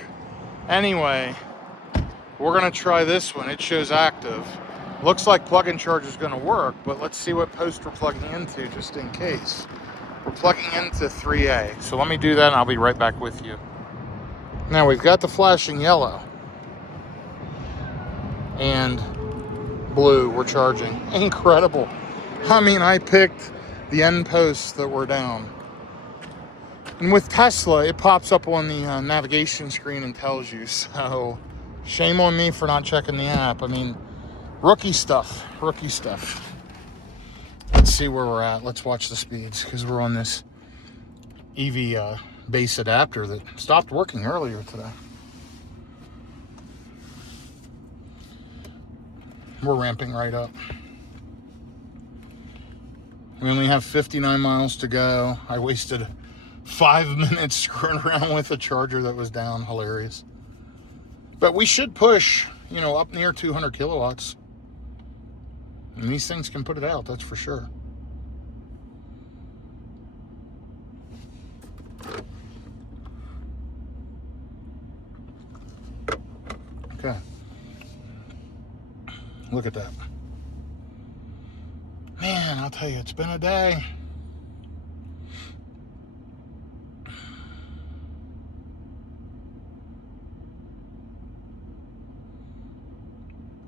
Anyway, we're going to try this one. It shows active. Looks like plug-in charge is going to work, but let's see what post we're plugging into just in case. We're plugging into 3A. So let me do that, and I'll be right back with you. Now, we've got the flashing yellow and blue. We're charging. Incredible. I mean, I picked the end posts that were down. And with Tesla, it pops up on the navigation screen and tells you. So, shame on me for not checking the app. I mean, rookie stuff. Let's see where we're at. Let's watch the speeds because we're on this EV base adapter that stopped working earlier today. We're ramping right up. We only have 59 miles to go. I wasted 5 minutes screwing around with a charger that was down. Hilarious. But we should push, up near 200 kilowatts. And these things can put it out, that's for sure. Okay. Look at that. Man, I'll tell you, it's been a day.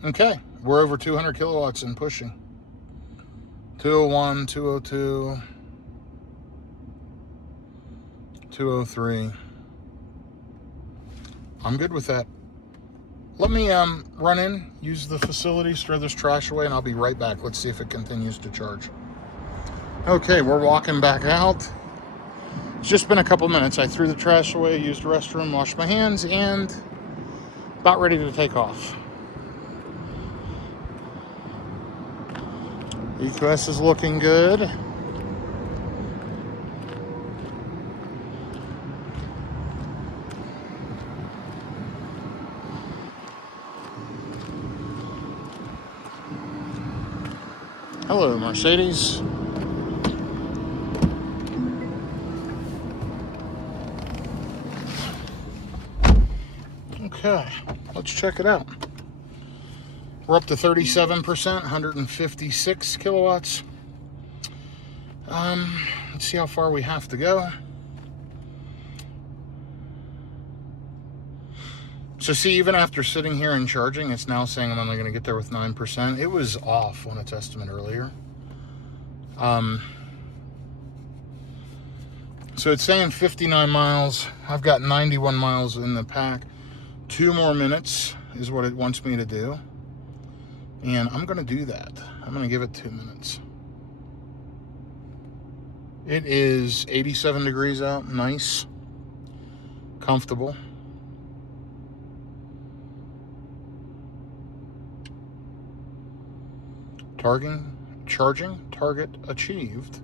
Okay, we're over 200 kilowatts and pushing. 201, 202, 203. I'm good with that. Let me run in, use the facilities, throw this trash away, and I'll be right back. Let's see if it continues to charge. Okay, we're walking back out. It's just been a couple minutes. I threw the trash away, used the restroom, washed my hands, and about ready to take off. EQS is looking good. Hello, Mercedes. Okay, let's check it out. We're up to 37%, 156 kilowatts. Let's see how far we have to go. So see, even after sitting here and charging, it's now saying I'm only going to get there with 9%. It was off on its estimate earlier. So it's saying 59 miles. I've got 91 miles in the pack. 2 more minutes is what it wants me to do. And I'm going to do that. I'm going to give it 2 minutes. It is 87 degrees out. Nice. Comfortable. Charging target achieved.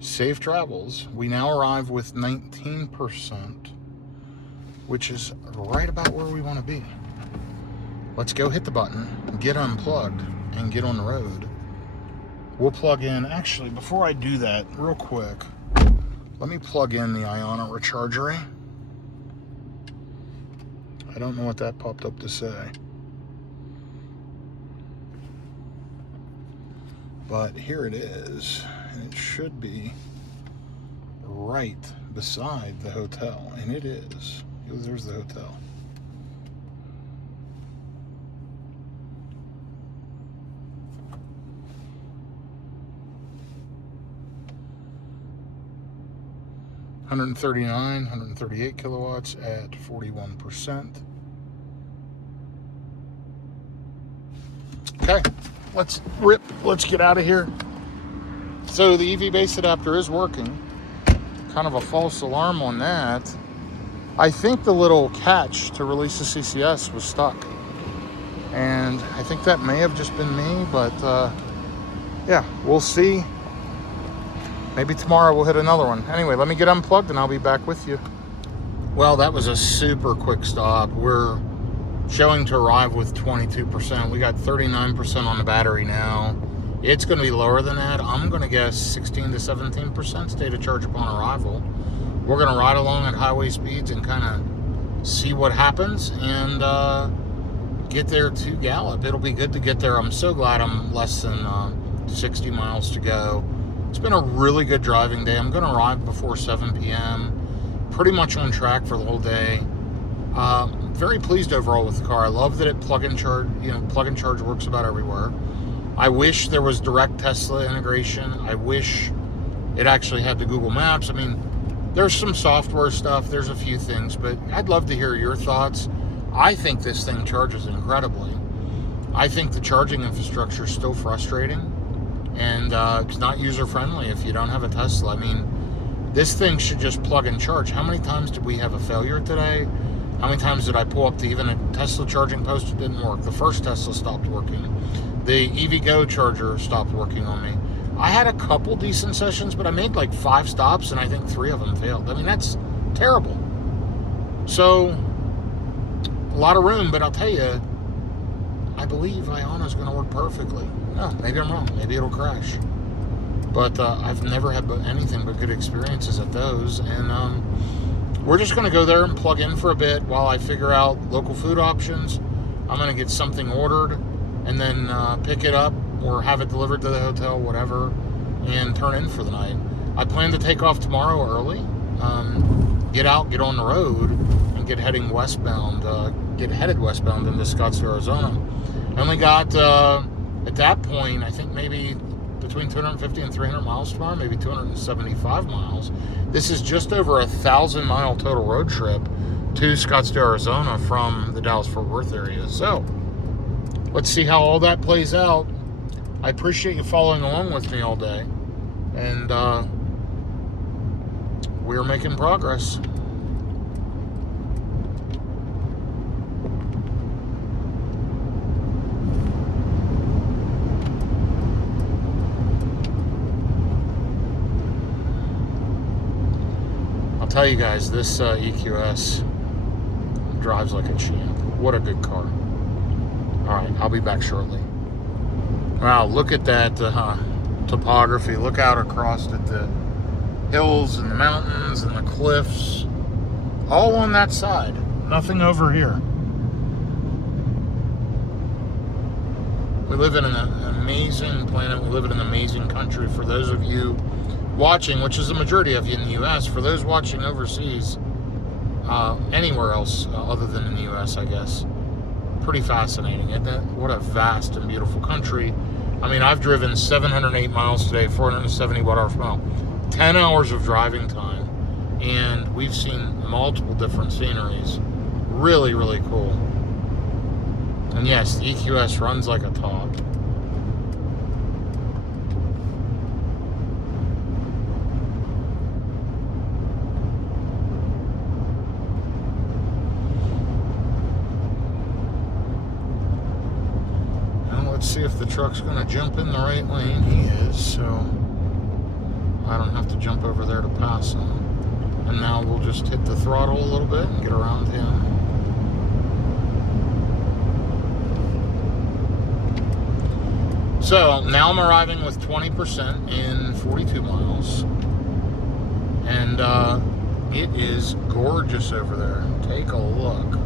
Safe travels. We now arrive with 19%, which is right about where we want to be. Let's go hit the button, get unplugged, and get on the road. We'll plug in. Actually, before I do that, real quick, let me plug in the Iona recharger. I don't know what that popped up to say. But here it is, and it should be right beside the hotel, and it is. There's the hotel. $139, 138 kilowatts at 41%. Okay. Let's rip. Let's get out of here. So the EV base adapter is working. Kind of a false alarm on that. I think the little catch to release the CCS was stuck. And I think that may have just been me, but yeah, we'll see. Maybe tomorrow we'll hit another one. Anyway, let me get unplugged and I'll be back with you. Well, that was a super quick stop. We're showing to arrive with 22%. We got 39% on the battery now. It's going to be lower than that. I'm going to guess 16 to 17% state of charge upon arrival. We're going to ride along at highway speeds and kind of see what happens and get there to Gallup. It'll be good to get there. I'm so glad I'm less than 60 miles to go. It's been a really good driving day. I'm going to arrive before 7 p.m. Pretty much on track for the whole day. Very pleased overall with the car. I love that it plug and charge works about everywhere. I wish there was direct Tesla integration. I wish it actually had the Google Maps. I mean, there's some software stuff. There's a few things, but I'd love to hear your thoughts. I think this thing charges incredibly. I think the charging infrastructure is still frustrating, and it's not user-friendly if you don't have a Tesla. I mean, this thing should just plug and charge. How many times did we have a failure today? How many times did I pull up to even a Tesla charging post? It didn't work. The first Tesla stopped working. The EVgo charger stopped working on me. I had a couple decent sessions, but I made like 5 stops, and I think 3 of them failed. I mean, that's terrible. So, a lot of room, but I'll tell you, I believe Iana's going to work perfectly. No, maybe I'm wrong. Maybe it'll crash. But I've never had anything but good experiences at those. And we're just going to go there and plug in for a bit while I figure out local food options. I'm going to get something ordered and then pick it up or have it delivered to the hotel, whatever, and turn in for the night. I plan to take off tomorrow early, get on the road, and get headed westbound into Scottsdale, Arizona. I only got, at that point, I think maybe between 250 and 300 miles tomorrow, maybe 275 miles. This is just over 1,000-mile total road trip to Scottsdale, Arizona from the Dallas-Fort Worth area. So, let's see how all that plays out. I appreciate you following along with me all day. And we're making progress. I'll tell you guys, this EQS drives like a champ. What a good car. All right, I'll be back shortly. Wow, look at that topography. Look out across at the hills and the mountains and the cliffs. All on that side. Nothing over here. We live in an amazing planet. We live in an amazing country. For those of you watching, which is the majority of you in the U.S., for those watching overseas, anywhere else other than in the U.S., I guess, pretty fascinating, isn't it? What a vast and beautiful country. I mean, I've driven 708 miles today, 470 watt-hours per mile, 10 hours of driving time, and we've seen multiple different sceneries. Really, really cool. And yes, the EQS runs like a top. See if the truck's going to jump in the right lane. He is, so I don't have to jump over there to pass him. And now we'll just hit the throttle a little bit and get around him. So now I'm arriving with 20% in 42 miles. And it is gorgeous over there. Take a look.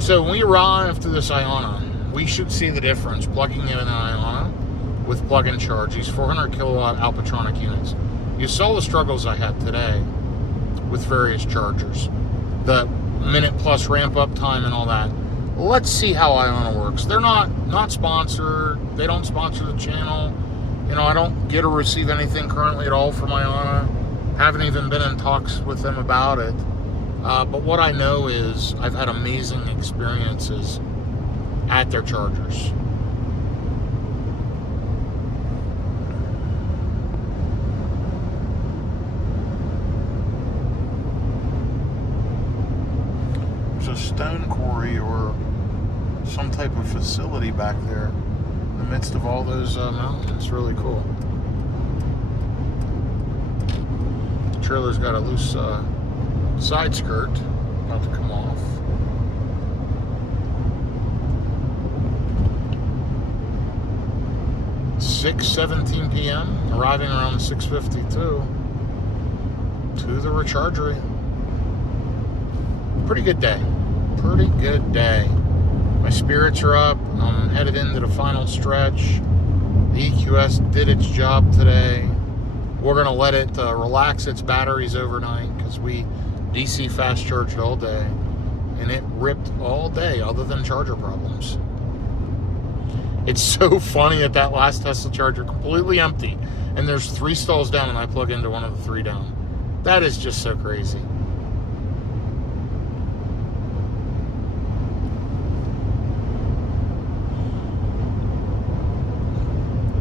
So when we arrive to this Iana, we should see the difference plugging in an Iana with plug-in charge, these 400 kilowatt Alpatronic units. You saw the struggles I had today with various chargers, the minute plus ramp up time and all that. Let's see how Iana works. They're not sponsored. They don't sponsor the channel. You know, I don't get or receive anything currently at all from Iana. Haven't even been in talks with them about it. But what I know is I've had amazing experiences at their chargers. There's a stone quarry or some type of facility back there in the midst of all those mountains. It's really cool. The trailer's got a loose side skirt about to come off. It's 6:17 p.m. arriving around 6:52 to the rechargery. Pretty good day. Pretty good day. My spirits are up. I'm headed into the final stretch. The EQS did its job today. We're going to let it relax its batteries overnight because we DC fast charged all day, and it ripped all day other than charger problems. It's so funny that last Tesla charger completely empty, and there's 3 stalls down, and I plug into one of the 3 down. That is just so crazy.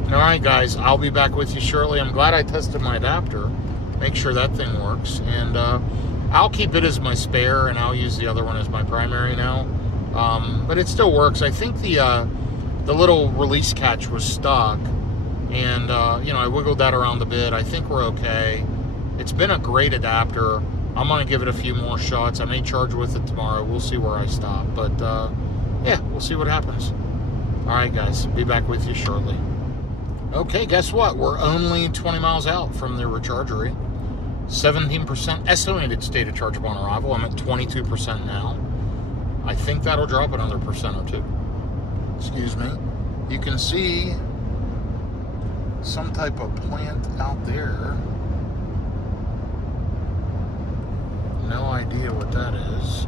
All right, guys, I'll be back with you shortly. I'm glad I tested my adapter. make sure that thing works. And I'll keep it as my spare, and I'll use the other one as my primary now. But it still works. I think the little release catch was stuck, and I wiggled that around a bit. I think we're okay. It's been a great adapter. I'm gonna give it a few more shots. I may charge with it tomorrow. We'll see where I stop, but yeah, we'll see what happens. All right, guys, be back with you shortly. Okay, guess what? We're only 20 miles out from the rechargery. 17% estimated state of charge upon arrival. I'm at 22% now. I think that'll drop another percent or two. Excuse me. You can see some type of plant out there. No idea what that is.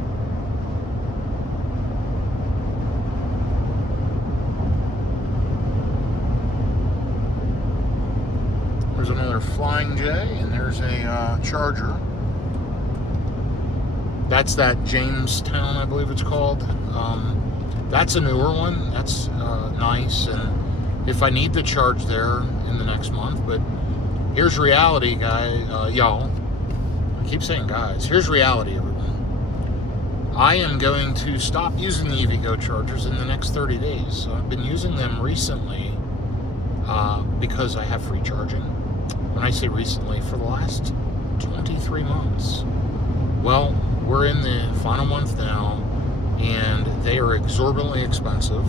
There's another Flying J, and there's a Charger. That's that Jamestown, I believe it's called. That's a newer one. That's nice, and if I need to charge there in the next month, but here's reality, y'all. I keep saying guys. Here's reality, everyone. I am going to stop using the EVgo chargers in the next 30 days. So I've been using them recently because I have free charging. When I say recently, for the last 23 months. Well, we're in the final month now, and they are exorbitantly expensive.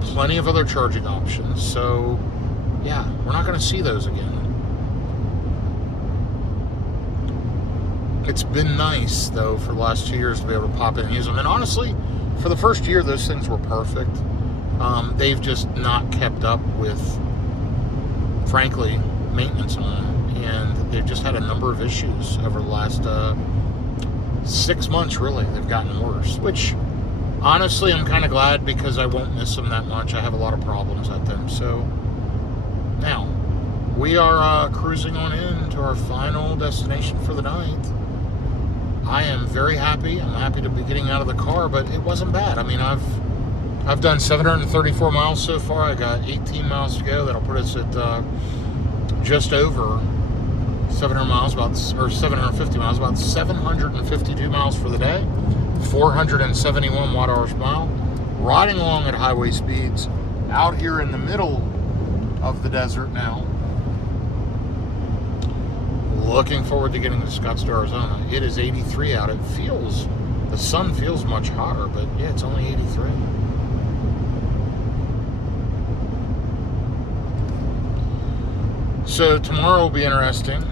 Plenty of other charging options. So, yeah, we're not going to see those again. It's been nice, though, for the last 2 years to be able to pop in and use them. And honestly, for the first year, those things were perfect. They've just not kept up with, frankly, maintenance on them. And they've just had a number of issues over the last 6 months, really. They've gotten worse, which, honestly, I'm kind of glad because I won't miss them that much. I have a lot of problems at them. So, now, we are cruising on in to our final destination for the night. I am very happy. I'm happy to be getting out of the car, but it wasn't bad. I mean, I've done 734 miles so far. I got 18 miles to go. That'll put us at just over 700 miles, or 750 miles, about 752 miles for the day, 471 watt-hours per mile, riding along at highway speeds, out here in the middle of the desert now. Looking forward to getting to Scottsdale, Arizona. It is 83 out. The sun feels much hotter, but yeah, it's only 83. So tomorrow will be interesting.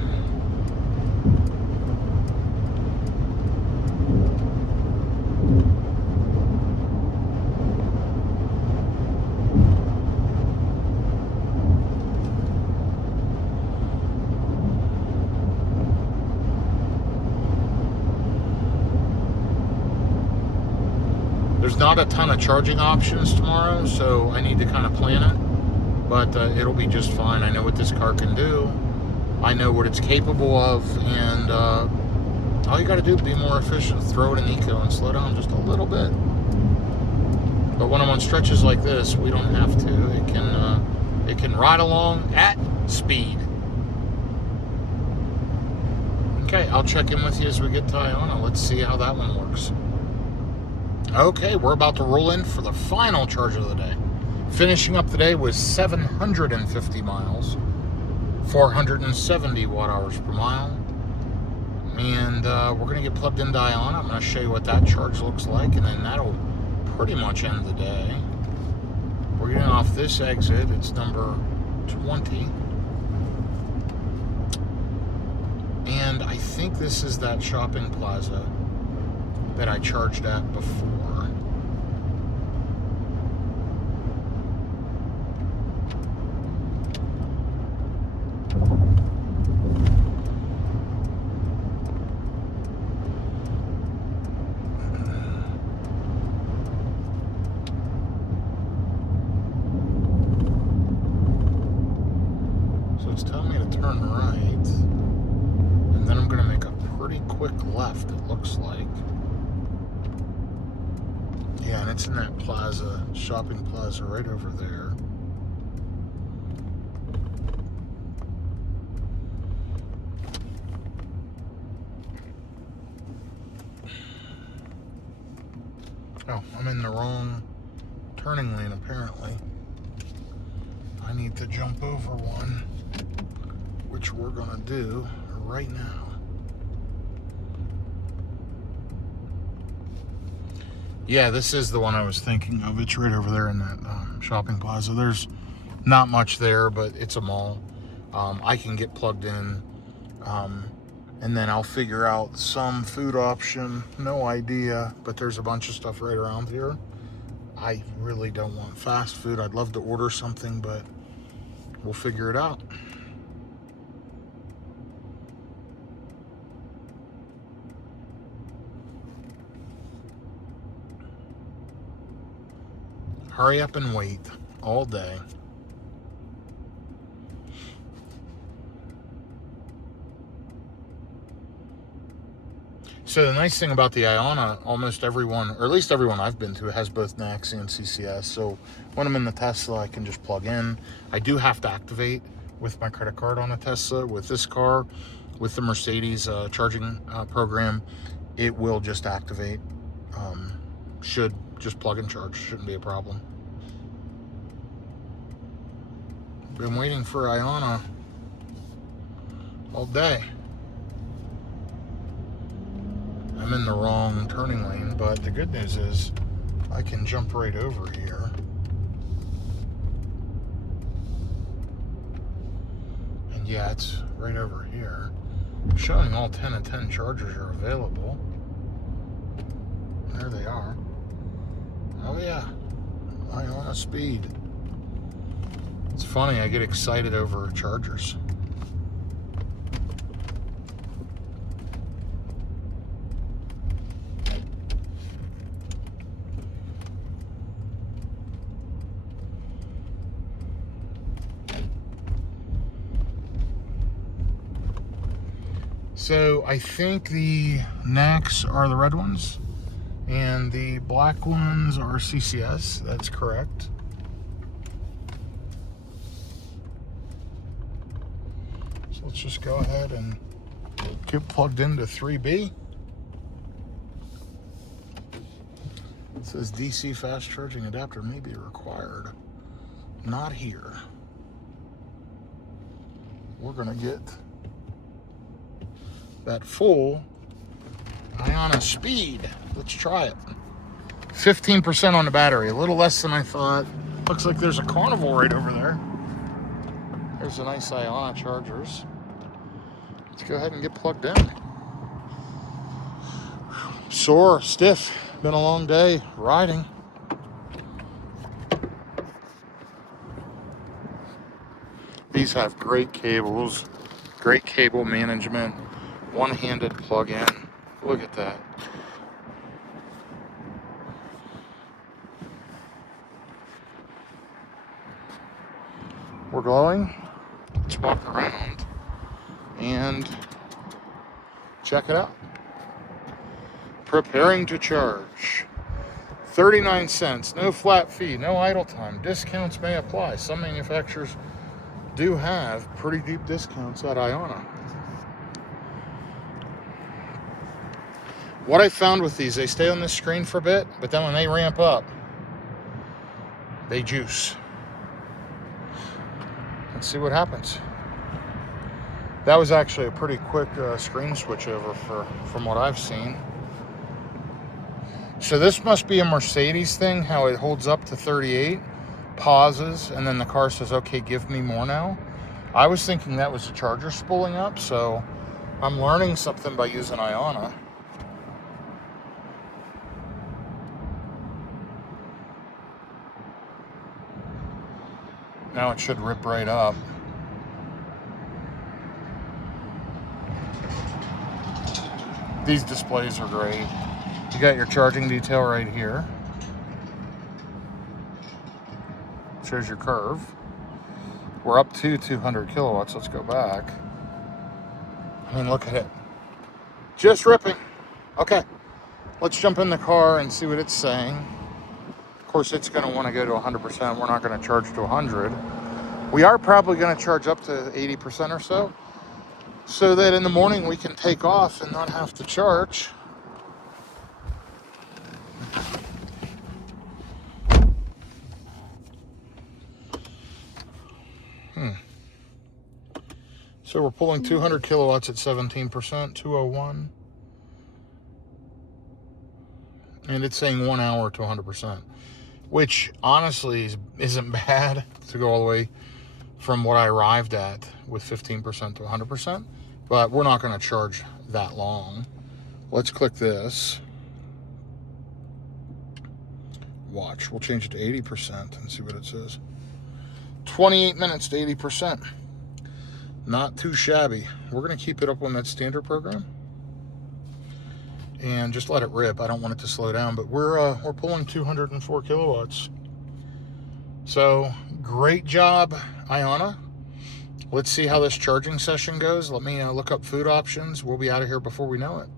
There's not a ton of charging options tomorrow, so I need to kind of plan it, but it'll be just fine. I know what this car can do. I know what it's capable of, and all you got to do is be more efficient. Throw it in eco and slow down just a little bit. But when I'm on stretches like this, we don't have to. It can ride along at speed. Okay, I'll check in with you as we get to Iona. Let's see how that one works. Okay, we're about to roll in for the final charge of the day. Finishing up the day with 750 miles, 470 watt-hours per mile. And we're going to get plugged into Iona. I'm going to show you what that charge looks like, and then that'll pretty much end the day. We're getting off this exit. It's number 20. And I think this is that shopping plaza that I charged at before. So it's telling me to turn right, and then I'm going to make a pretty quick left, it looks like. Yeah, and it's in that plaza, shopping plaza right over there. in the wrong turning lane, apparently. I need to jump over one, which we're gonna do right now. Yeah, this is the one I was thinking of. It's right over there in that shopping plaza. There's not much there, but it's a mall. I can get plugged in, and then I'll figure out some food option. No idea, but there's a bunch of stuff right around here. I really don't want fast food. I'd love to order something, but we'll figure it out. Hurry up and wait all day. So the nice thing about the Iona, almost everyone, or at least everyone I've been to, has both NACS and CCS. So when I'm in the Tesla, I can just plug in. I do have to activate with my credit card on a Tesla. With this car, with the Mercedes charging program, it will just activate. Should just plug and charge. Shouldn't be a problem. Been waiting for Iona all day. I'm in the wrong turning lane, but the good news is I can jump right over here. And yeah, it's right over here. Showing all 10 and 10 chargers are available. There they are. Oh yeah, Iona speed. It's funny, I get excited over chargers. So I think the NACS are the red ones and the black ones are CCS. That's correct. So let's just go ahead and get plugged into 3B. It says DC fast charging adapter may be required. Not here. We're gonna get that full Iona speed. Let's try it. 15% on the battery, a little less than I thought. Looks like there's a Carnival right over there. There's a nice Iona chargers. Let's go ahead and get plugged in. Sore, stiff, been a long day riding. These have great cables, great cable management, one-handed plug-in. Look at that. We're glowing. Let's walk around and check it out. Preparing to charge. 39 cents, no flat fee, no idle time. Discounts may apply. Some manufacturers do have pretty deep discounts at Iona. What I found with these, they stay on this screen for a bit, but then when they ramp up, they juice. Let's see what happens. That was actually a pretty quick screen switch over from what I've seen. So this must be a Mercedes thing, how it holds up to 38, pauses, and then the car says, okay, give me more now. I was thinking that was the charger spooling up, so I'm learning something by using Iona. Now it should rip right up. These displays are great. You got your charging detail right here. Shows your curve. We're up to 200 kilowatts. Let's go back. I mean, look at it. Just ripping. Okay, let's jump in the car and see what it's saying. Of course, it's going to want to go to 100%. We're not going to charge to 100. We are probably going to charge up to 80% or so that in the morning we can take off and not have to charge. So we're pulling 200 kilowatts at 17%, 201. And it's saying 1 hour to 100%, which honestly isn't bad to go all the way from what I arrived at with 15% to 100%. But we're not going to charge that long. Let's click this. Watch. We'll change it to 80% and see what it says. 28 minutes to 80%. Not too shabby. We're going to keep it up on that standard program and just let it rip. I don't want it to slow down, but we're pulling 204 kilowatts. So great job, Iona. Let's see how this charging session goes. Let me look up food options. We'll be out of here before we know it.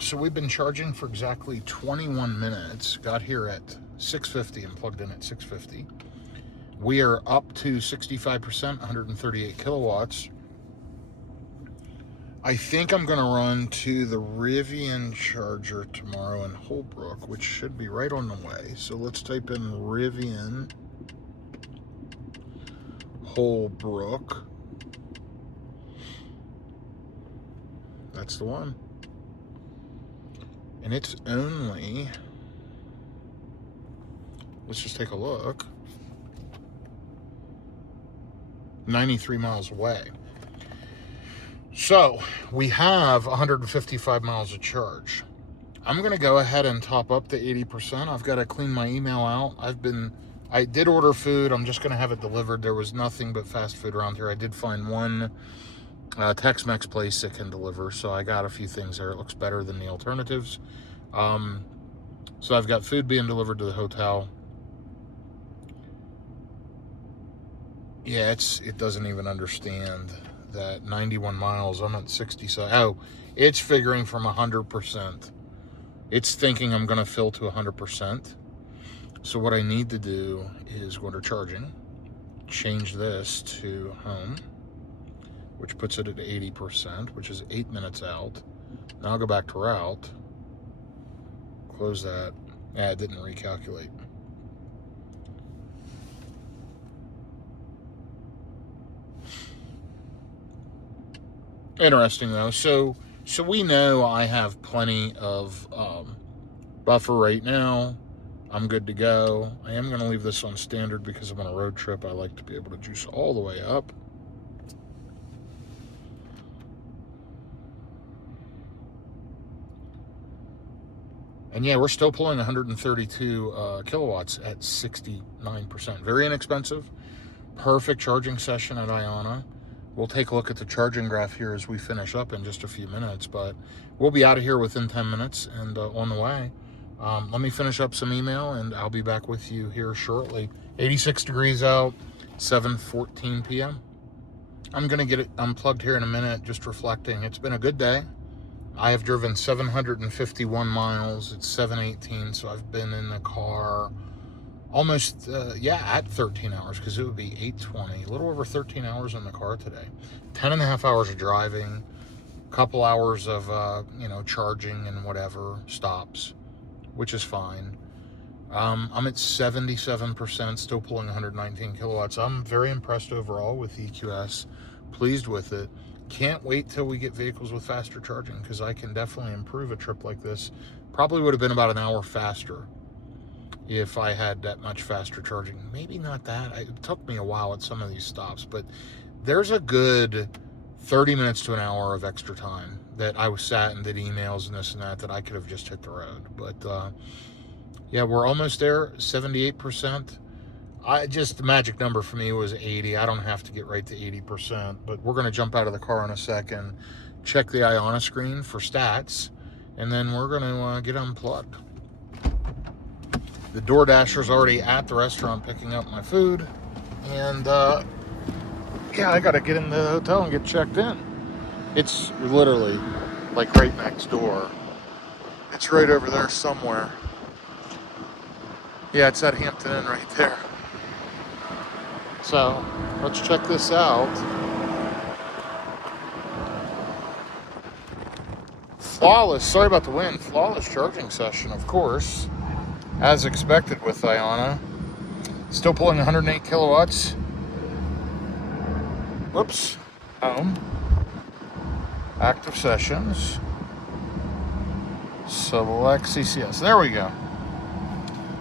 So we've been charging for exactly 21 minutes. Got here at 6:50 and plugged in at 6:50. We are up to 65%, 138 kilowatts. I think I'm going to run to the Rivian charger tomorrow in Holbrook, which should be right on the way. So let's type in Rivian Holbrook. That's the one. And it's only, let's just take a look, 93 miles away. So we have 155 miles of charge. I'm going to go ahead and top up to 80%. I've got to clean my email out. I did order food. I'm just going to have it delivered. There was nothing but fast food around here. I did find one Tex-Mex place that can deliver, so I got a few things there. It looks better than the alternatives. So I've got food being delivered to the hotel. Yeah, it doesn't even understand that 91 miles. I'm at 60. So, oh, it's figuring from 100%. It's thinking I'm going to fill to 100%. So what I need to do is go to charging, change this to home, which puts it at 80%, which is 8 minutes out. Now I'll go back to route, close that. Yeah, it didn't recalculate. Interesting though. So we know I have plenty of buffer right now. I'm good to go. I am going to leave this on standard because I'm on a road trip. I like to be able to juice all the way up. And yeah, we're still pulling 132 kilowatts at 69%. Very inexpensive. Perfect charging session at Iona. We'll take a look at the charging graph here as we finish up in just a few minutes, but we'll be out of here within 10 minutes and on the way. Let me finish up some email and I'll be back with you here shortly. 86 degrees out, 7:14 p.m. I'm going to get it unplugged here in a minute, just reflecting. It's been a good day. I have driven 751 miles. It's 7:18, so I've been in the car almost, at 13 hours, because it would be 8:20. A little over 13 hours in the car today. 10 and a half hours of driving, a couple hours of, charging and whatever, stops, which is fine. I'm at 77%, still pulling 119 kilowatts. I'm very impressed overall with EQS, pleased with it. Can't wait till we get vehicles with faster charging, because I can definitely improve a trip like this. Probably would have been about an hour faster if I had that much faster charging. Maybe not that. It took me a while at some of these stops, but there's a good 30 minutes to an hour of extra time that I was sat and did emails and this and that I could have just hit the road. But yeah, we're almost there, 78%. The magic number for me was 80. I don't have to get right to 80%, but we're going to jump out of the car in a second, check the Iona screen for stats, and then we're going to get unplugged. The DoorDasher's already at the restaurant picking up my food, and I got to get in the hotel and get checked in. It's literally like right next door. It's right over there somewhere. Yeah, it's at Hampton Inn right there. So let's check this out. Flawless, sorry about the wind, flawless charging session, of course, as expected with Iona. Still pulling 108 kilowatts. Whoops. Home. Active sessions. Select CCS. There we go.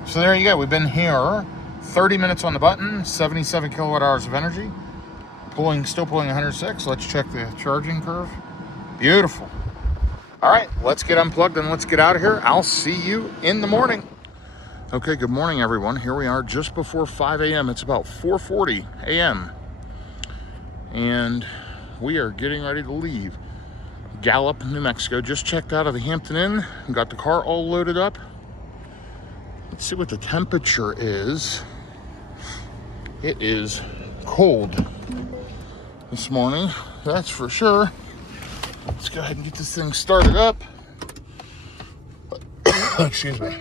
So there you go. We've been here 30 minutes on the button, 77 kilowatt hours of energy. Still pulling 106. Let's check the charging curve. Beautiful. All right, let's get unplugged and let's get out of here. I'll see you in the morning. Okay, good morning, everyone. Here we are just before 5 a.m. It's about 4:40 a.m. And we are getting ready to leave Gallup, New Mexico. Just checked out of the Hampton Inn. Got the car all loaded up. Let's see what the temperature is. It is cold this morning, that's for sure. Let's go ahead and get this thing started up. Excuse me.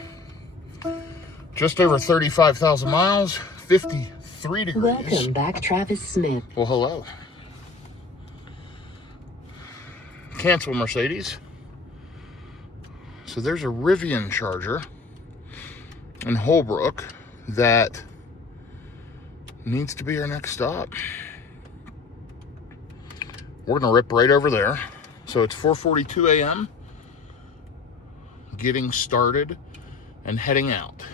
Just over 35,000 miles, 53 degrees. Welcome back, Travis Smith. Well, hello. Cancel Mercedes. So there's a Rivian charger in Holbrook that needs to be our next stop. We're gonna rip right over there. So it's 4:42 a.m. Getting started and heading out.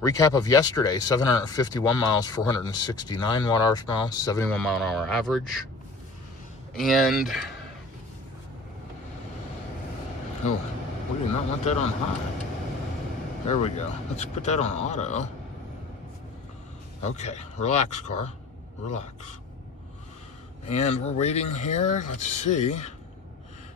Recap of yesterday: 751 miles, 469 watt-hours per mile, 71 mile-an-hour average. And oh, we do not want that on high. There we go. Let's put that on auto. Okay, relax, car. Relax. And we're waiting here. Let's see.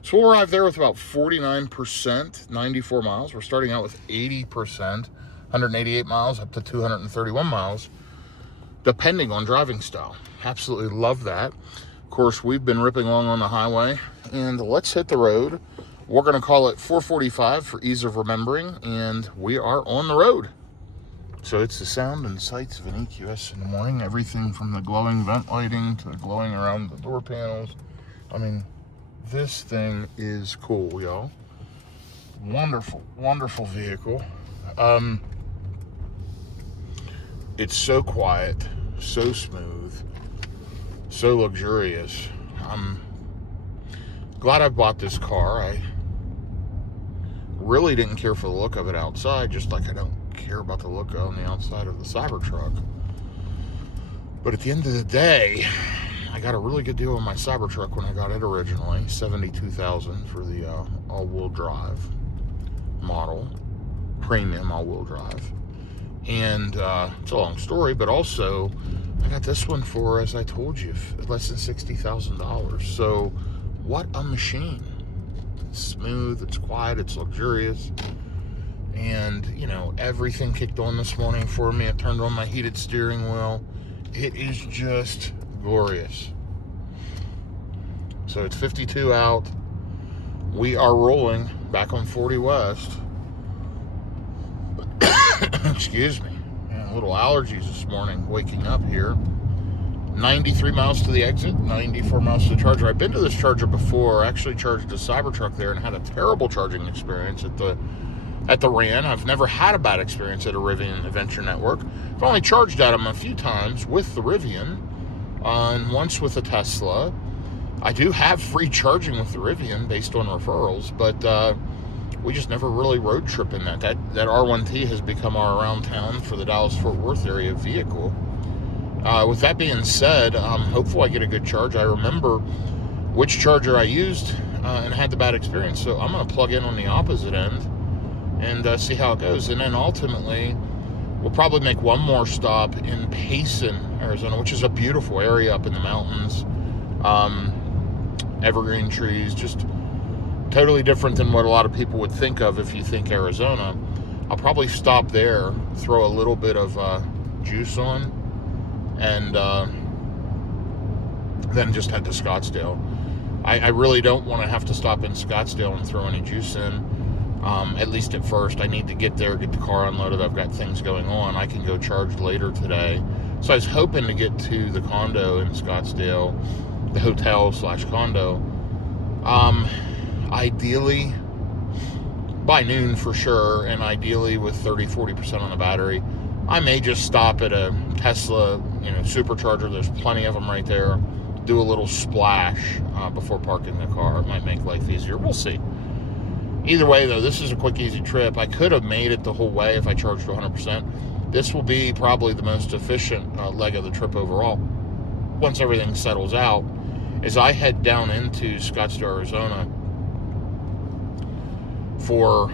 So we'll arrive there with about 49%, 94 miles. We're starting out with 80%, 188 miles up to 231 miles, depending on driving style. Absolutely love that. Of course, we've been ripping along on the highway, and let's hit the road. We're going to call it 4:45 for ease of remembering, and we are on the road. So it's the sound and sights of an EQS in the morning. Everything from the glowing vent lighting to the glowing around the door panels. I mean, this thing is cool, y'all. Wonderful, wonderful vehicle. It's so quiet, so smooth, so luxurious. I'm glad I bought this car. I really didn't care for the look of it outside, just like I don't care about the look on the outside of the Cybertruck. But at the end of the day, I got a really good deal on my Cybertruck when I got it originally, $72,000 for the all-wheel drive model, premium all-wheel drive. And it's a long story, but also I got this one for, as I told you, less than $60,000. So what a machine. It's smooth, it's quiet, it's luxurious. And, you know, everything kicked on this morning for me. It turned on my heated steering wheel. It is just glorious. So it's 52 out. We are rolling back on 40 West. Excuse me. Man, little allergies this morning, waking up here. 93 miles to the exit, 94 miles to the charger. I've been to this charger before. I actually charged a Cybertruck there and had a terrible charging experience at the RAN. I've never had a bad experience at a Rivian Adventure Network. I've only charged at them a few times with the Rivian, and once with a Tesla. I do have free charging with the Rivian based on referrals, but we just never really road trip in that. That R1T has become our around town for the Dallas-Fort Worth area vehicle. With that being said, hopefully I get a good charge. I remember which charger I used and had the bad experience, so I'm going to plug in on the opposite end and see how it goes. And then ultimately, we'll probably make one more stop in Payson, Arizona, which is a beautiful area up in the mountains. Evergreen trees, just totally different than what a lot of people would think of if you think Arizona. I'll probably stop there, throw a little bit of juice on, and then just head to Scottsdale. I really don't want to have to stop in Scottsdale and throw any juice in. At least at first. I need to get there, get the car unloaded. I've got things going on. I can go charge later today. So I was hoping to get to the condo in Scottsdale, the hotel/condo, ideally by noon for sure, and ideally with 30-40% on the battery. I may just stop at a Tesla, supercharger. There's plenty of them right there. Do a little splash before parking the car. It might make life easier. We'll see. Either way, though, this is a quick, easy trip. I could have made it the whole way if I charged to 100%. This will be probably the most efficient leg of the trip overall. Once everything settles out, as I head down into Scottsdale, Arizona for,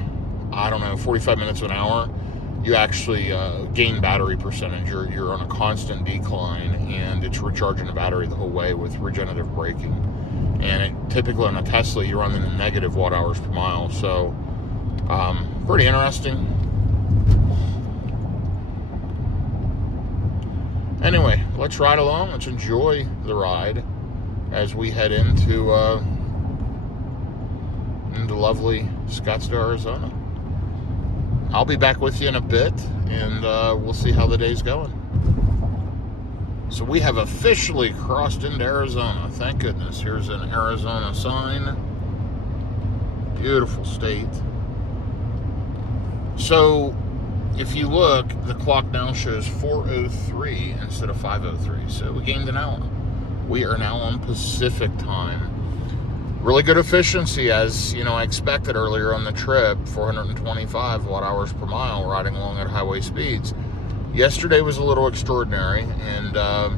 45 minutes to an hour, you actually gain battery percentage. You're on a constant decline, and it's recharging the battery the whole way with regenerative braking. And typically on a Tesla, you're running in negative watt hours per mile. So, pretty interesting. Anyway, let's ride along. Let's enjoy the ride as we head into lovely Scottsdale, Arizona. I'll be back with you in a bit, and we'll see how the day's going. So we have officially crossed into Arizona. Thank goodness. Here's an Arizona sign. Beautiful state. So if you look, the clock now shows 4:03 instead of 5:03. So we gained an hour. We are now on Pacific time. Really good efficiency, as I expected earlier on the trip. 425 watt hours per mile riding along at highway speeds. Yesterday was a little extraordinary, and I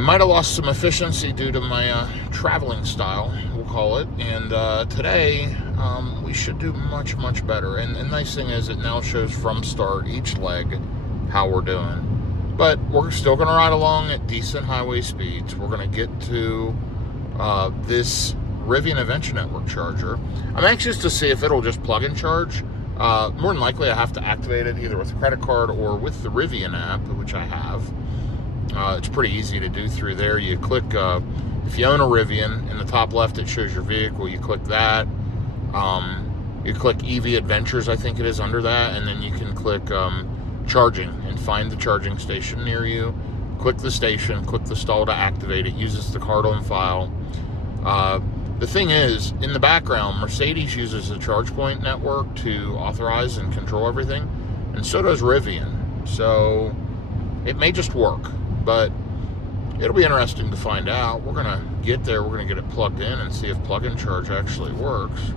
might have lost some efficiency due to my traveling style, we'll call it. And today, we should do much, much better. And the nice thing is it now shows from start, each leg, how we're doing. But we're still going to ride along at decent highway speeds. We're going to get to this Rivian Adventure Network charger. I'm anxious to see if it'll just plug and charge. More than likely, I have to activate it either with a credit card or with the Rivian app, which I have. It's pretty easy to do through there. You click, if you own a Rivian, in the top left it shows your vehicle. You click that. You click EV Adventures, I think it is, under that, and then you can click charging and find the charging station near you. Click the station, click the stall to activate it. Uses the card on file. The thing is, in the background, Mercedes uses the ChargePoint network to authorize and control everything, and so does Rivian. So it may just work, but it'll be interesting to find out. We're going to get there, we're going to get it plugged in and see if plug and charge actually works.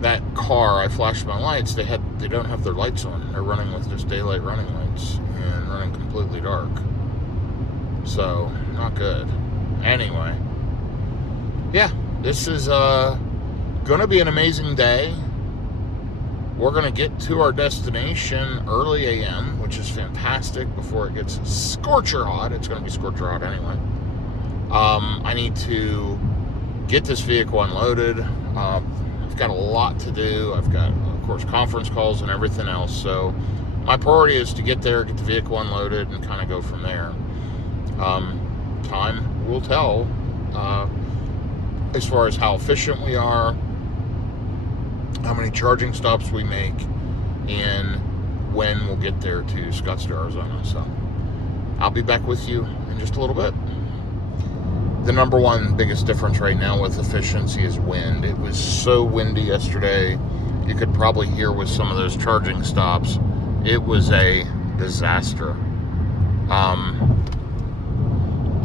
That car, I flashed my lights, they don't have their lights on. They're running with just daylight running lights and running completely dark. So, not good. Anyway, yeah, this is gonna be an amazing day. We're gonna get to our destination early AM, which is fantastic, before it gets scorcher hot. It's gonna be scorcher hot anyway. I need to get this vehicle unloaded. I've got a lot to do. I've got, of course, conference calls and everything else. So my priority is to get there, get the vehicle unloaded, and kind of go from there. Time will tell as far as how efficient we are, how many charging stops we make, and when we'll get there to Scottsdale, Arizona. So I'll be back with you in just a little bit. The number one biggest difference right now with efficiency is wind. It was so windy yesterday. You could probably hear with some of those charging stops. It was a disaster.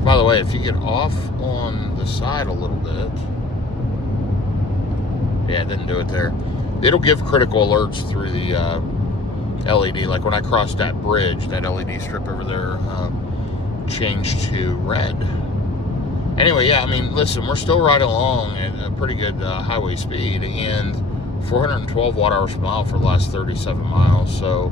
By the way, if you get off on the side a little bit, yeah, it didn't do it there. It'll give critical alerts through the LED. Like when I crossed that bridge, that LED strip over there changed to red. Anyway, yeah, I mean, listen, we're still riding along at a pretty good highway speed, and 412 watt hours per mile for the last 37 miles. So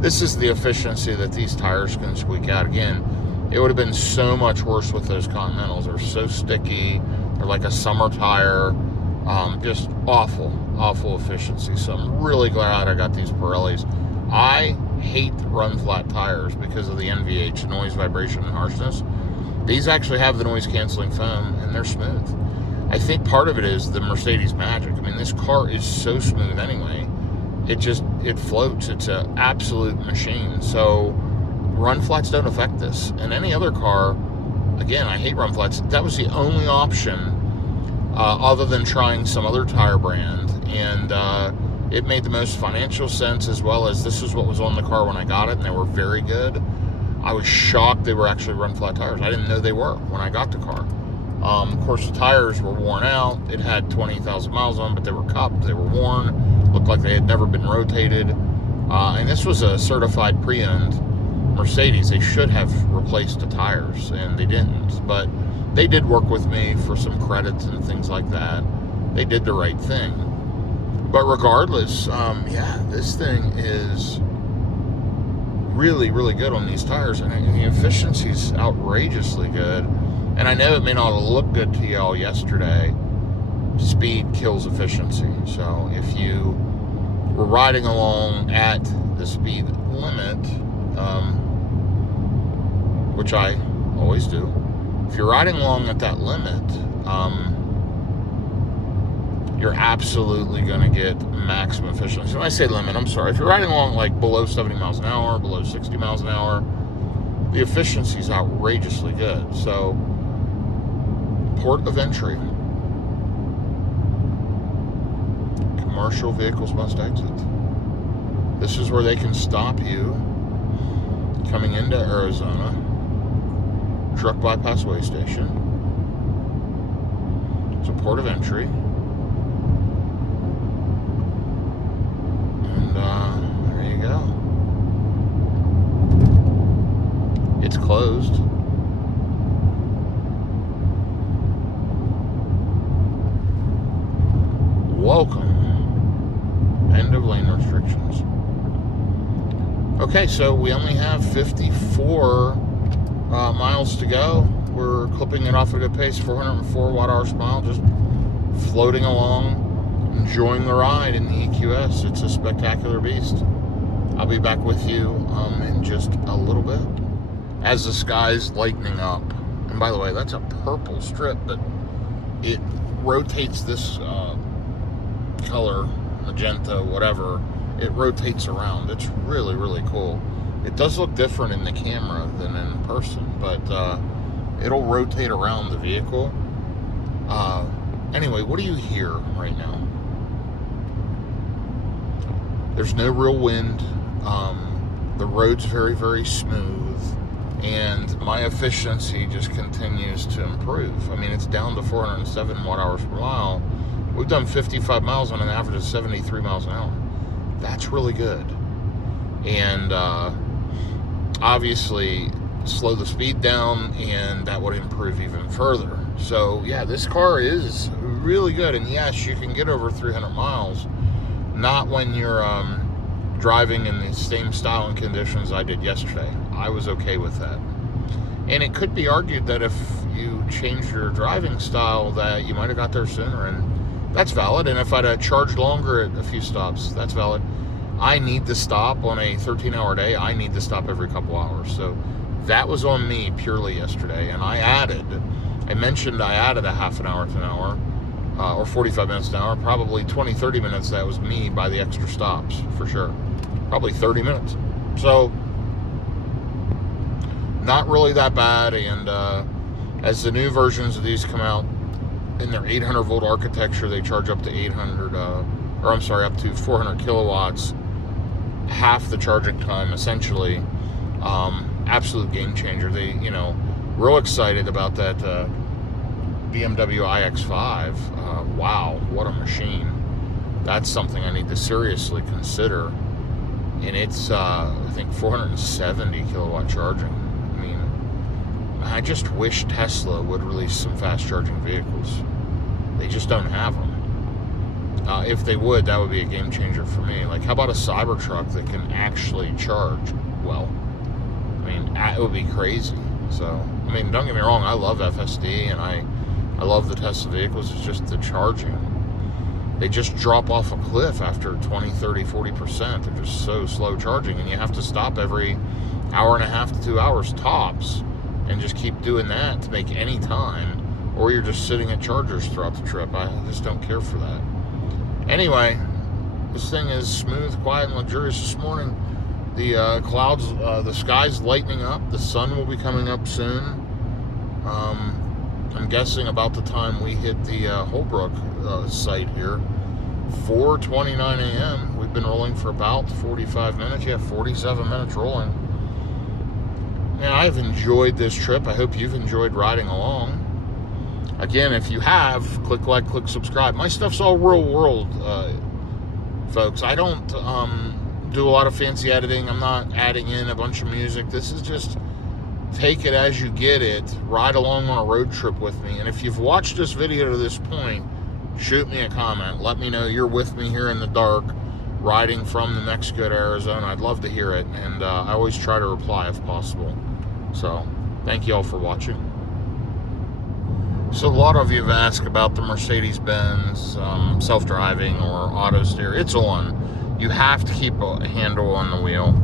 this is the efficiency that these tires can squeak out. Again, it would have been so much worse with those Continentals. They're so sticky. They're like a summer tire. Just awful efficiency. So I'm really glad I got these Pirellis. I hate run flat tires because of the NVH, noise, vibration, and harshness. These actually have the noise canceling foam, and they're smooth. I think part of it is the Mercedes magic. I mean, this car is so smooth anyway. it floats. It's an absolute machine. So run flats don't affect this. And any other car, again, I hate run flats. That was the only option other than trying some other tire brand. And it made the most financial sense, as well as this is what was on the car when I got it, and they were very good. I was shocked they were actually run flat tires. I didn't know they were when I got the car. Of course, the tires were worn out. It had 20,000 miles on them, but they were cupped, they were worn, looked like they had never been rotated. And this was a certified pre-owned Mercedes. They should have replaced the tires, and they didn't. But they did work with me for some credits and things like that. They did the right thing. But regardless, yeah, this thing is really, really good on these tires, and the efficiency's outrageously good. And I know it may not look good to y'all yesterday. Speed kills efficiency. So if you were riding along at the speed limit, which I always do, if you're riding along at that limit, you're absolutely going to get maximum efficiency. When I say limit, I'm sorry. If you're riding along like below 70 miles an hour, below 60 miles an hour, the efficiency is outrageously good. So, port of entry. Commercial vehicles must exit. This is where they can stop you coming into Arizona. Truck bypass way station. It's a port of entry. There you go. It's closed. Welcome. End of lane restrictions. Okay, so we only have 54 miles to go. We're clipping it off at a good pace, 404 watt-hours per mile, just floating along, enjoying the ride in the EQS. It's a spectacular beast. I'll be back with you in just a little bit as the sky's lightening up. And by the way, that's a purple strip, but it rotates this color, magenta, whatever. It rotates around. It's really, really cool. It does look different in the camera than in person, but it'll rotate around the vehicle. Anyway, what do you hear right now? There's no real wind. The road's very, very smooth, and my efficiency just continues to improve. I mean, it's down to 407 watt-hours per mile. We've done 55 miles on an average of 73 miles an hour. That's really good. And obviously, slow the speed down, and that would improve even further. So, yeah, this car is really good. And yes, you can get over 300 miles. Not when you're driving in the same style and conditions I did yesterday. I was okay with that. And it could be argued that if you changed your driving style, that you might have got there sooner, and that's valid. And if I'd have charged longer at a few stops, that's valid. I need to stop on a 13-hour day. I need to stop every couple hours. So that was on me purely yesterday. And I mentioned I added a half an hour to an hour. Or 45 minutes an hour, probably 20, 30 minutes, that was me by the extra stops, for sure. Probably 30 minutes. So, not really that bad, and as the new versions of these come out, in their 800 volt architecture, they charge up to up to 400 kilowatts, half the charging time, essentially. Absolute game changer. They, real excited about that BMW iX5. Wow, what a machine. That's something I need to seriously consider. And it's, I think, 470 kilowatt charging. I mean, I just wish Tesla would release some fast charging vehicles. They just don't have them. If they would, that would be a game changer for me. Like, how about a Cybertruck that can actually charge well? I mean, it would be crazy. So, I mean, don't get me wrong, I love FSD, and I love the Tesla vehicles. It's just the charging. They just drop off a cliff after 20, 30, 40%. They're just so slow charging, and you have to stop every hour and a half to 2 hours tops and just keep doing that to make any time, or you're just sitting at chargers throughout the trip. I just don't care for that. Anyway, This thing is smooth, quiet, and luxurious this morning. The clouds, the sky's lightening up. The sun will be coming up soon. I'm guessing about the time we hit the Holbrook site here. 4:29 a.m. We've been rolling for about 45 minutes. Yeah, 47 minutes rolling. Man, I've enjoyed this trip. I hope you've enjoyed riding along. Again, if you have, click like, click subscribe. My stuff's all real world, folks. I don't do a lot of fancy editing. I'm not adding in a bunch of music. This is just take it as you get it. Ride along on a road trip with me. And if you've watched this video to this point, shoot me a comment. Let me know you're with me here in the dark, riding from New Mexico to Arizona. I'd love to hear it. And I always try to reply if possible. So, thank you all for watching. So, a lot of you have asked about the Mercedes-Benz self-driving or auto steer. It's on. You have to keep a handle on the wheel.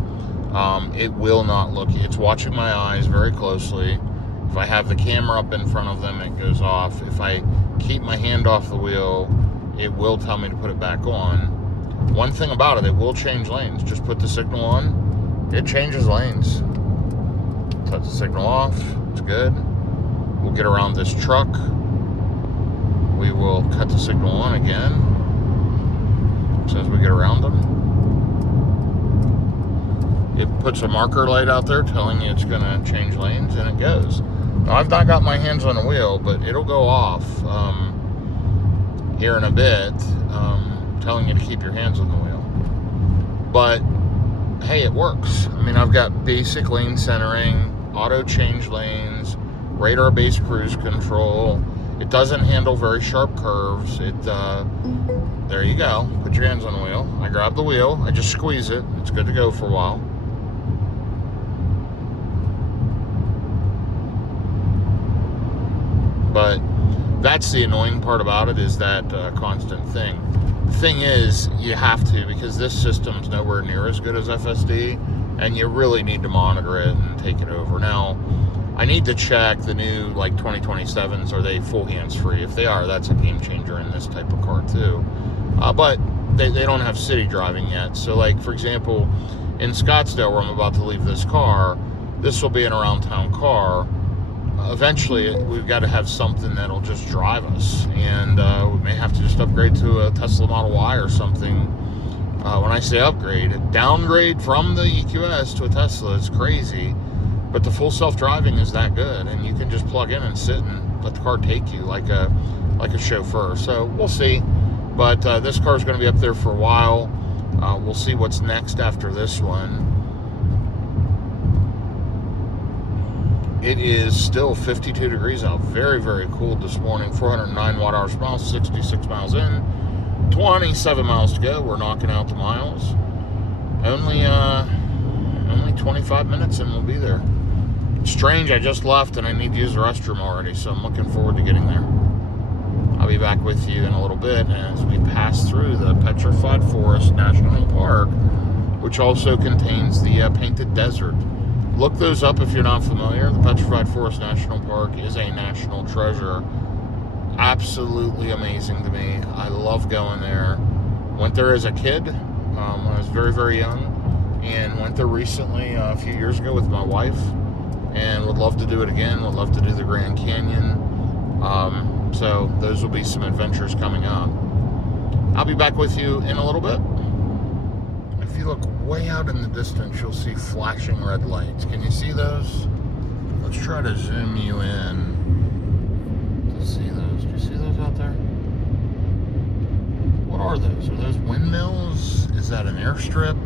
It will not look. It's watching my eyes very closely. If I have the camera up in front of them, it goes off. If I keep my hand off the wheel, it will tell me to put it back on. One thing about it will change lanes. Just put the signal on, it changes lanes. Touch the signal off, it's good. We'll get around this truck. We will cut the signal on again. So as we get around them, it puts a marker light out there telling you it's going to change lanes, and it goes. Now, I've not got my hands on the wheel, but it'll go off here in a bit, telling you to keep your hands on the wheel. But, hey, it works. I mean, I've got basic lane centering, auto change lanes, radar-based cruise control. It doesn't handle very sharp curves. There you go. Put your hands on the wheel. I grab the wheel. I just squeeze it. It's good to go for a while. But that's the annoying part about it, is that constant thing. The thing is, you have to, because this system's nowhere near as good as FSD, and you really need to monitor it and take it over. Now, I need to check the new, like, 2027s. Are they full hands-free? If they are, that's a game changer in this type of car, too. But they don't have city driving yet. So, like, for example, in Scottsdale, where I'm about to leave this car, this will be an around-town car. Eventually, we've got to have something that'll just drive us. And we may have to just upgrade to a Tesla Model Y or something. When I say upgrade, downgrade from the EQS to a Tesla is crazy. But the full self-driving is that good, and you can just plug in and sit and let the car take you like a chauffeur. So we'll see. But this car is going to be up there for a while. We'll see what's next after this one. It is still 52 degrees out. Very, very cold this morning. 409 watt-hours per mile, 66 miles in. 27 miles to go. We're knocking out the miles. Only 25 minutes and we'll be there. It's strange, I just left and I need to use the restroom already, so I'm looking forward to getting there. I'll be back with you in a little bit as we pass through the Petrified Forest National Park, which also contains the Painted Desert. Look those up if you're not familiar. The Petrified Forest National Park is a national treasure. Absolutely amazing to me. I love going there. Went there as a kid when I was very, very young, and went there recently a few years ago with my wife, and would love to do it again. Would love to do the Grand Canyon. So those will be some adventures coming up. I'll be back with you in a little bit. If you look way out in the distance, you'll see flashing red lights. Can you see those? Let's try to zoom you in to see those. Do you see those out there? What are those? Are those windmills? Is that an airstrip?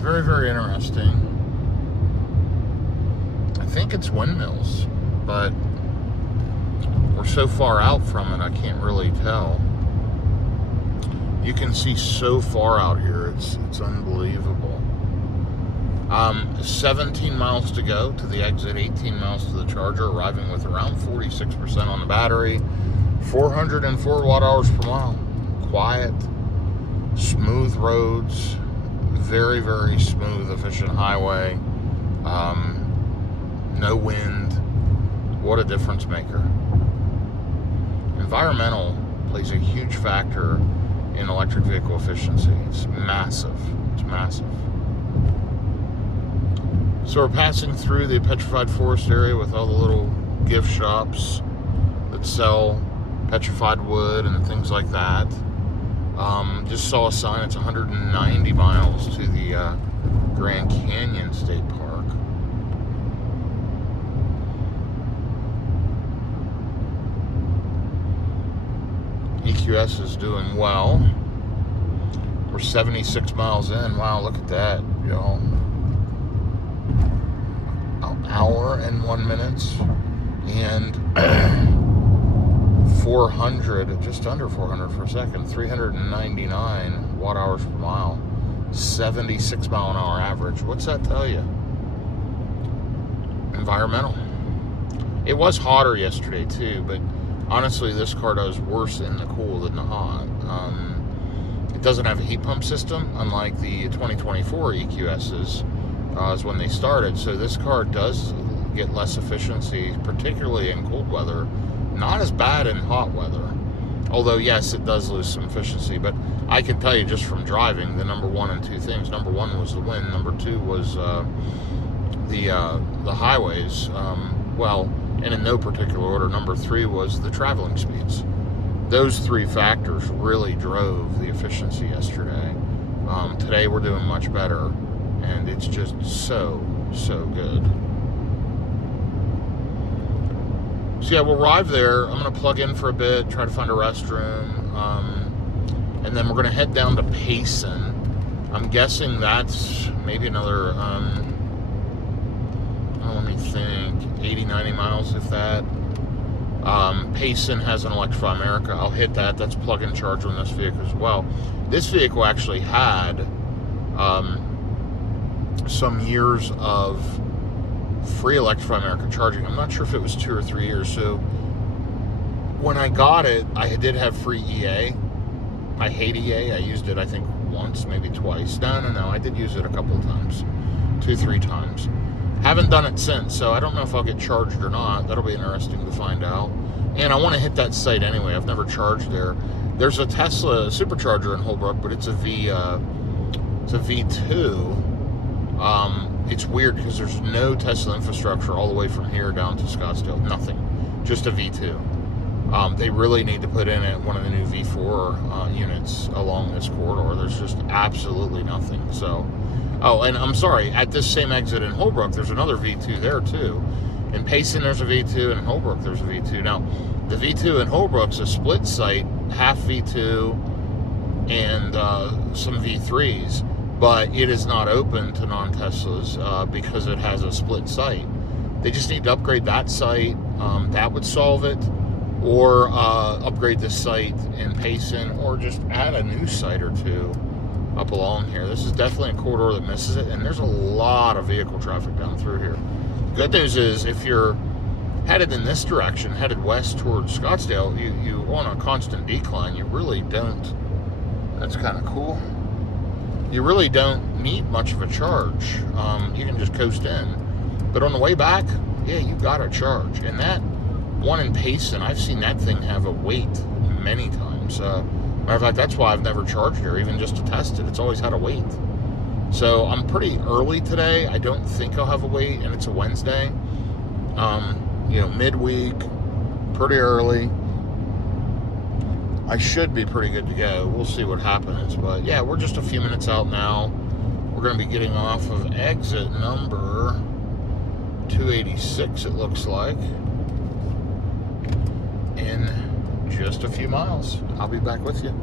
Very, very interesting. I think it's windmills, but we're so far out from it, I can't really tell. You can see so far out here, it's unbelievable. 17 miles to go to the exit, 18 miles to the charger, arriving with around 46% on the battery, 404 watt-hours per mile. Quiet, smooth roads, very, very smooth, efficient highway, no wind. What a difference maker. Environmental plays a huge factor in electric vehicle efficiency. It's massive. It's massive. So we're passing through the petrified forest area with all the little gift shops that sell petrified wood and things like that. Just saw a sign, it's 190 miles to the Grand Canyon State Park. EQS is doing well. We're 76 miles in. Wow, look at that, y'all. An hour and 1 minute and 400, just under 400 for a second, 399 watt hours per mile, 76 mile an hour average. What's that tell you? Environmental. It was hotter yesterday too, but honestly, this car does worse in the cool than the hot. It doesn't have a heat pump system, unlike the 2024 EQSs is when they started. So this car does get less efficiency, particularly in cold weather. Not as bad in hot weather. Although, yes, it does lose some efficiency. But I can tell you just from driving, the number one and two things. Number one was the wind. Number two was the highways. And in no particular order, number three was the traveling speeds. Those three factors really drove the efficiency yesterday. Today we're doing much better, and it's just so good. So yeah, we'll arrive there. I'm going to plug in for a bit, try to find a restroom, and then we're going to head down to Payson. I'm guessing that's maybe another, let me think, 80, 90 miles, if that. Payson has an Electrify America. I'll hit that. That's plug and charge on this vehicle as well. This vehicle actually had some years of free Electrify America charging. I'm not sure if it was 2 or 3 years. So when I got it, I did have free EA. I hate EA. I used it, I think, once, maybe twice. No. I did use it a couple of times. 2, 3 times. Haven't done it since, so I don't know if I'll get charged or not. That'll be interesting to find out. And I want to hit that site anyway. I've never charged there. There's a Tesla supercharger in Holbrook, but it's a V2. It's weird because there's no Tesla infrastructure all the way from here down to Scottsdale. Nothing. Just a V2. They really need to put in one of the new V4 units along this corridor. There's just absolutely nothing. So, and I'm sorry, at this same exit in Holbrook, there's another V2 there too. In Payson, there's a V2, and in Holbrook, there's a V2. Now, the V2 in Holbrook's a split site, half V2 and some V3s. But it is not open to non-Teslas because it has a split site. They just need to upgrade that site. That would solve it. Or upgrade the site in Payson, or just add a new site or two up along here. This is definitely a corridor that misses it, and there's a lot of vehicle traffic down through here. Good news is, if you're headed in this direction, headed west towards Scottsdale, you on a constant decline, you really don't. That's kind of cool. You really don't need much of a charge. You can just coast in. But on the way back, yeah, you got to charge. And that one in Payson, I've seen that thing have a wait many times. Matter of fact, that's why I've never charged here, even just to test it. It's always had a wait. So I'm pretty early today. I don't think I'll have a wait, and it's a Wednesday. Midweek, pretty early. I should be pretty good to go. We'll see what happens. But yeah, we're just a few minutes out now. We're going to be getting off of exit number 286, it looks like, in just a few miles. I'll be back with you.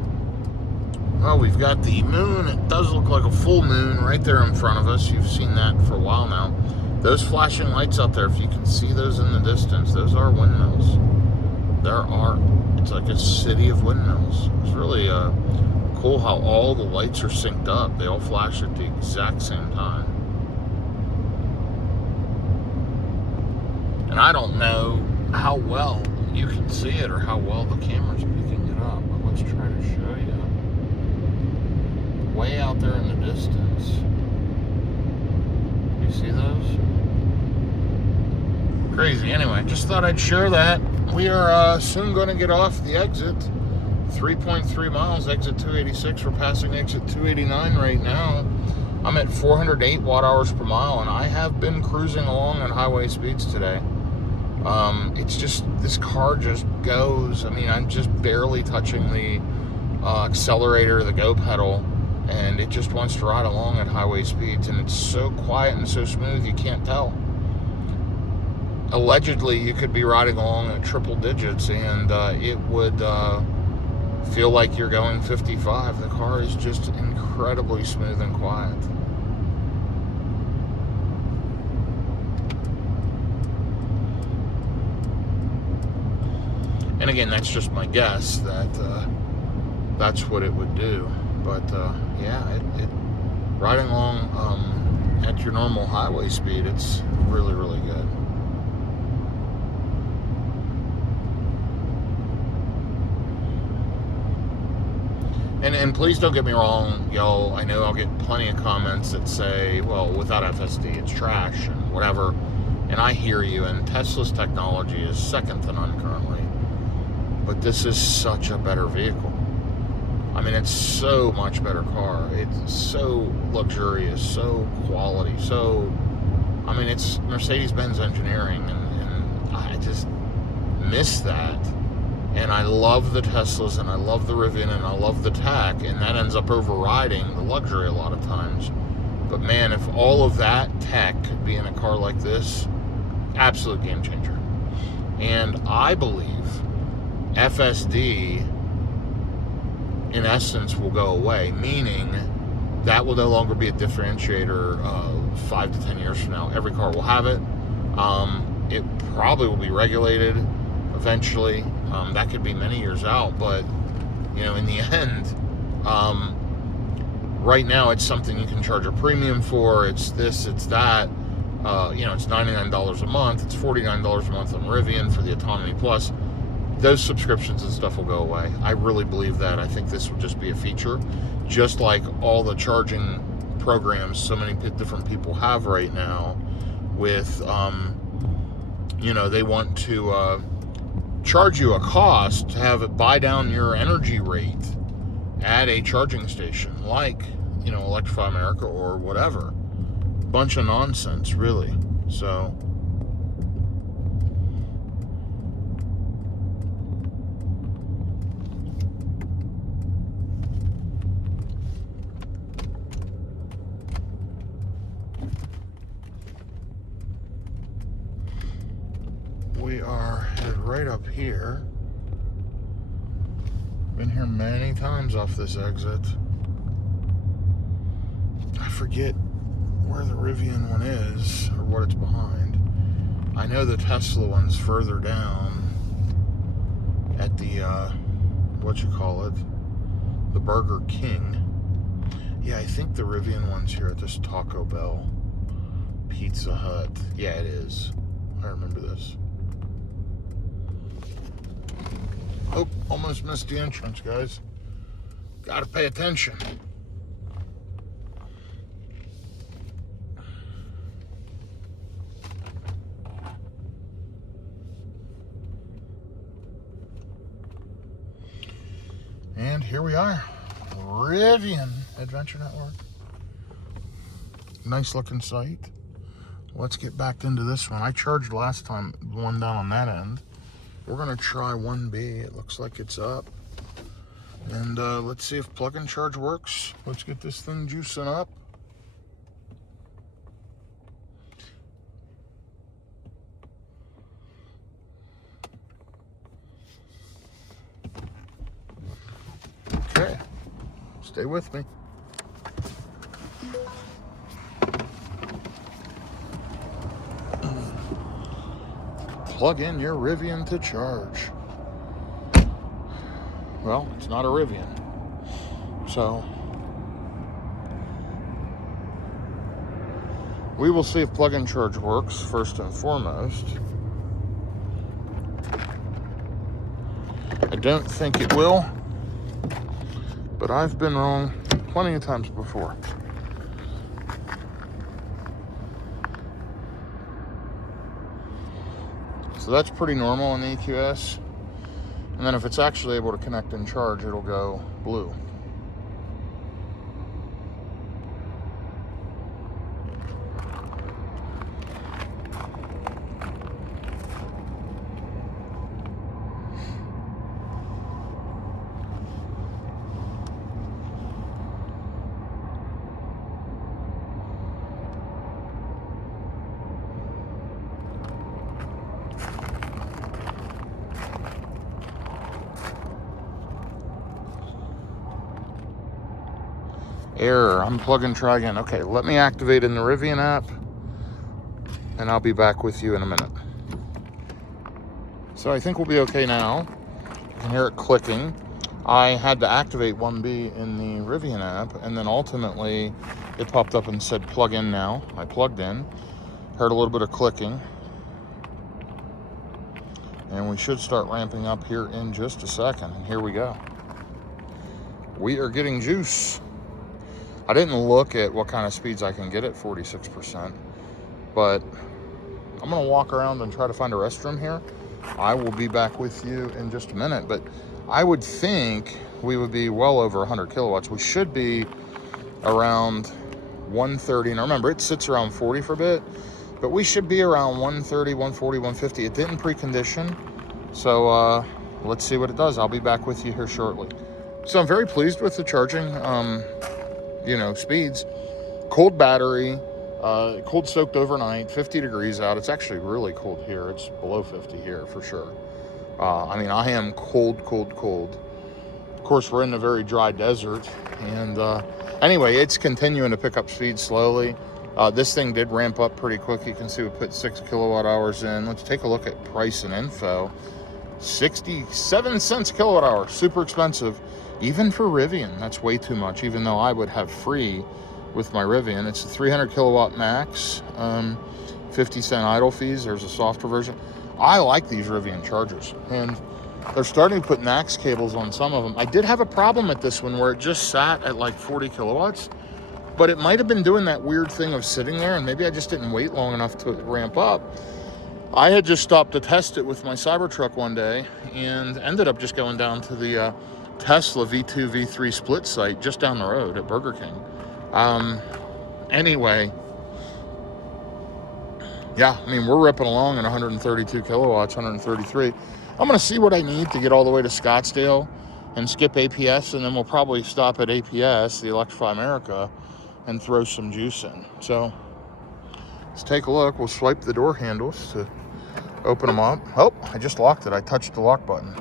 Well, we've got the moon. It does look like a full moon right there in front of us. You've seen that for a while now. Those flashing lights out there, if you can see those in the distance, those are windmills. It's like a city of windmills. It's really cool how all the lights are synced up. They all flash at the exact same time. And I don't know how well you can see it or how well the camera's picking it up, but let's try to show you. Way out there in the distance. You see those? Crazy. Anyway, just thought I'd share that. We are soon going to get off the exit 3.3 miles, exit 286. We're passing exit 289 right now. I'm at 408 watt-hours per mile, and I have been cruising along at highway speeds today. It's just, this car just goes. I mean, I'm just barely touching the accelerator, the go pedal, and it just wants to ride along at highway speeds, and it's so quiet and so smooth you can't tell. Allegedly, you could be riding along at triple digits, and it would feel like you're going 55. The car is just incredibly smooth and quiet. And again, that's just my guess that that's what it would do. But yeah, it riding along at your normal highway speed, it's really, really good. And please don't get me wrong, y'all. I know I'll get plenty of comments that say, well, without FSD, it's trash and whatever. And I hear you, and Tesla's technology is second to none currently. But this is such a better vehicle. I mean, it's so much better car. It's so luxurious, so quality, so... I mean, it's Mercedes-Benz engineering, and I just miss that. And I love the Teslas, and I love the Rivian, and I love the tech, and that ends up overriding the luxury a lot of times. But man, if all of that tech could be in a car like this, absolute game changer. And I believe FSD, in essence, will go away, meaning that will no longer be a differentiator 5 to 10 years from now. Every car will have it. It probably will be regulated eventually. That could be many years out, but you know, in the end, right now it's something you can charge a premium for. It's this, it's that. You know, it's $99 a month. It's $49 a month on Rivian for the Autonomy Plus. Those subscriptions and stuff will go away. I really believe that. I think this will just be a feature, just like all the charging programs so many different people have right now with, you know, they want to charge you a cost to have it buy down your energy rate at a charging station, like, you know, Electrify America or whatever. Bunch of nonsense, really. So... we are headed right up here. Been here many times off this exit. I forget where the Rivian one is or what it's behind. I know the Tesla one's further down at the what you call it, the Burger King. Yeah, I think the Rivian one's here at this Taco Bell, Pizza Hut. Yeah, it is. I remember this. Oh, almost missed the entrance, guys. Gotta pay attention. And here we are. Rivian Adventure Network. Nice looking site. Let's get back into this one. I charged last time, one down on that end. We're gonna try 1B. It looks like it's up. And let's see if plug and charge works. Let's get this thing juicing up. Okay, stay with me. Plug in your Rivian to charge. Well, it's not a Rivian. So, we will see if plug and charge works first and foremost. I don't think it will, but I've been wrong plenty of times before. So that's pretty normal in the EQS. And then if it's actually able to connect and charge, it'll go blue. Error, unplug and try again. Okay, let me activate in the Rivian app, and I'll be back with you in a minute. So I think we'll be okay now. You can hear it clicking. I had to activate 1B in the Rivian app, and then ultimately it popped up and said plug in now. I plugged in, heard a little bit of clicking, and we should start ramping up here in just a second. And here we go. We are getting juice. I didn't look at what kind of speeds I can get at 46%, but I'm gonna walk around and try to find a restroom here. I will be back with you in just a minute, but I would think we would be well over 100 kilowatts. We should be around 130. Now remember, it sits around 40 for a bit, but we should be around 130, 140, 150. It didn't precondition, so let's see what it does. I'll be back with you here shortly. So I'm very pleased with the charging, speeds. Cold battery, cold soaked overnight, 50 degrees out. It's actually really cold here. It's below 50 here for sure. I am cold. Of course, we're in a very dry desert. And anyway, it's continuing to pick up speed slowly. This thing did ramp up pretty quick. You can see we put 6 kilowatt hours in. Let's take a look at price and info. 67 cents a kilowatt hour, super expensive. Even for Rivian, that's way too much, even though I would have free with my Rivian. It's a 300 kilowatt max, 50 cent idle fees. There's a softer version. I like these Rivian chargers, and they're starting to put max cables on some of them. I did have a problem at this one where it just sat at like 40 kilowatts, but it might have been doing that weird thing of sitting there, and maybe I just didn't wait long enough to ramp up. I had just stopped to test it with my Cybertruck one day and ended up just going down to the Tesla V2, V3 split site just down the road at Burger King. Anyway, yeah, we're ripping along at 132 kilowatts, 133. I'm going to see what I need to get all the way to Scottsdale and skip APS, and then we'll probably stop at APS, the Electrify America, and throw some juice in. So let's take a look. We'll swipe the door handles to open them up. Oh, I just locked it. I touched the lock button.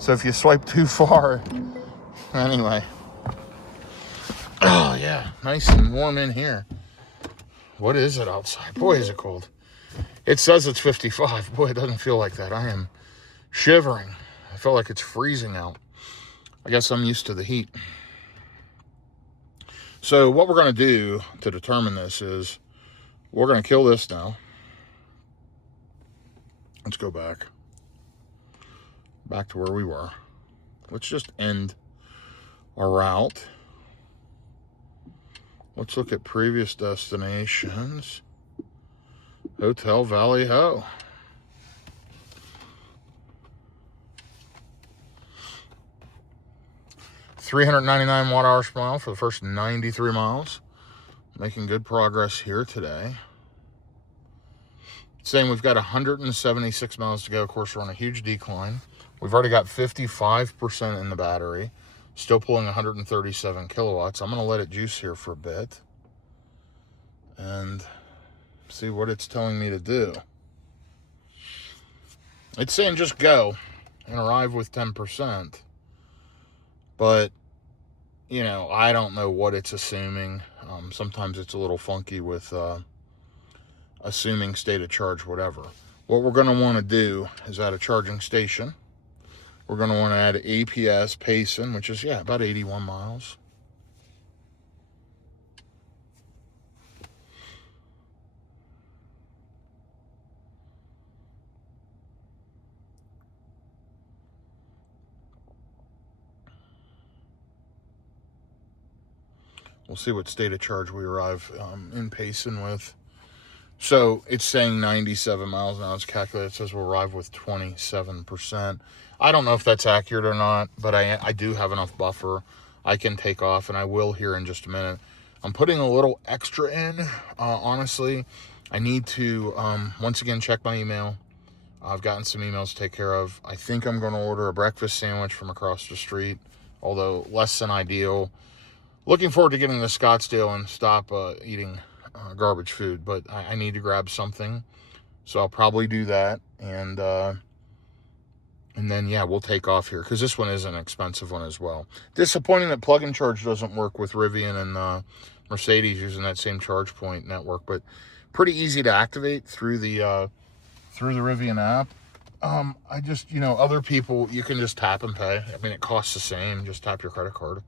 So if you swipe too far, anyway. Oh yeah, nice and warm in here. What is it outside? Boy, is it cold. It says it's 55. Boy, it doesn't feel like that. I am shivering. I feel like it's freezing out. I guess I'm used to the heat. So what we're going to do to determine this is we're going to kill this now. Let's go back to where we were. Let's just end our route. Let's look at previous destinations. Hotel Valley Ho. $399 watt hours per mile for the first 93 miles. Making good progress here today. Saying we've got 176 miles to go. Of course, we're on a huge decline. We've already got 55% in the battery. Still pulling 137 kilowatts. I'm going to let it juice here for a bit and see what it's telling me to do. It's saying just go and arrive with 10%. But, I don't know what it's assuming. Sometimes it's a little funky with assuming state of charge, whatever. What we're going to want to do is add a charging station. We're going to want to add APS Payson, which is, about 81 miles. We'll see what state of charge we arrive in Payson with. So it's saying 97 miles now. It's calculated. It says we'll arrive with 27%. I don't know if that's accurate or not, but I do have enough buffer. I can take off, and I will here in just a minute. I'm putting a little extra in. Honestly, I need to, once again, check my email. I've gotten some emails to take care of. I think I'm going to order a breakfast sandwich from across the street, although less than ideal. Looking forward to getting to Scottsdale and stop eating garbage food, but I need to grab something. So I'll probably do that, and then, yeah, we'll take off here, because this one is an expensive one as well. Disappointing that plug and charge doesn't work with Rivian and Mercedes using that same charge point network, but pretty easy to activate through the Rivian app. I just, other people, you can just tap and pay. I mean, it costs the same. Just tap your credit card.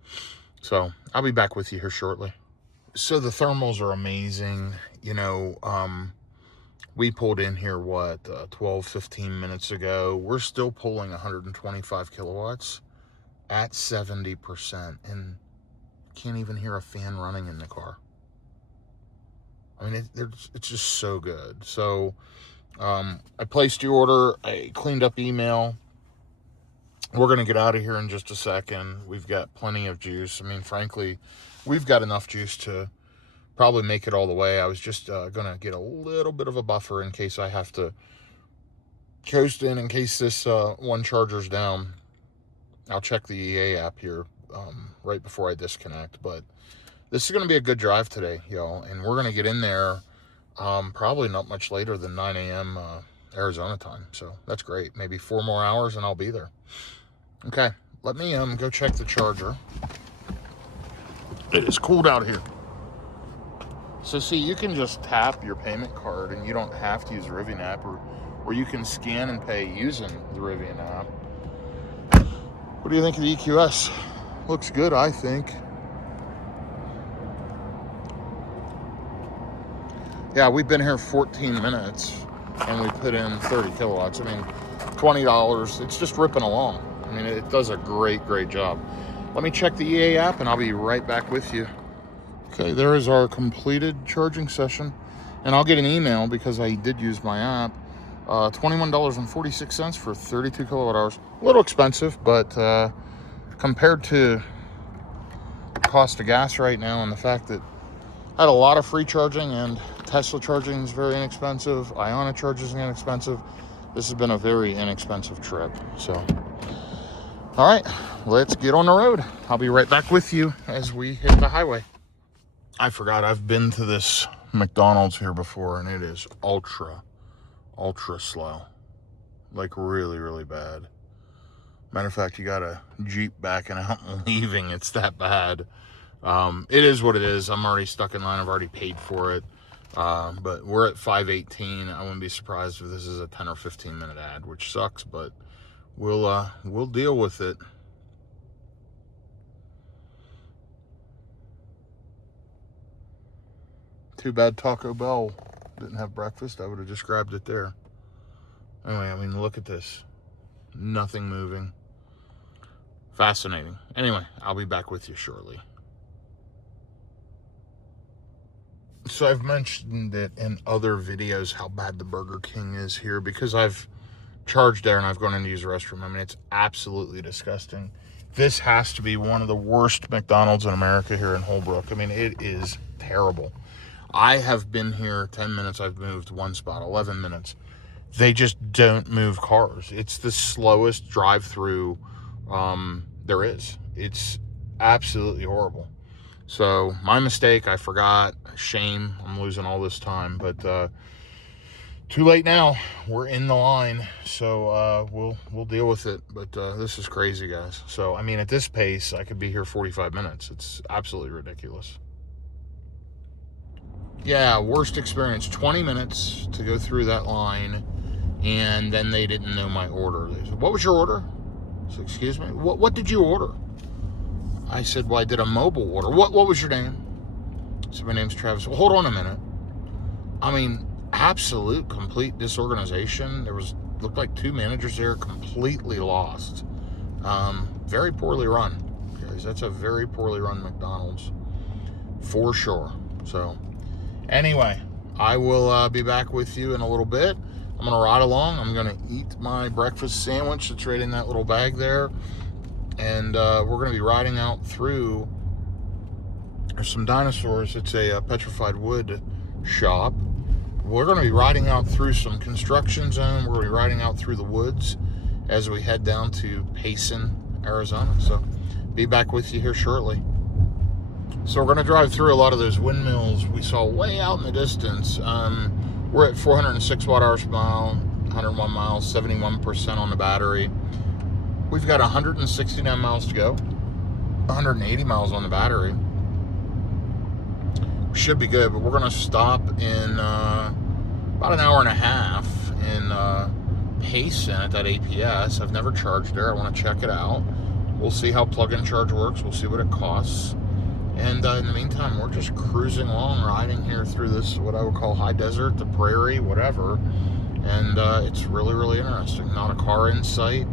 So I'll be back with you here shortly. So the thermals are amazing. We pulled in here, 12, 15 minutes ago. We're still pulling 125 kilowatts at 70%, and can't even hear a fan running in the car. I mean, it's just so good. So I placed the order. I cleaned up email. We're going to get out of here in just a second. We've got plenty of juice. I mean, frankly, we've got enough juice to probably make it all the way. I was just going to get a little bit of a buffer in case I have to coast in case this one charger's down. I'll check the EA app here right before I disconnect. But this is going to be a good drive today, y'all. And we're going to get in there probably not much later than 9 a.m. Arizona time. So that's great. Maybe 4 more hours and I'll be there. Okay, let me go check the charger. It is cold out here. So see, you can just tap your payment card and you don't have to use the Rivian app, or you can scan and pay using the Rivian app. What do you think of the EQS? Looks good, I think. Yeah, we've been here 14 minutes and we put in 30 kilowatts. I mean, $20. It's just ripping along. I mean, it does a great job. Let me check the EA app and I'll be right back with you. Okay, there is our completed charging session. And I'll get an email because I did use my app. $21.46 for 32 kilowatt hours. A little expensive, but compared to the cost of gas right now and the fact that I had a lot of free charging and Tesla charging is very inexpensive, Iona charging is inexpensive, this has been a very inexpensive trip. So, all right, let's get on the road. I'll be right back with you as we hit the highway. I forgot, I've been to this McDonald's here before, and it is ultra slow. Like really bad. Matter of fact, you got a Jeep backing out and leaving. It's that bad. It is what it is. I'm already stuck in line. I've already paid for it. But we're at 5:18. I wouldn't be surprised if this is a 10 or 15 minute ad, which sucks, but we'll deal with it. Too bad Taco Bell didn't have breakfast. I would have just grabbed it there. Anyway, I mean, look at this. Nothing moving. Fascinating. Anyway, I'll be back with you shortly. So I've mentioned it in other videos how bad the Burger King is here because I've charged there and I've gone in to use the restroom. I mean, it's absolutely disgusting. This has to be one of the worst McDonald's in America here in Holbrook. I mean, it is terrible. I have been here 10 minutes. I've moved one spot, 11 minutes. They just don't move cars. It's the slowest drive-through there is. It's absolutely horrible. So my mistake, I forgot. Shame, I'm losing all this time. But too late now. We're in the line. So we'll deal with it. But this is crazy, guys. So, I mean, at this pace, I could be here 45 minutes. It's absolutely ridiculous. Yeah, worst experience. 20 minutes to go through that line, and then they didn't know my order. They said, "What was your order?" I said, "Excuse me? What did you order?" I said, "Well, I did a mobile order." What was your name?" I said, "My name's Travis." "Well, hold on a minute." I mean, absolute, complete disorganization. Looked like 2 managers there, completely lost. Very poorly run, guys. That's a very poorly run McDonald's, for sure. So, anyway, I will be back with you in a little bit. I'm going to ride along. I'm going to eat my breakfast sandwich that's right in that little bag there. And we're going to be riding out through, there's some dinosaurs. It's a petrified wood shop. We're going to be riding out through some construction zone. We're going to be riding out through the woods as we head down to Payson, Arizona. So be back with you here shortly. So we're going to drive through a lot of those windmills we saw way out in the distance. We're at 406 watt-hours per mile, 101 miles, 71% on the battery. We've got 169 miles to go, 180 miles on the battery. We should be good, but we're going to stop in about an hour and a half in Payson at that EQS. I've never charged there. I want to check it out. We'll see how plug-in charge works. We'll see what it costs. And in the meantime, we're just cruising along, riding here through this, what I would call high desert, the prairie, whatever. And it's really, really interesting. Not a car in sight.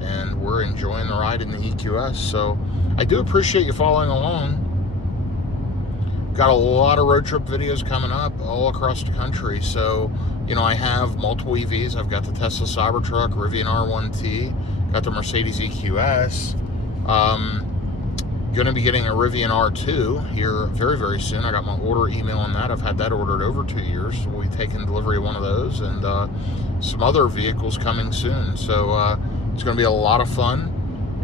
And we're enjoying the ride in the EQS. So I do appreciate you following along. Got a lot of road trip videos coming up all across the country. So, you know, I have multiple EVs. I've got the Tesla Cybertruck, Rivian R1T, got the Mercedes EQS. Going to be getting a Rivian R2 here very, very soon. I got my order email on that. I've had that ordered over 2 years. So we'll be taking delivery of one of those, and some other vehicles coming soon. So it's going to be a lot of fun,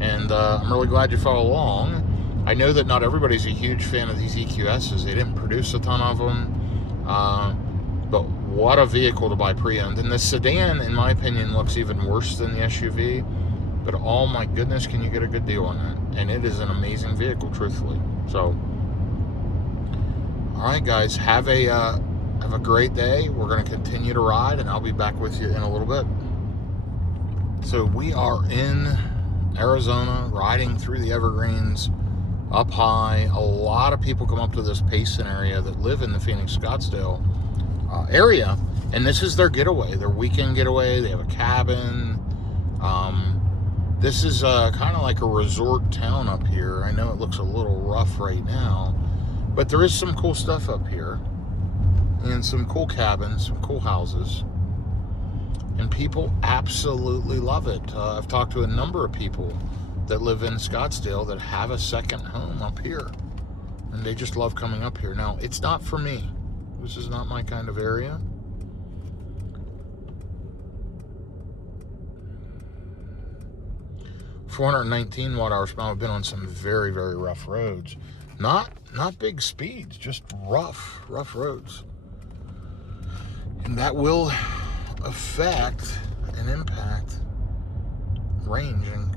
and I'm really glad you follow along. I know that not everybody's a huge fan of these EQSs. They didn't produce a ton of them, but what a vehicle to buy pre-owned. And the sedan, in my opinion, looks even worse than the SUV. But oh my goodness, can you get a good deal on that? And it is an amazing vehicle, truthfully. So, all right, guys, have a great day. We're going to continue to ride, and I'll be back with you in a little bit. So we are in Arizona, riding through the Evergreens, up high. A lot of people come up to this Payson area that live in the Phoenix Scottsdale area, and this is their getaway, their weekend getaway. They have a cabin. This is kind of like a resort town up here. I know it looks a little rough right now, but there is some cool stuff up here, and some cool cabins, some cool houses, and people absolutely love it. I've talked to a number of people that live in Scottsdale that have a second home up here, and they just love coming up here. Now, it's not for me. This is not my kind of area. .419 watt-hours per mile. I've been on some very, very rough roads. Not big speeds, just rough roads. And that will affect and impact range and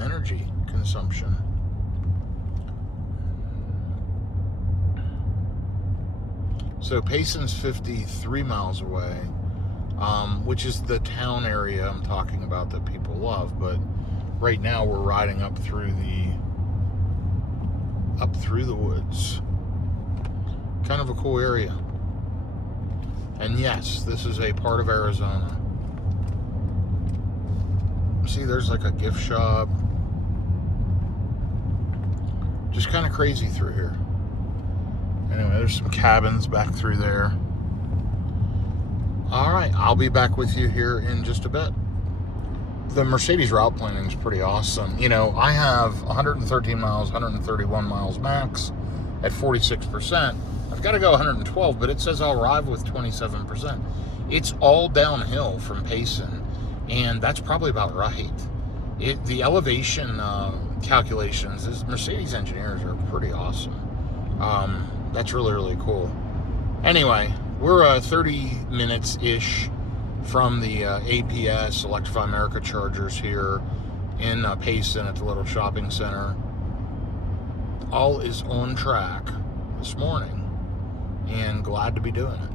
energy consumption. So Payson's 53 miles away, which is the town area I'm talking about that people love. But right now we're riding up through the woods. Kind of a cool area. And yes, this is a part of Arizona. See, there's like a gift shop. Just kind of crazy through here. Anyway, there's some cabins back through there. All right, I'll be back with you here in just a bit. The Mercedes route planning is pretty awesome. You know, I have 113 miles, 131 miles max at 46%. I've got to go 112, but it says I'll arrive with 27%. It's all downhill from Payson, and that's probably about right. The elevation calculations, Mercedes engineers are pretty awesome. That's really, really cool. Anyway, we're 30 minutes-ish from the EQS Electrify America chargers here in Payson at the little shopping center. All is on track this morning, and glad to be doing it.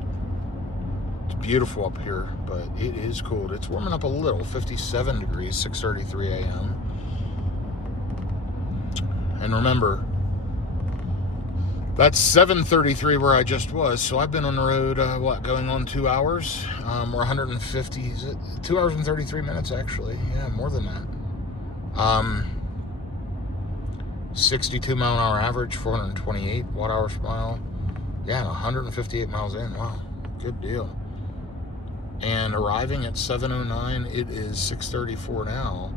It's beautiful up here, but it is cold. It's warming up a little, 57 degrees, 6:33 a.m. And remember, that's 7:33 where I just was. So I've been on the road, going on 2 hours? We're 150, is it 2 hours and 33 minutes actually? Yeah, more than that. 62 mile an hour average, 428 watt-hours per mile. Yeah, 158 miles in. Wow, good deal. and arriving at 7:09. It is 6:34 now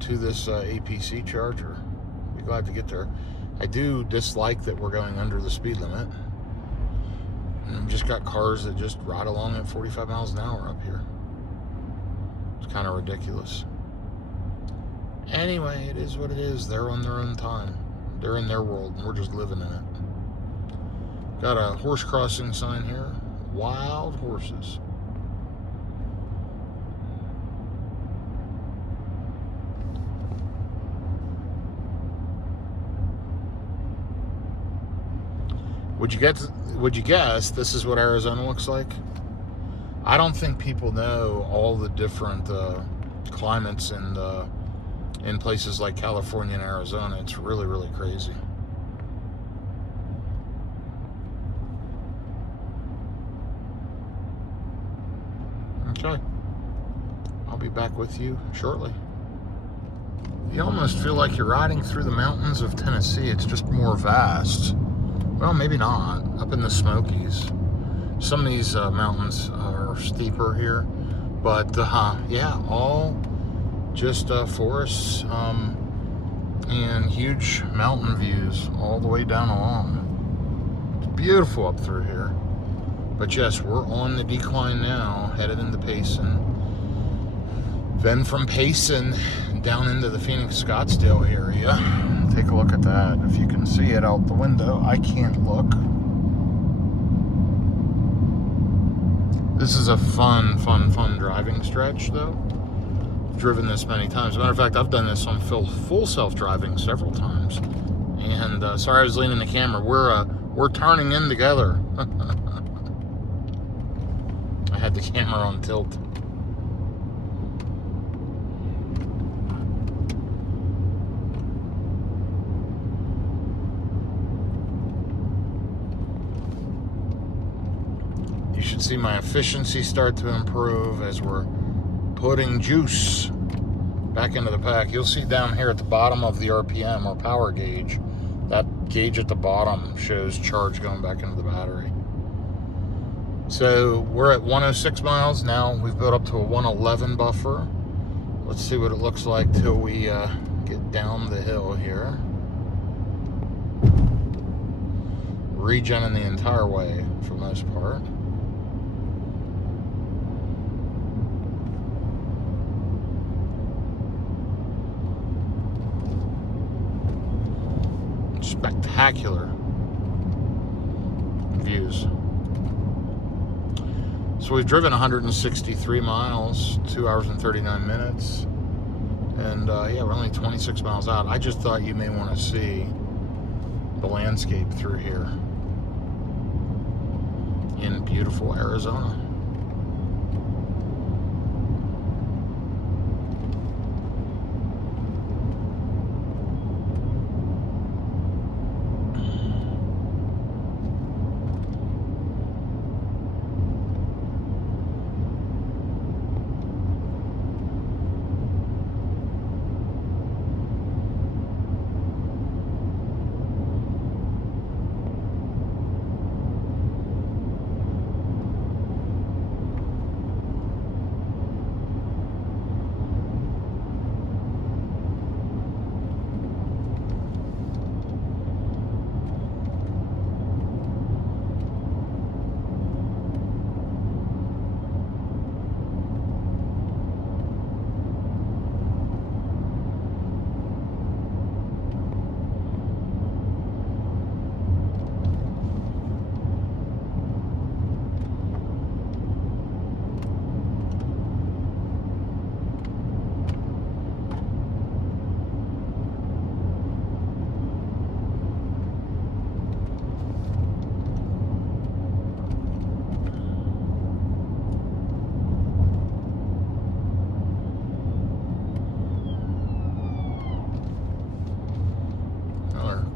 to this APC charger. Be glad to get there. I do dislike that we're going under the speed limit. And we've just got cars that just ride along at 45 miles an hour up here. It's kind of ridiculous. Anyway, it is what it is. They're on their own time. They're in their world, and we're just living in it. Got a horse crossing sign here. Wild horses. Would you guess this is what Arizona looks like? I don't think people know all the different climates in places like California and Arizona. It's really, really crazy. Okay. I'll be back with you shortly. You almost feel like you're riding through the mountains of Tennessee. It's just more vast. Well, maybe not. Up in the Smokies. Some of these mountains are steeper here. But, yeah, all just forests and huge mountain views all the way down along. It's beautiful up through here. But, yes, we're on the decline now, headed into Payson. Then from Payson down into the Phoenix Scottsdale area. Take a look at that. If you can see it out the window, I can't look. This is a fun driving stretch, though. I've driven this many times. As a matter of fact, I've done this on full self-driving several times. And sorry, I was leaning the camera. We're turning in together. I had the camera on tilt. You should see my efficiency start to improve as we're putting juice back into the pack. You'll see down here at the bottom of the RPM or power gauge, that gauge at the bottom shows charge going back into the battery. So we're at 106 miles now. We've built up to a 111 buffer. Let's see what it looks like till we get down the hill here. Regenning the entire way for the most part. Spectacular views. So we've driven 163 miles, 2 hours and 39 minutes. And yeah, we're only 26 miles out. I just thought you may want to see the landscape through here in beautiful Arizona.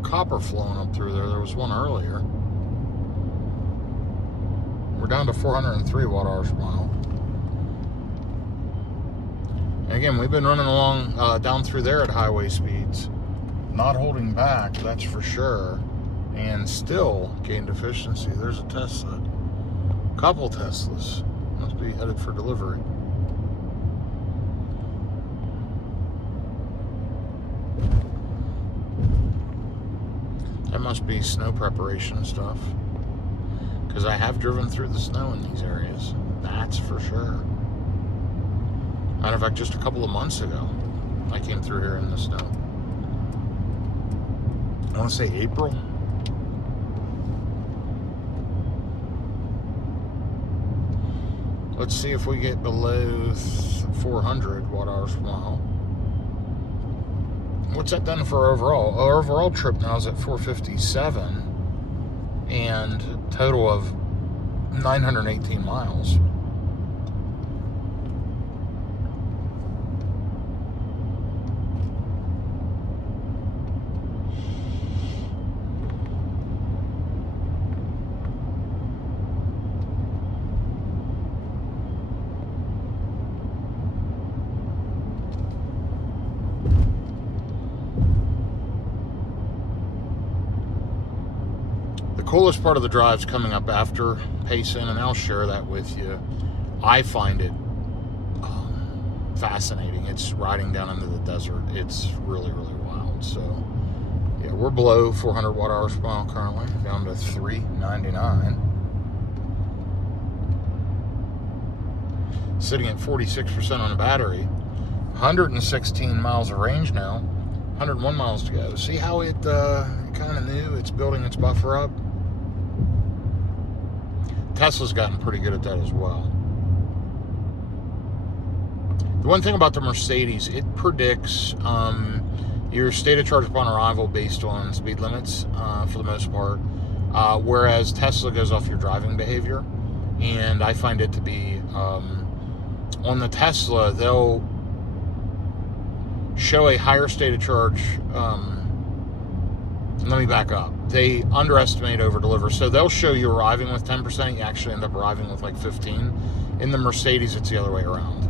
Copper flowing up through there. There was one earlier. We're down to 403 watt hours per mile. And again, we've been running along down through there at highway speeds, not holding back, that's for sure, and still gained efficiency. There's a Tesla, couple Teslas. Must be headed for delivery. That must be snow preparation stuff. Because I have driven through the snow in these areas. That's for sure. Matter of fact, just a couple of months ago, I came through here in the snow. I want to say April. Let's see if we get below 400 watt-hours per mile. What's that done for overall? Our overall trip now is at 457 and total of 918 miles. The coolest part of the drive is coming up after Payson, and I'll share that with you. I find it fascinating. It's riding down into the desert. It's really, really wild. So, yeah, we're below 400 watt-hours per mile currently, down to 399. Sitting at 46% on the battery. 116 miles of range now. 101 miles to go. See how it kind of knew it's building its buffer up? Tesla's gotten pretty good at that as well. The one thing about the Mercedes, it predicts your state of charge upon arrival based on speed limits for the most part, whereas Tesla goes off your driving behavior. And I find it to be, on the Tesla, they'll show a higher state of charge. Let me back up. They underestimate, over deliver. So they'll show you arriving with 10%. You actually end up arriving with like 15. In the Mercedes, it's the other way around.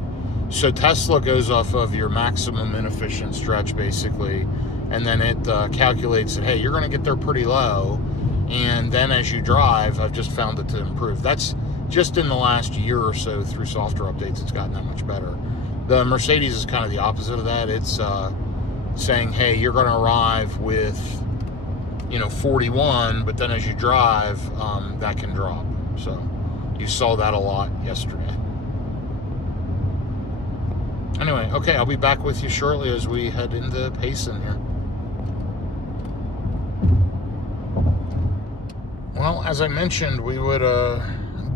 So Tesla goes off of your maximum inefficient stretch, basically. And then it calculates that, hey, you're going to get there pretty low. And then as you drive, I've just found it to improve. That's just in the last year or so through software updates, it's gotten that much better. The Mercedes is kind of the opposite of that. It's saying, hey, you're going to arrive with, 41, but then as you drive, that can drop. So you saw that a lot yesterday. Anyway, okay, I'll be back with you shortly as we head into Payson here. Well, as I mentioned, we would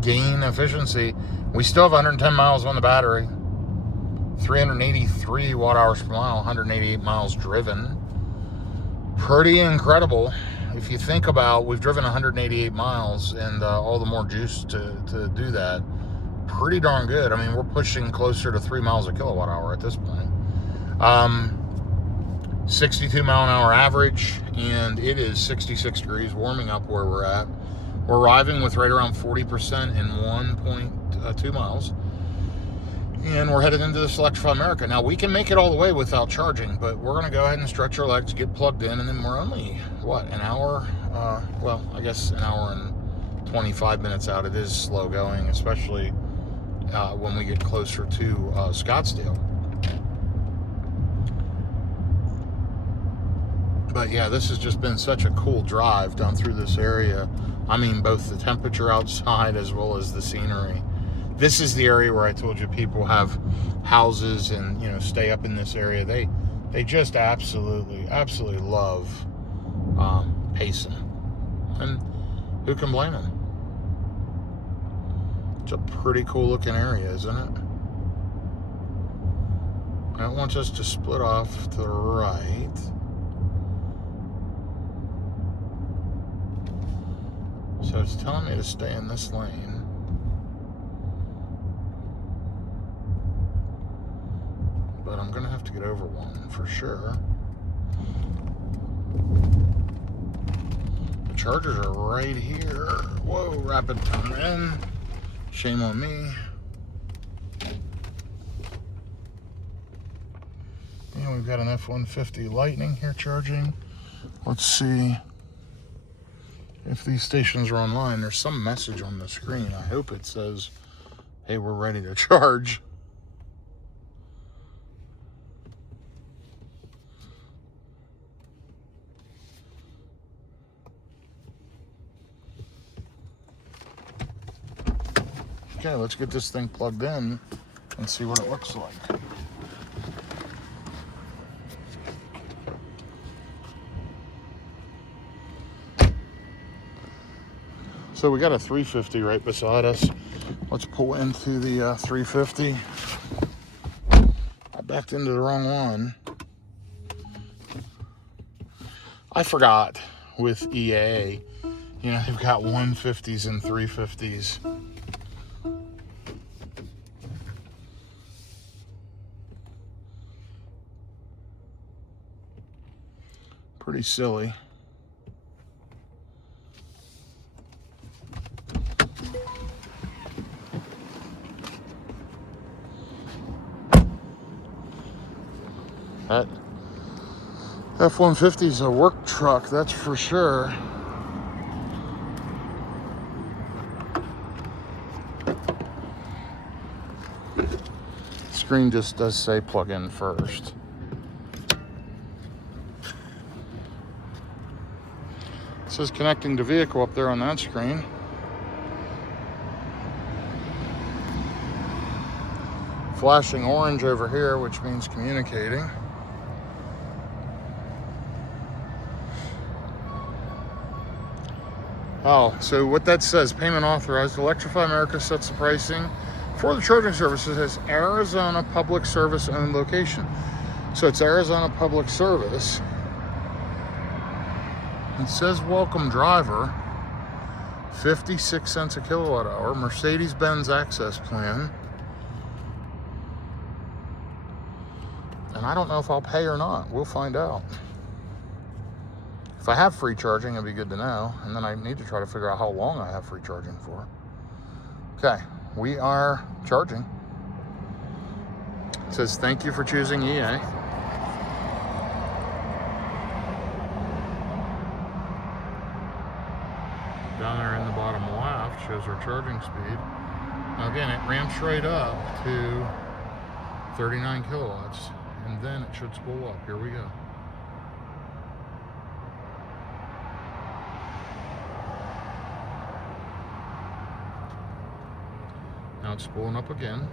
gain efficiency. We still have 110 miles on the battery. 383 watt-hours per mile, 188 miles driven. Pretty incredible. If you think about, we've driven 188 miles and all the more juice to do that. Pretty darn good. I mean, we're pushing closer to 3 miles a kilowatt hour at this point. 62 mile an hour average, and it is 66 degrees, warming up where we're at. We're arriving with right around 40% in 1.2 miles. And we're headed into this Electrify America. Now, we can make it all the way without charging, but we're going to go ahead and stretch our legs, get plugged in, and then we're only, an hour? Well, I guess an hour and 25 minutes out. It is slow going, especially when we get closer to Scottsdale. But yeah, this has just been such a cool drive down through this area. I mean, both the temperature outside as well as the scenery. This is the area where I told you people have houses and, stay up in this area. They just absolutely love Payson. And who can blame them? It's a pretty cool looking area, isn't it? And it wants us to split off to the right. So it's telling me to stay in this lane. But I'm going to have to get over one for sure. The chargers are right here. Whoa, rapid turn in. Shame on me. And we've got an F-150 Lightning here charging. Let's see if these stations are online. There's some message on the screen. I hope it says Hey, we're ready to charge. Okay, let's get this thing plugged in and see what it looks like. So we got a 350 right beside us. Let's pull into the 350. I backed into the wrong one. I forgot with EA, you know, they've got 150s and 350s. Pretty silly. That F-150 is a work truck, that's for sure. Screen just does say plug in first. It says connecting to vehicle up there on that screen. Flashing orange over here, which means communicating. Oh, so what that says, payment authorized. Electrify America sets the pricing for the charging services as Arizona Public Service owned location. So it's Arizona Public Service. It says welcome driver, 56 cents a kilowatt hour, Mercedes-Benz access plan. And I don't know if I'll pay or not. We'll find out. If I have free charging, it'd be good to know. And then I need to try to figure out how long I have free charging for. Okay, we are charging. It says, thank you for choosing EA. Down there in the bottom left shows our charging speed. Now again, it ramps right up to 39 kilowatts. And then it should spool up. Here we go. Now it's spooling up again.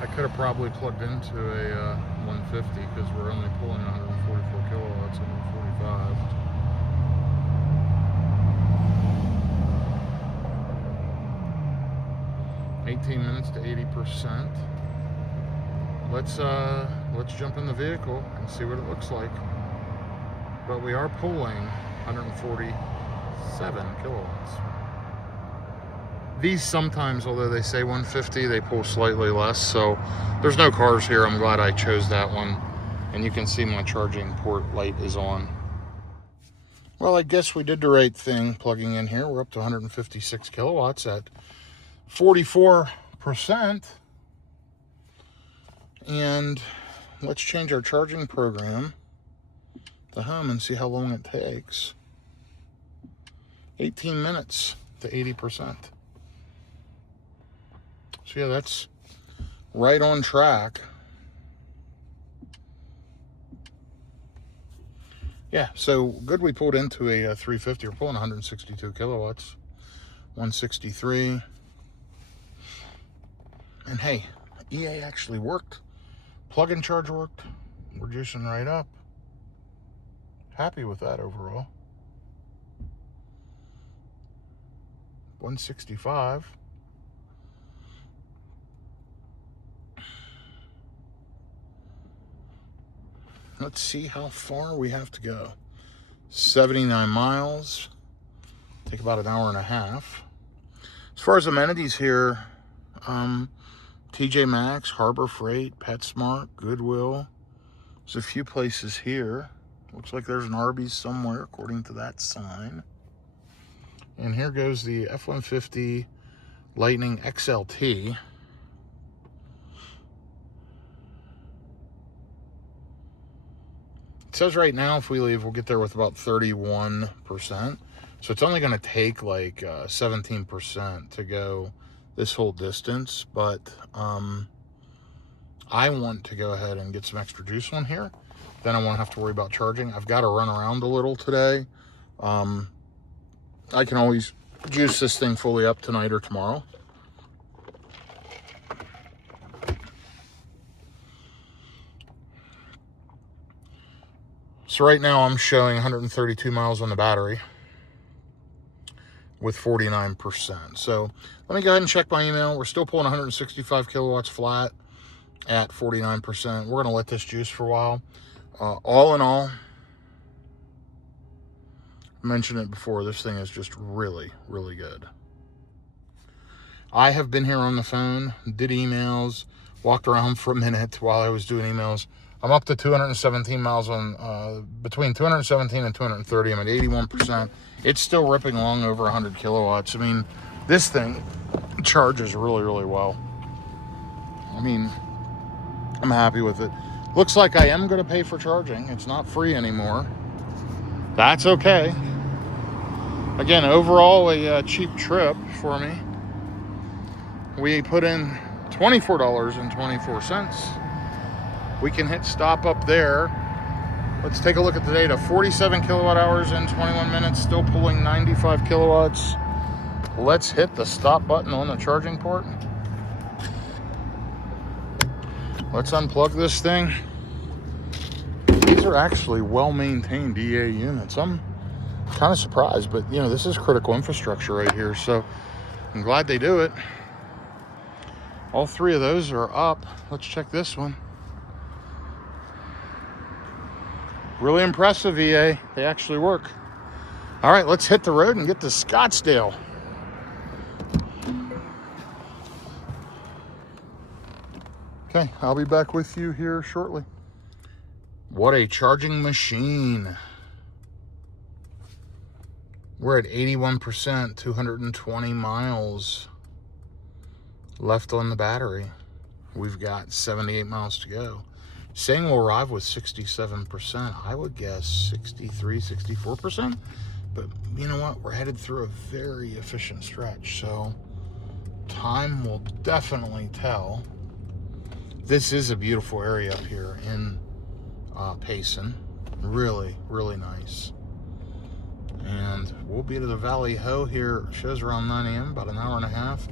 I could have probably plugged into a 150 because we're only pulling 144 kilowatts and 145. Minutes to 80%. Let's jump in the vehicle and see what it looks like. But we are pulling 147 kilowatts. These sometimes, although they say 150, they pull slightly less. So there's no cars here. I'm glad I chose that one. And you can see my charging port light is on. Well, I guess we did the right thing plugging in here. We're up to 156 kilowatts at 44%. And let's change our charging program to home and see how long it takes. 18 minutes to 80%. So yeah, that's right on track. Yeah, so good we pulled into a 350. We're pulling 162 kilowatts. 163. And hey, EA actually worked. Plug and charge worked. We're juicing right up. Happy with that overall. 165. Let's see how far we have to go. 79 miles. Take about an hour and a half. As far as amenities here, TJ Maxx, Harbor Freight, PetSmart, Goodwill. There's a few places here. Looks like there's an Arby's somewhere, according to that sign. And here goes the F-150 Lightning XLT. says right now if we leave, we'll get there with about 31%. So it's only going to take like 17% to go this whole distance. But I want to go ahead and get some extra juice on here. Then I won't have to worry about charging. I've got to run around a little today. I can always juice this thing fully up tonight or tomorrow. So right now I'm showing 132 miles on the battery with 49%. So let me go ahead and check my email. We're still pulling 165 kilowatts flat at 49%. We're going to let this juice for a while. All in all, I mentioned it before, this thing is just really, really good. I have been here on the phone, did emails, walked around for a minute while I was doing emails. I'm up to 217 miles on, between 217 and 230. I'm at 81%. It's still ripping along over 100 kilowatts. I mean, this thing charges really, really well. I mean, I'm happy with it. Looks like I am going to pay for charging. It's not free anymore. That's okay. Again, overall, a cheap trip for me. We put in $24.24. We can hit stop up there. Let's take a look at the data. 47 kilowatt hours in 21 minutes, still pulling 95 kilowatts. Let's hit the stop button on the charging port. Let's unplug this thing. These are actually well-maintained EA units. I'm kind of surprised, but you know, this is critical infrastructure right here, so I'm glad they do it. All three of those are up. Let's check this one. Really impressive, EA. They actually work. All right, let's hit the road and get to Scottsdale. Okay, I'll be back with you here shortly. What a charging machine. We're at 81%, 220 miles left on the battery. We've got 78 miles to go. Saying we'll arrive with 67%. I would guess 63, 64%. But you know what? We're headed through a very efficient stretch. So time will definitely tell. This is a beautiful area up here in Payson. Really, really nice. And we'll be to the Valley Ho here. It shows around 9 a.m., about an hour and a half.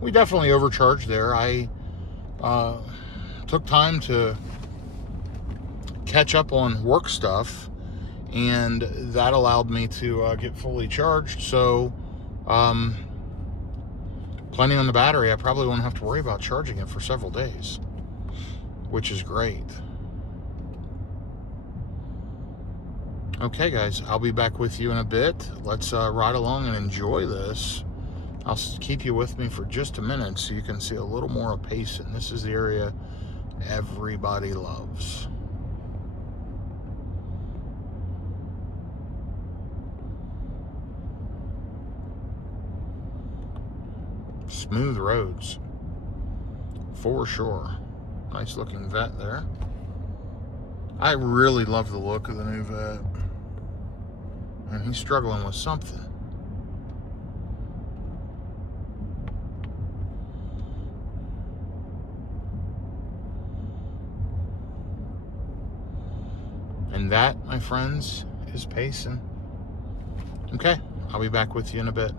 We definitely overcharged there. I took time to catch up on work stuff, and that allowed me to get fully charged. So plenty on the battery. I probably won't have to worry about charging it for several days, which is great. Okay guys, I'll be back with you in a bit. Let's ride along and enjoy this. I'll keep you with me for just a minute so you can see a little more of Payson. This is the area everybody loves. Smooth roads, for sure. Nice looking vet there. I really love the look of the new vet. And he's struggling with something. And that, my friends, is Payson. Okay, I'll be back with you in a bit.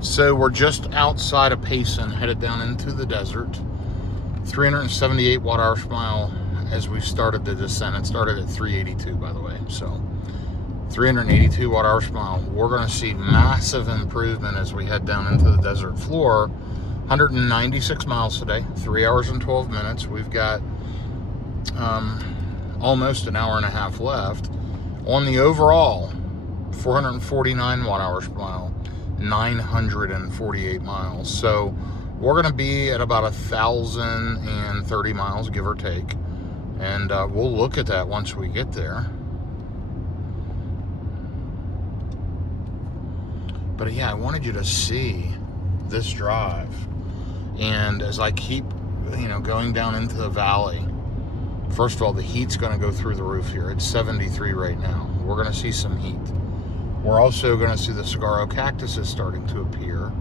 So we're just outside of Payson, headed down into the desert. 378 watt-hours per mile as we started the descent. It started at 382, by the way. So 382 watt-hours per mile. We're going to see massive improvement as we head down into the desert floor. 196 miles today, 3 hours and 12 minutes. We've got almost an hour and a half left. On the overall, 449 watt-hours per mile, 948 miles. So we're going to be at about 1,030 miles, give or take. And we'll look at that once we get there. But yeah, I wanted you to see this drive. And as I keep, going down into the valley, First of all, the heat's going to go through the roof here. It's 73 right now. We're going to see some heat. We're also going to see the saguaro cactuses starting to appear.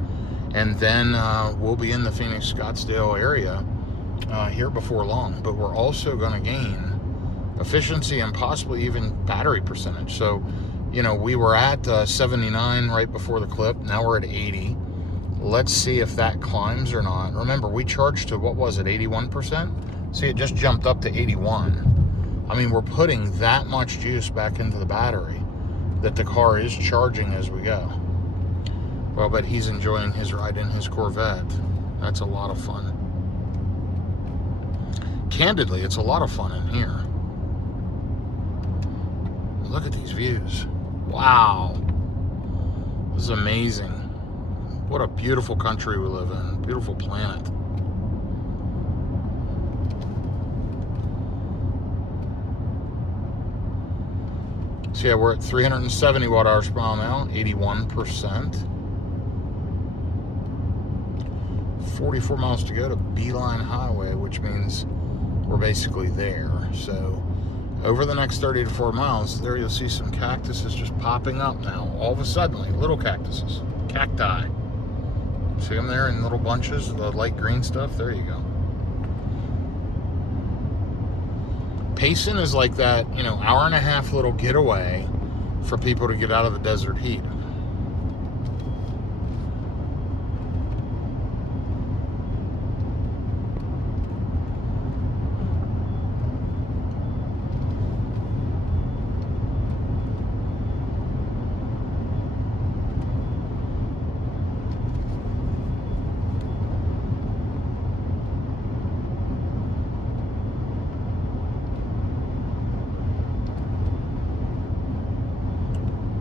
And then we'll be in the Phoenix Scottsdale area here before long. But we're also going to gain efficiency and possibly even battery percentage. So, you know, we were at 79 right before the clip. Now we're at 80. Let's see if that climbs or not. Remember, we charged to, what was it, 81%? See, it just jumped up to 81. I mean, we're putting that much juice back into the battery that the car is charging as we go. Well, but he's enjoying his ride in his Corvette. That's a lot of fun. Candidly, it's a lot of fun in here. Look at these views. Wow. This is amazing. What a beautiful country we live in. Beautiful planet. So yeah, we're at 370 watt hours per mile now, 81%. 44 miles to go to Beeline Highway, which means we're basically there. So over the next 30 to 40 miles, there you'll see some cactuses just popping up now. All of a sudden, little cactuses, cacti. See them there in little bunches, the light green stuff? There you go. Payson is like that, you know, hour and a half little getaway for people to get out of the desert heat.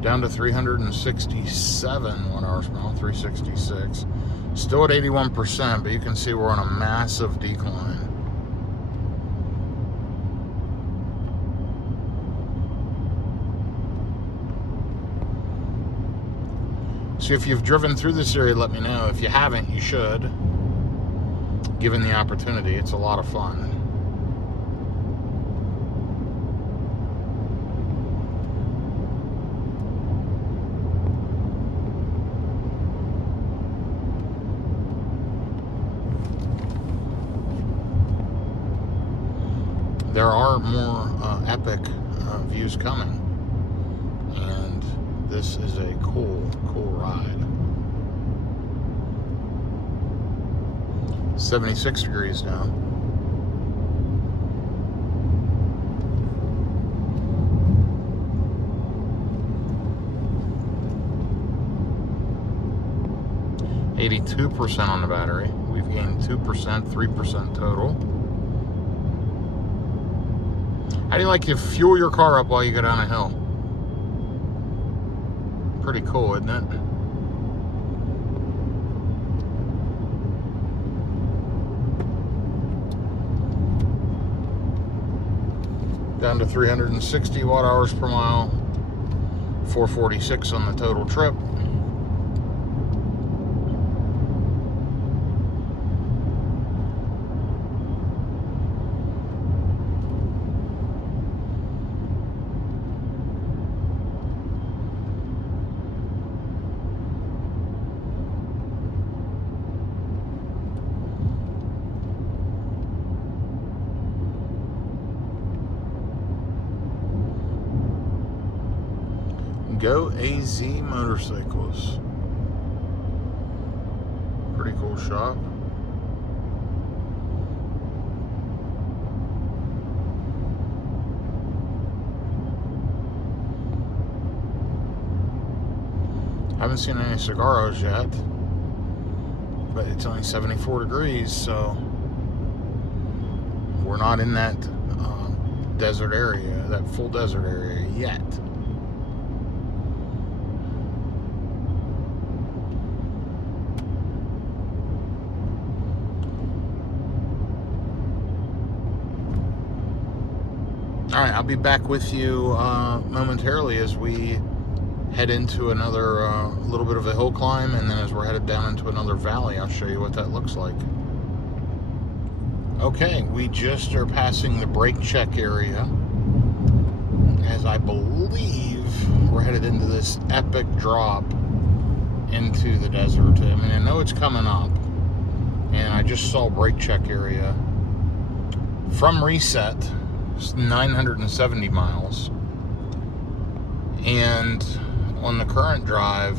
Down to 367 watt hours per mile, 366. Still at 81%, but you can see we're on a massive decline. So if you've driven through this area, let me know. If you haven't, you should. Given the opportunity, it's a lot of fun. There are more epic views coming, and this is a cool ride. 76 degrees now. %82 on the battery. We've gained 2%, 3% total. How do you like to fuel your car up while you go down a hill? Pretty cool, isn't it? Down to 360 watt hours per mile, 446 on the total trip. Go AZ Motorcycles. Pretty cool shop. Haven't seen any cigarros yet, but it's only 74 degrees, so we're not in that desert area, that full desert area yet. All right, I'll be back with you momentarily as we head into another little bit of a hill climb, and then as we're headed down into another valley, I'll show you what that looks like. Okay, we just are passing the brake check area, as I believe we're headed into this epic drop into the desert. I mean, I know it's coming up, and I just saw brake check area from reset, 970 miles, and on the current drive,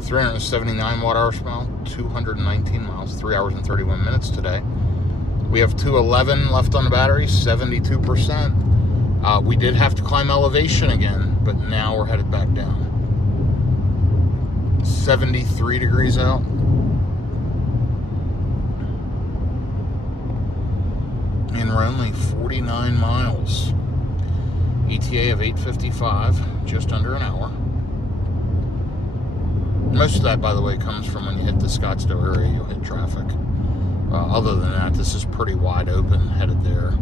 379 watt-hours per mile, 219 miles, 3 hours and 31 minutes today. We have 211 left on the battery, 72%. We did have to climb elevation again, but now we're headed back down. 73 degrees out. And we're only 49 miles. ETA of 8:55, just under an hour. Most of that, by the way, comes from when you hit the Scottsdale area, you'll hit traffic. Other than that, this is pretty wide open, headed there.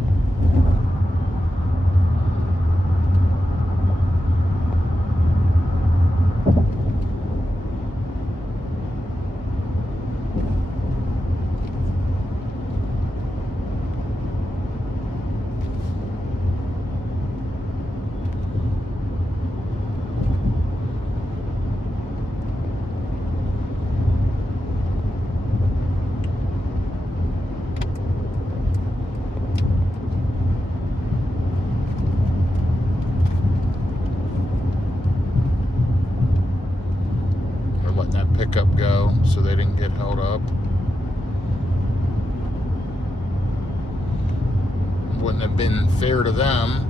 Letting that pickup go so they didn't get held up. Wouldn't have been fair to them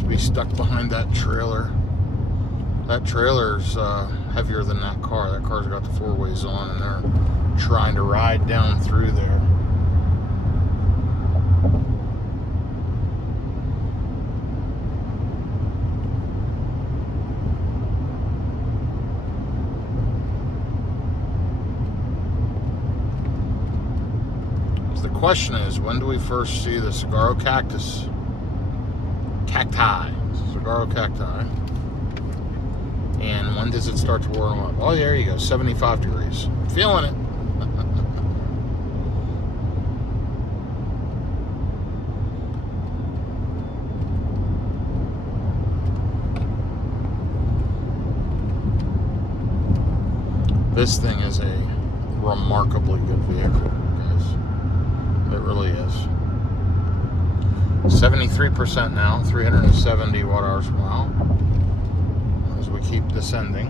to be stuck behind that trailer. That trailer's heavier than that car. That car's got the four ways on, and they're trying to ride down through there. The question is, when do we first see the saguaro cacti? Saguaro cacti. And when does it start to warm up? Oh, there you go, 75 degrees. Feeling it. This thing is a remarkably good vehicle, guys. It really is. 73% now, 370 watt-hours per mile, as we keep descending.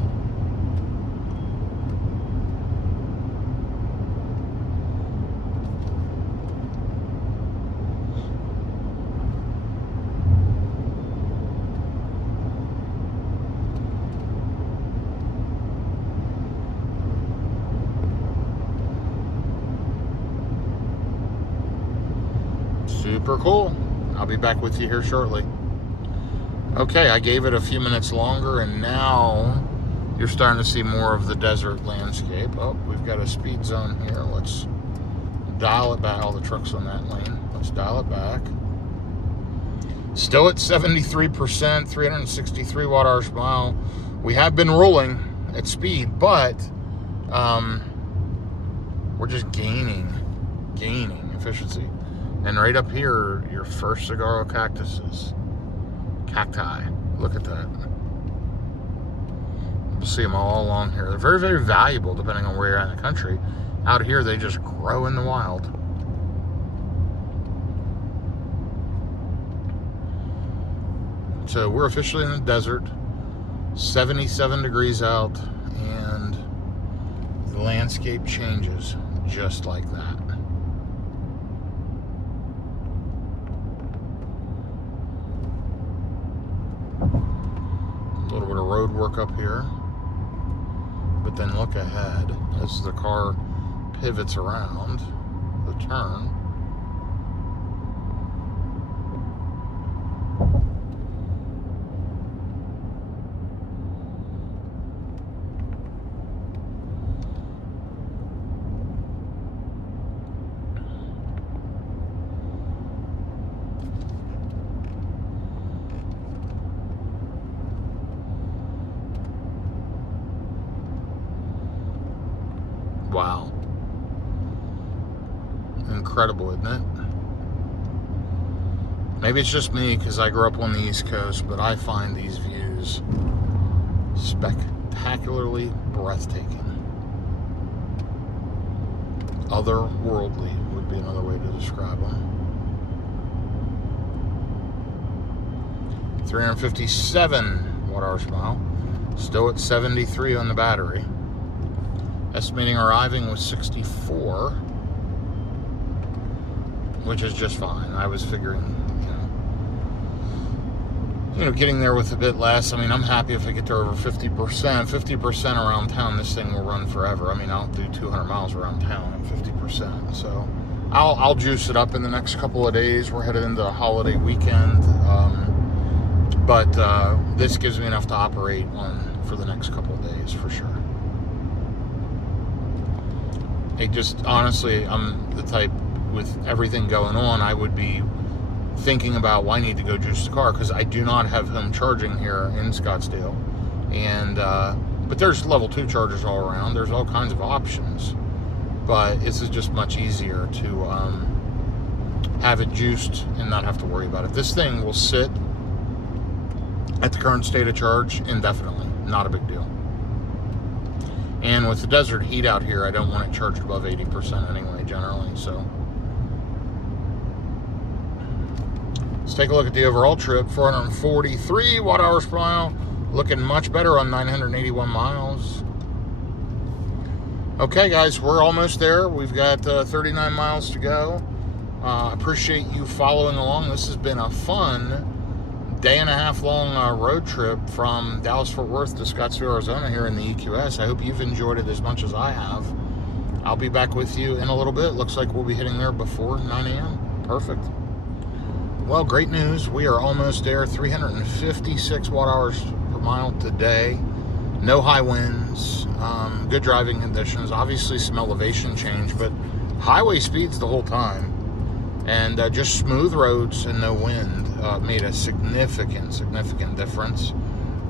Super cool. I'll be back with you here shortly. Okay, I gave it a few minutes longer, and now you're starting to see more of the desert landscape. Oh, we've got a speed zone here. Let's dial it back. All the trucks on that lane. Let's dial it back. Still at 73%, 363 watt-hours per mile. We have been rolling at speed, but we're just gaining efficiency. And right up here, your first saguaro cacti. Look at that. You'll see them all along here. They're very, very valuable depending on where you're at in the country. Out here, they just grow in the wild. So we're officially in the desert. 77 degrees out, and the landscape changes just like that. A little bit of road work up here, but then look ahead as the car pivots around the turn. Wow. incredible, isn't it? Maybe it's just me because I grew up on the East Coast, but I find these views spectacularly breathtaking. Otherworldly would be another way to describe them. 357 watt-hours per mile. Still at 73 on the battery. Estimating arriving was 64, which is just fine. I was figuring, getting there with a bit less. I mean, I'm happy if I get to over 50%. 50% around town, this thing will run forever. I mean, I'll do 200 miles around town at 50%. So I'll juice it up in the next couple of days. We're headed into a holiday weekend. But this gives me enough to operate on for the next couple of days for sure. It just, honestly, I'm the type with everything going on, I would be thinking about, well, I need to go juice the car because I do not have home charging here in Scottsdale. And but there's level 2 chargers all around. There's all kinds of options. But this is just much easier to have it juiced and not have to worry about it. This thing will sit at the current state of charge indefinitely. Not a big deal. And with the desert heat out here, I don't want it charged above 80% anyway, generally. So let's take a look at the overall trip. 443 watt-hours per mile. Looking much better on 981 miles. Okay, guys, we're almost there. We've got 39 miles to go. Appreciate you following along. This has been a fun day-and-a-half long road trip from Dallas-Fort Worth to Scottsdale, Arizona here in the EQS. I hope you've enjoyed it as much as I have. I'll be back with you in a little bit. Looks like we'll be hitting there before 9 a.m. Perfect. Well, great news. We are almost there. 356 watt-hours per mile today. No high winds. Good driving conditions. Obviously some elevation change, but highway speeds the whole time. And just smooth roads and no wind made a significant difference.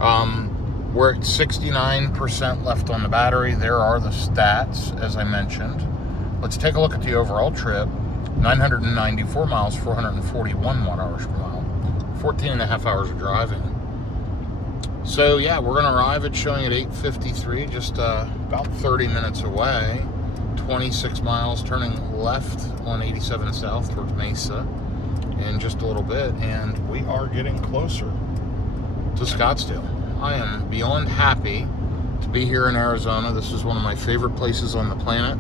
We're at 69% left on the battery. There are the stats, as I mentioned. Let's take a look at the overall trip. 994 miles, 441 watt-hours per mile. 14 and a half hours of driving. So, yeah, we're going to arrive at showing at 8:53, just about 30 minutes away. 26 miles, turning left on 87 South towards Mesa in just a little bit, and we are getting closer to Scottsdale. I am beyond happy to be here in Arizona. This is one of my favorite places on the planet,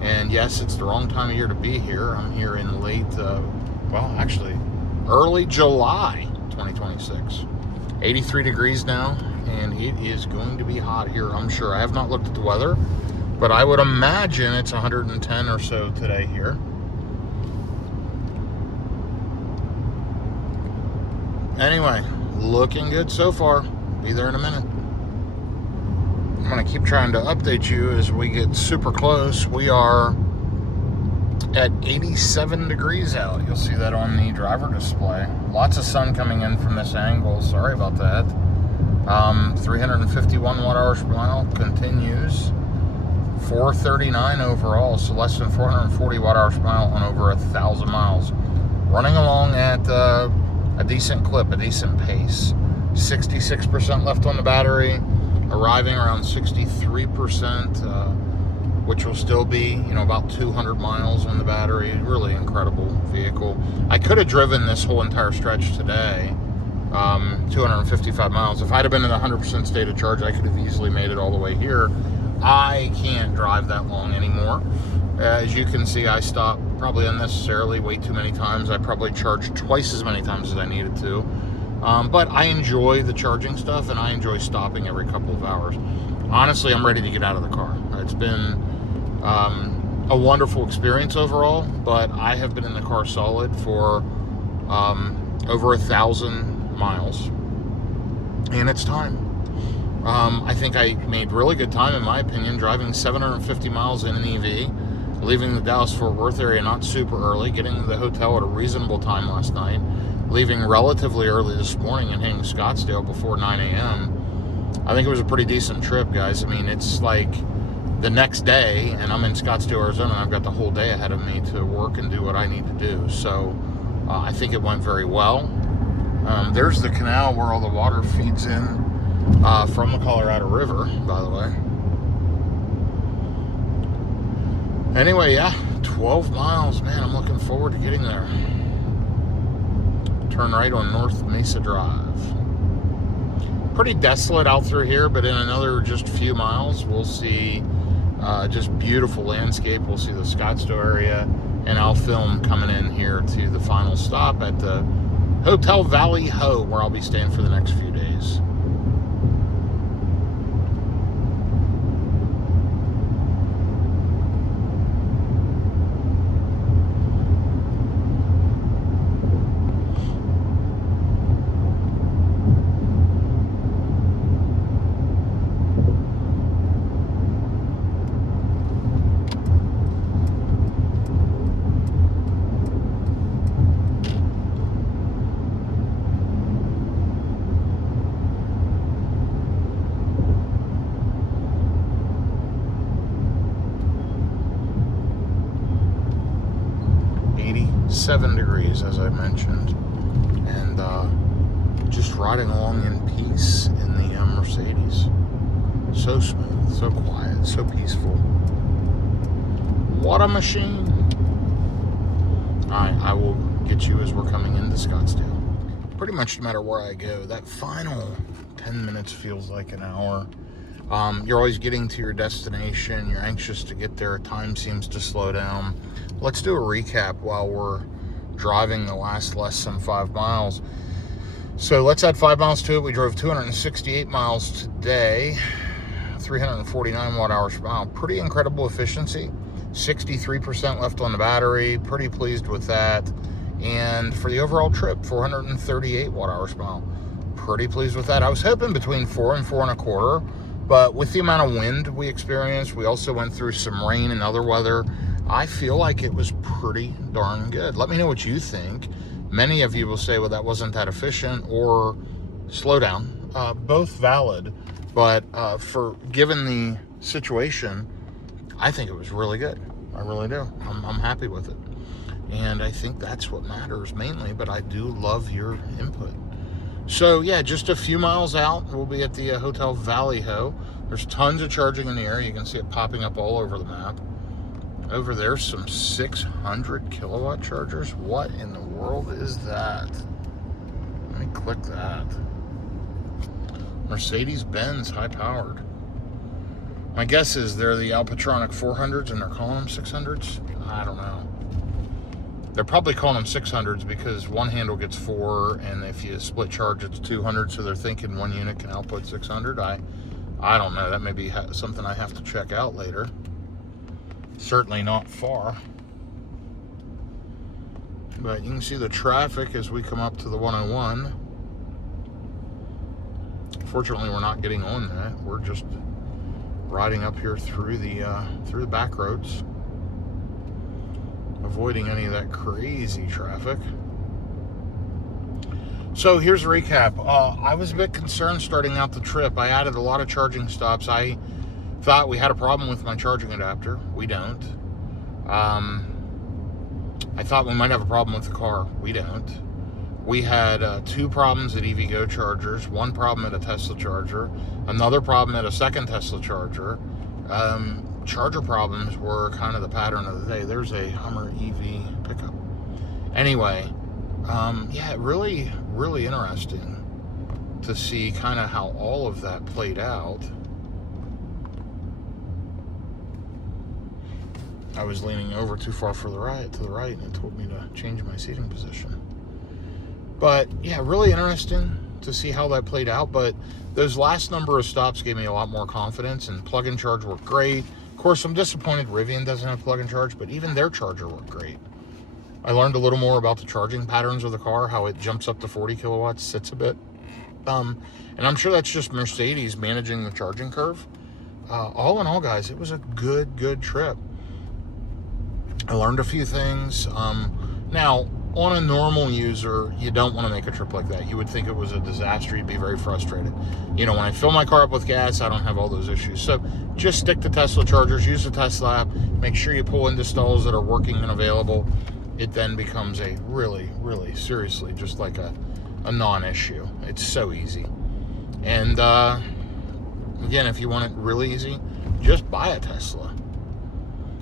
and yes, it's the wrong time of year to be here. I'm here in early July 2026. 83 degrees now, and it is going to be hot here, I'm sure. I have not looked at the weather, but I would imagine it's 110 or so today here. Anyway, looking good so far. Be there in a minute. I'm going to keep trying to update you as we get super close. We are at 87 degrees out. You'll see that on the driver display. Lots of sun coming in from this angle. Sorry about that. 351 watt-hours per mile continues. 439 overall, so less than 440 watt-hours per mile on over 1,000 miles. Running along at a decent clip, a decent pace. 66% left on the battery, arriving around 63%, which will still be, about 200 miles on the battery. Really incredible vehicle. I could have driven this whole entire stretch today, 255 miles. If I'd have been in the 100% state of charge, I could have easily made it all the way here. I can't drive that long anymore. As you can see, I stopped probably unnecessarily way too many times. I probably charged twice as many times as I needed to. But I enjoy the charging stuff, and I enjoy stopping every couple of hours. Honestly, I'm ready to get out of the car. It's been a wonderful experience overall, but I have been in the car solid for over 1,000 miles, and it's time. I think I made really good time, in my opinion, driving 750 miles in an EV, leaving the Dallas-Fort Worth area not super early, getting to the hotel at a reasonable time last night, leaving relatively early this morning and hitting Scottsdale before 9 a.m. I think it was a pretty decent trip, guys. I mean, it's like the next day, and I'm in Scottsdale, Arizona, and I've got the whole day ahead of me to work and do what I need to do. So I think it went very well. There's the canal where all the water feeds in from the Colorado River, by the way. Anyway, yeah, 12 miles, man. I'm looking forward to getting there. Turn right on North Mesa Drive. Pretty desolate out through here, but in another just few miles, we'll see just beautiful landscape. We'll see the Scottsdale area, and I'll film coming in here to the final stop at the Hotel Valley Ho, where I'll be staying for the next few days. Degrees, as I mentioned, and just riding along in peace in the Mercedes. So smooth, so quiet, so peaceful. What a machine. Alright, I will get you as we're coming into Scottsdale. Pretty much no matter where I go, that final 10 minutes feels like an hour. You're always getting to your destination. You're anxious to get there. Time seems to slow down. Let's do a recap while we're driving the last less than 5 miles. So let's add 5 miles to it. We drove 268 miles today, 349 watt hours per mile. Pretty incredible efficiency. 63% left on the battery. Pretty pleased with that. And for the overall trip, 438 watt hours per mile. Pretty pleased with that. I was hoping between 4 and 4.25, but with the amount of wind we experienced, we also went through some rain and other weather. I feel like it was pretty darn good. Let me know what you think. Many of you will say, well, that wasn't that efficient, or slow down. Both valid, but for given the situation, I think it was really good. I really do. I'm happy with it. And I think that's what matters mainly, but I do love your input. So yeah, just a few miles out, we'll be at the Hotel Valley Ho. There's tons of charging in the area. You can see it popping up all over the map. Over there, some 600 kilowatt chargers. What in the world is that? Let me click that. Mercedes-Benz high-powered. My guess is they're the Alpatronic 400s and they're calling them 600s. I don't know. They're probably calling them 600s because one handle gets 4, and if you split charge, it's 200. So they're thinking one unit can output 600. I don't know. That may be something I have to check out later. Certainly not far. But you can see the traffic as we come up to the 101. Fortunately, we're not getting on that. We're just riding up here through the back roads, avoiding any of that crazy traffic. So here's a recap. I was a bit concerned starting out the trip. I added a lot of charging stops. I thought we had a problem with my charging adapter. We don't. I thought we might have a problem with the car. We don't. We had 2 problems at EVgo chargers, 1 problem at a Tesla charger, another problem at a second Tesla charger. Charger problems were kind of the pattern of the day. There's a Hummer EV pickup. Anyway, yeah, really, really interesting to see kind of how all of that played out. I was leaning over too far to the right, and it told me to change my seating position. But yeah, really interesting to see how that played out. But those last number of stops gave me a lot more confidence, and plug and charge worked great. Of course, I'm disappointed Rivian doesn't have plug and charge, but even their charger worked great. I learned a little more about the charging patterns of the car, how it jumps up to 40 kilowatts, sits a bit. And I'm sure that's just Mercedes managing the charging curve. All in all, guys, it was a good trip. I learned a few things. Now, on a normal user, you don't want to make a trip like that. You would think it was a disaster. You'd be very frustrated. You know, when I fill my car up with gas, I don't have all those issues. So just stick to Tesla chargers, use the Tesla app, make sure you pull into stalls that are working and available. It then becomes a really, really, seriously, just like a non-issue. It's so easy. And again, if you want it really easy, just buy a Tesla.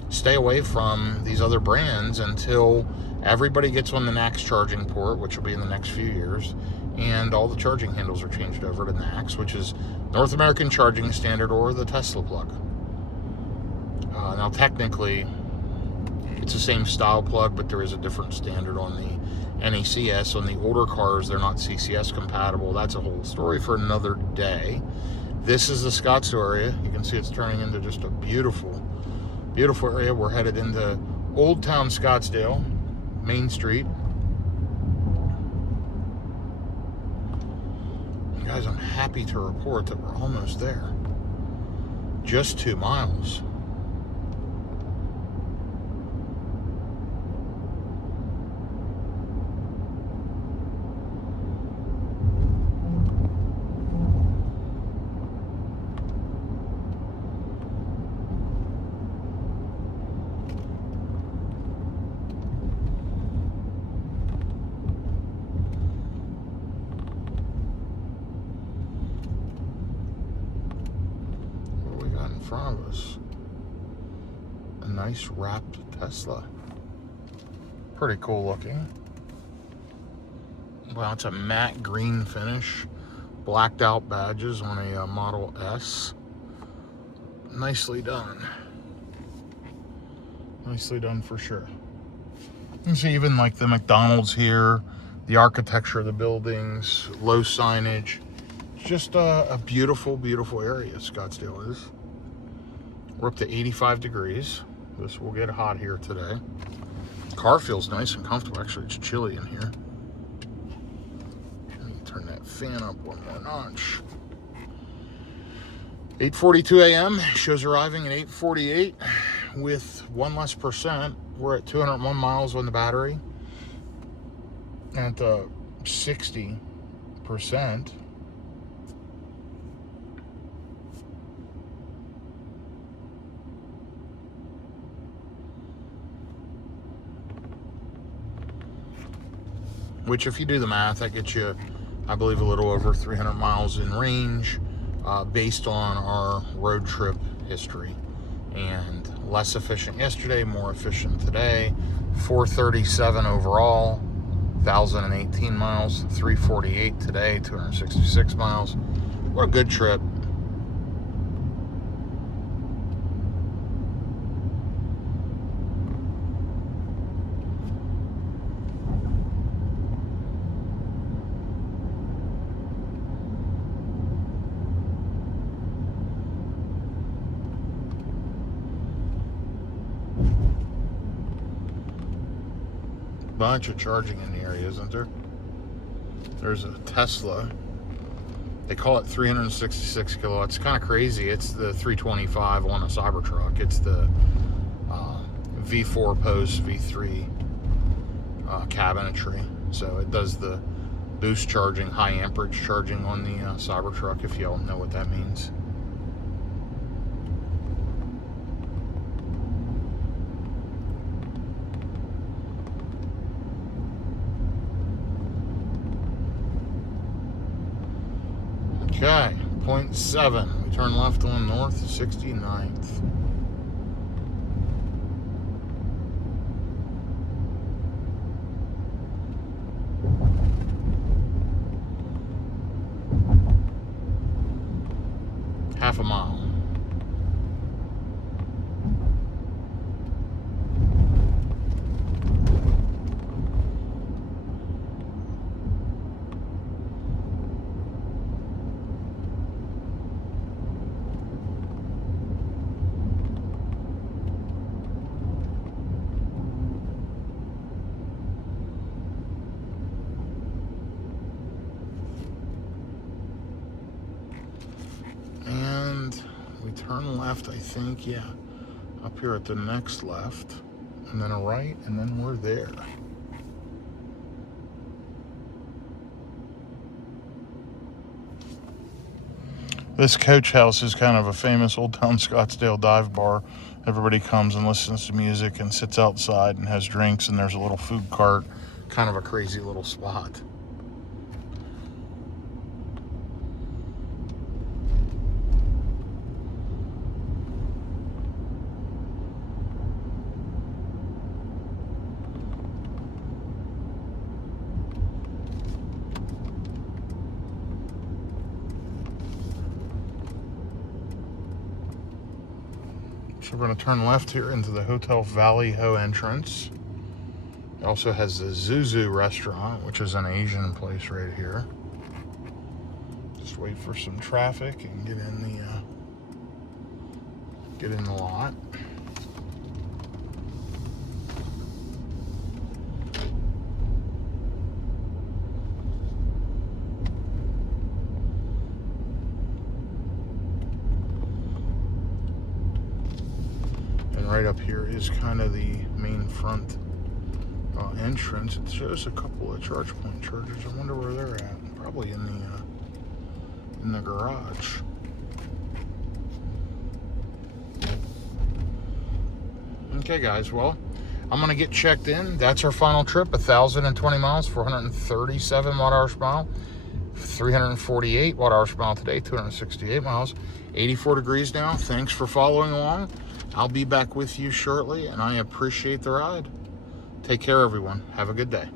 Stay away from these other brands until everybody gets on the NACS charging port, which will be in the next few years, and all the charging handles are changed over to NACS, which is North American Charging Standard, or the Tesla plug. Now, technically, it's the same style plug, but there is a different standard on the NECS. On the older cars, they're not CCS compatible. That's a whole story for another day. This is the Scottsdale area. You can see it's turning into just a beautiful, beautiful area. We're headed into Old Town Scottsdale, Main Street. And guys, I'm happy to report that we're almost there. Just 2 miles. In front of us, a nice wrapped Tesla. Pretty cool looking. Well, it's a matte green finish, blacked out badges on a Model S. Nicely done. Nicely done for sure. You can see even like the McDonald's here, the architecture of the buildings, low signage. It's just a beautiful, beautiful area, Scottsdale is. We're up to 85 degrees. This will get hot here today. Car feels nice and comfortable. Actually, it's chilly in here. Let me turn that fan up one more notch. 8:42 a.m. shows arriving at 8:48 with 1 less percent. We're at 201 miles on the battery. At 60%. Which, if you do the math, that gets you, I believe, a little over 300 miles in range, based on our road trip history. And less efficient yesterday, more efficient today. 437 overall, 1,018 miles. 348 today, 266 miles. What a good trip. Bunch of charging in the area, isn't there? There's a Tesla. They call it 366 kilowatts. Kind of crazy. It's the 325 on a Cybertruck. It's the V4 post, V3 cabinetry. So it does the boost charging, high amperage charging on the Cybertruck, if y'all know what that means. Okay, 0.7. We turn left on North 69th. Half a mile. And we turn left, I think, yeah, up here at the next left, and then a right, and then we're there. This coach house is kind of a famous Old Town Scottsdale dive bar. Everybody comes and listens to music and sits outside and has drinks, and there's a little food cart. Kind of a crazy little spot. So we're going to turn left here into the Hotel Valley Ho entrance. It also has the Zuzu restaurant, which is an Asian place right here. Just wait for some traffic and get in the lot. Right up here is kind of the main front entrance. It shows a couple of charge point chargers. I wonder where they're at. Probably in the garage. Okay, guys. Well, I'm gonna get checked in. That's our final trip. 1,020 miles, 437 watt-hours per mile. 348 watt-hours per mile today. 268 miles. 84 degrees now. Thanks for following along. I'll be back with you shortly, and I appreciate the ride. Take care, everyone. Have a good day.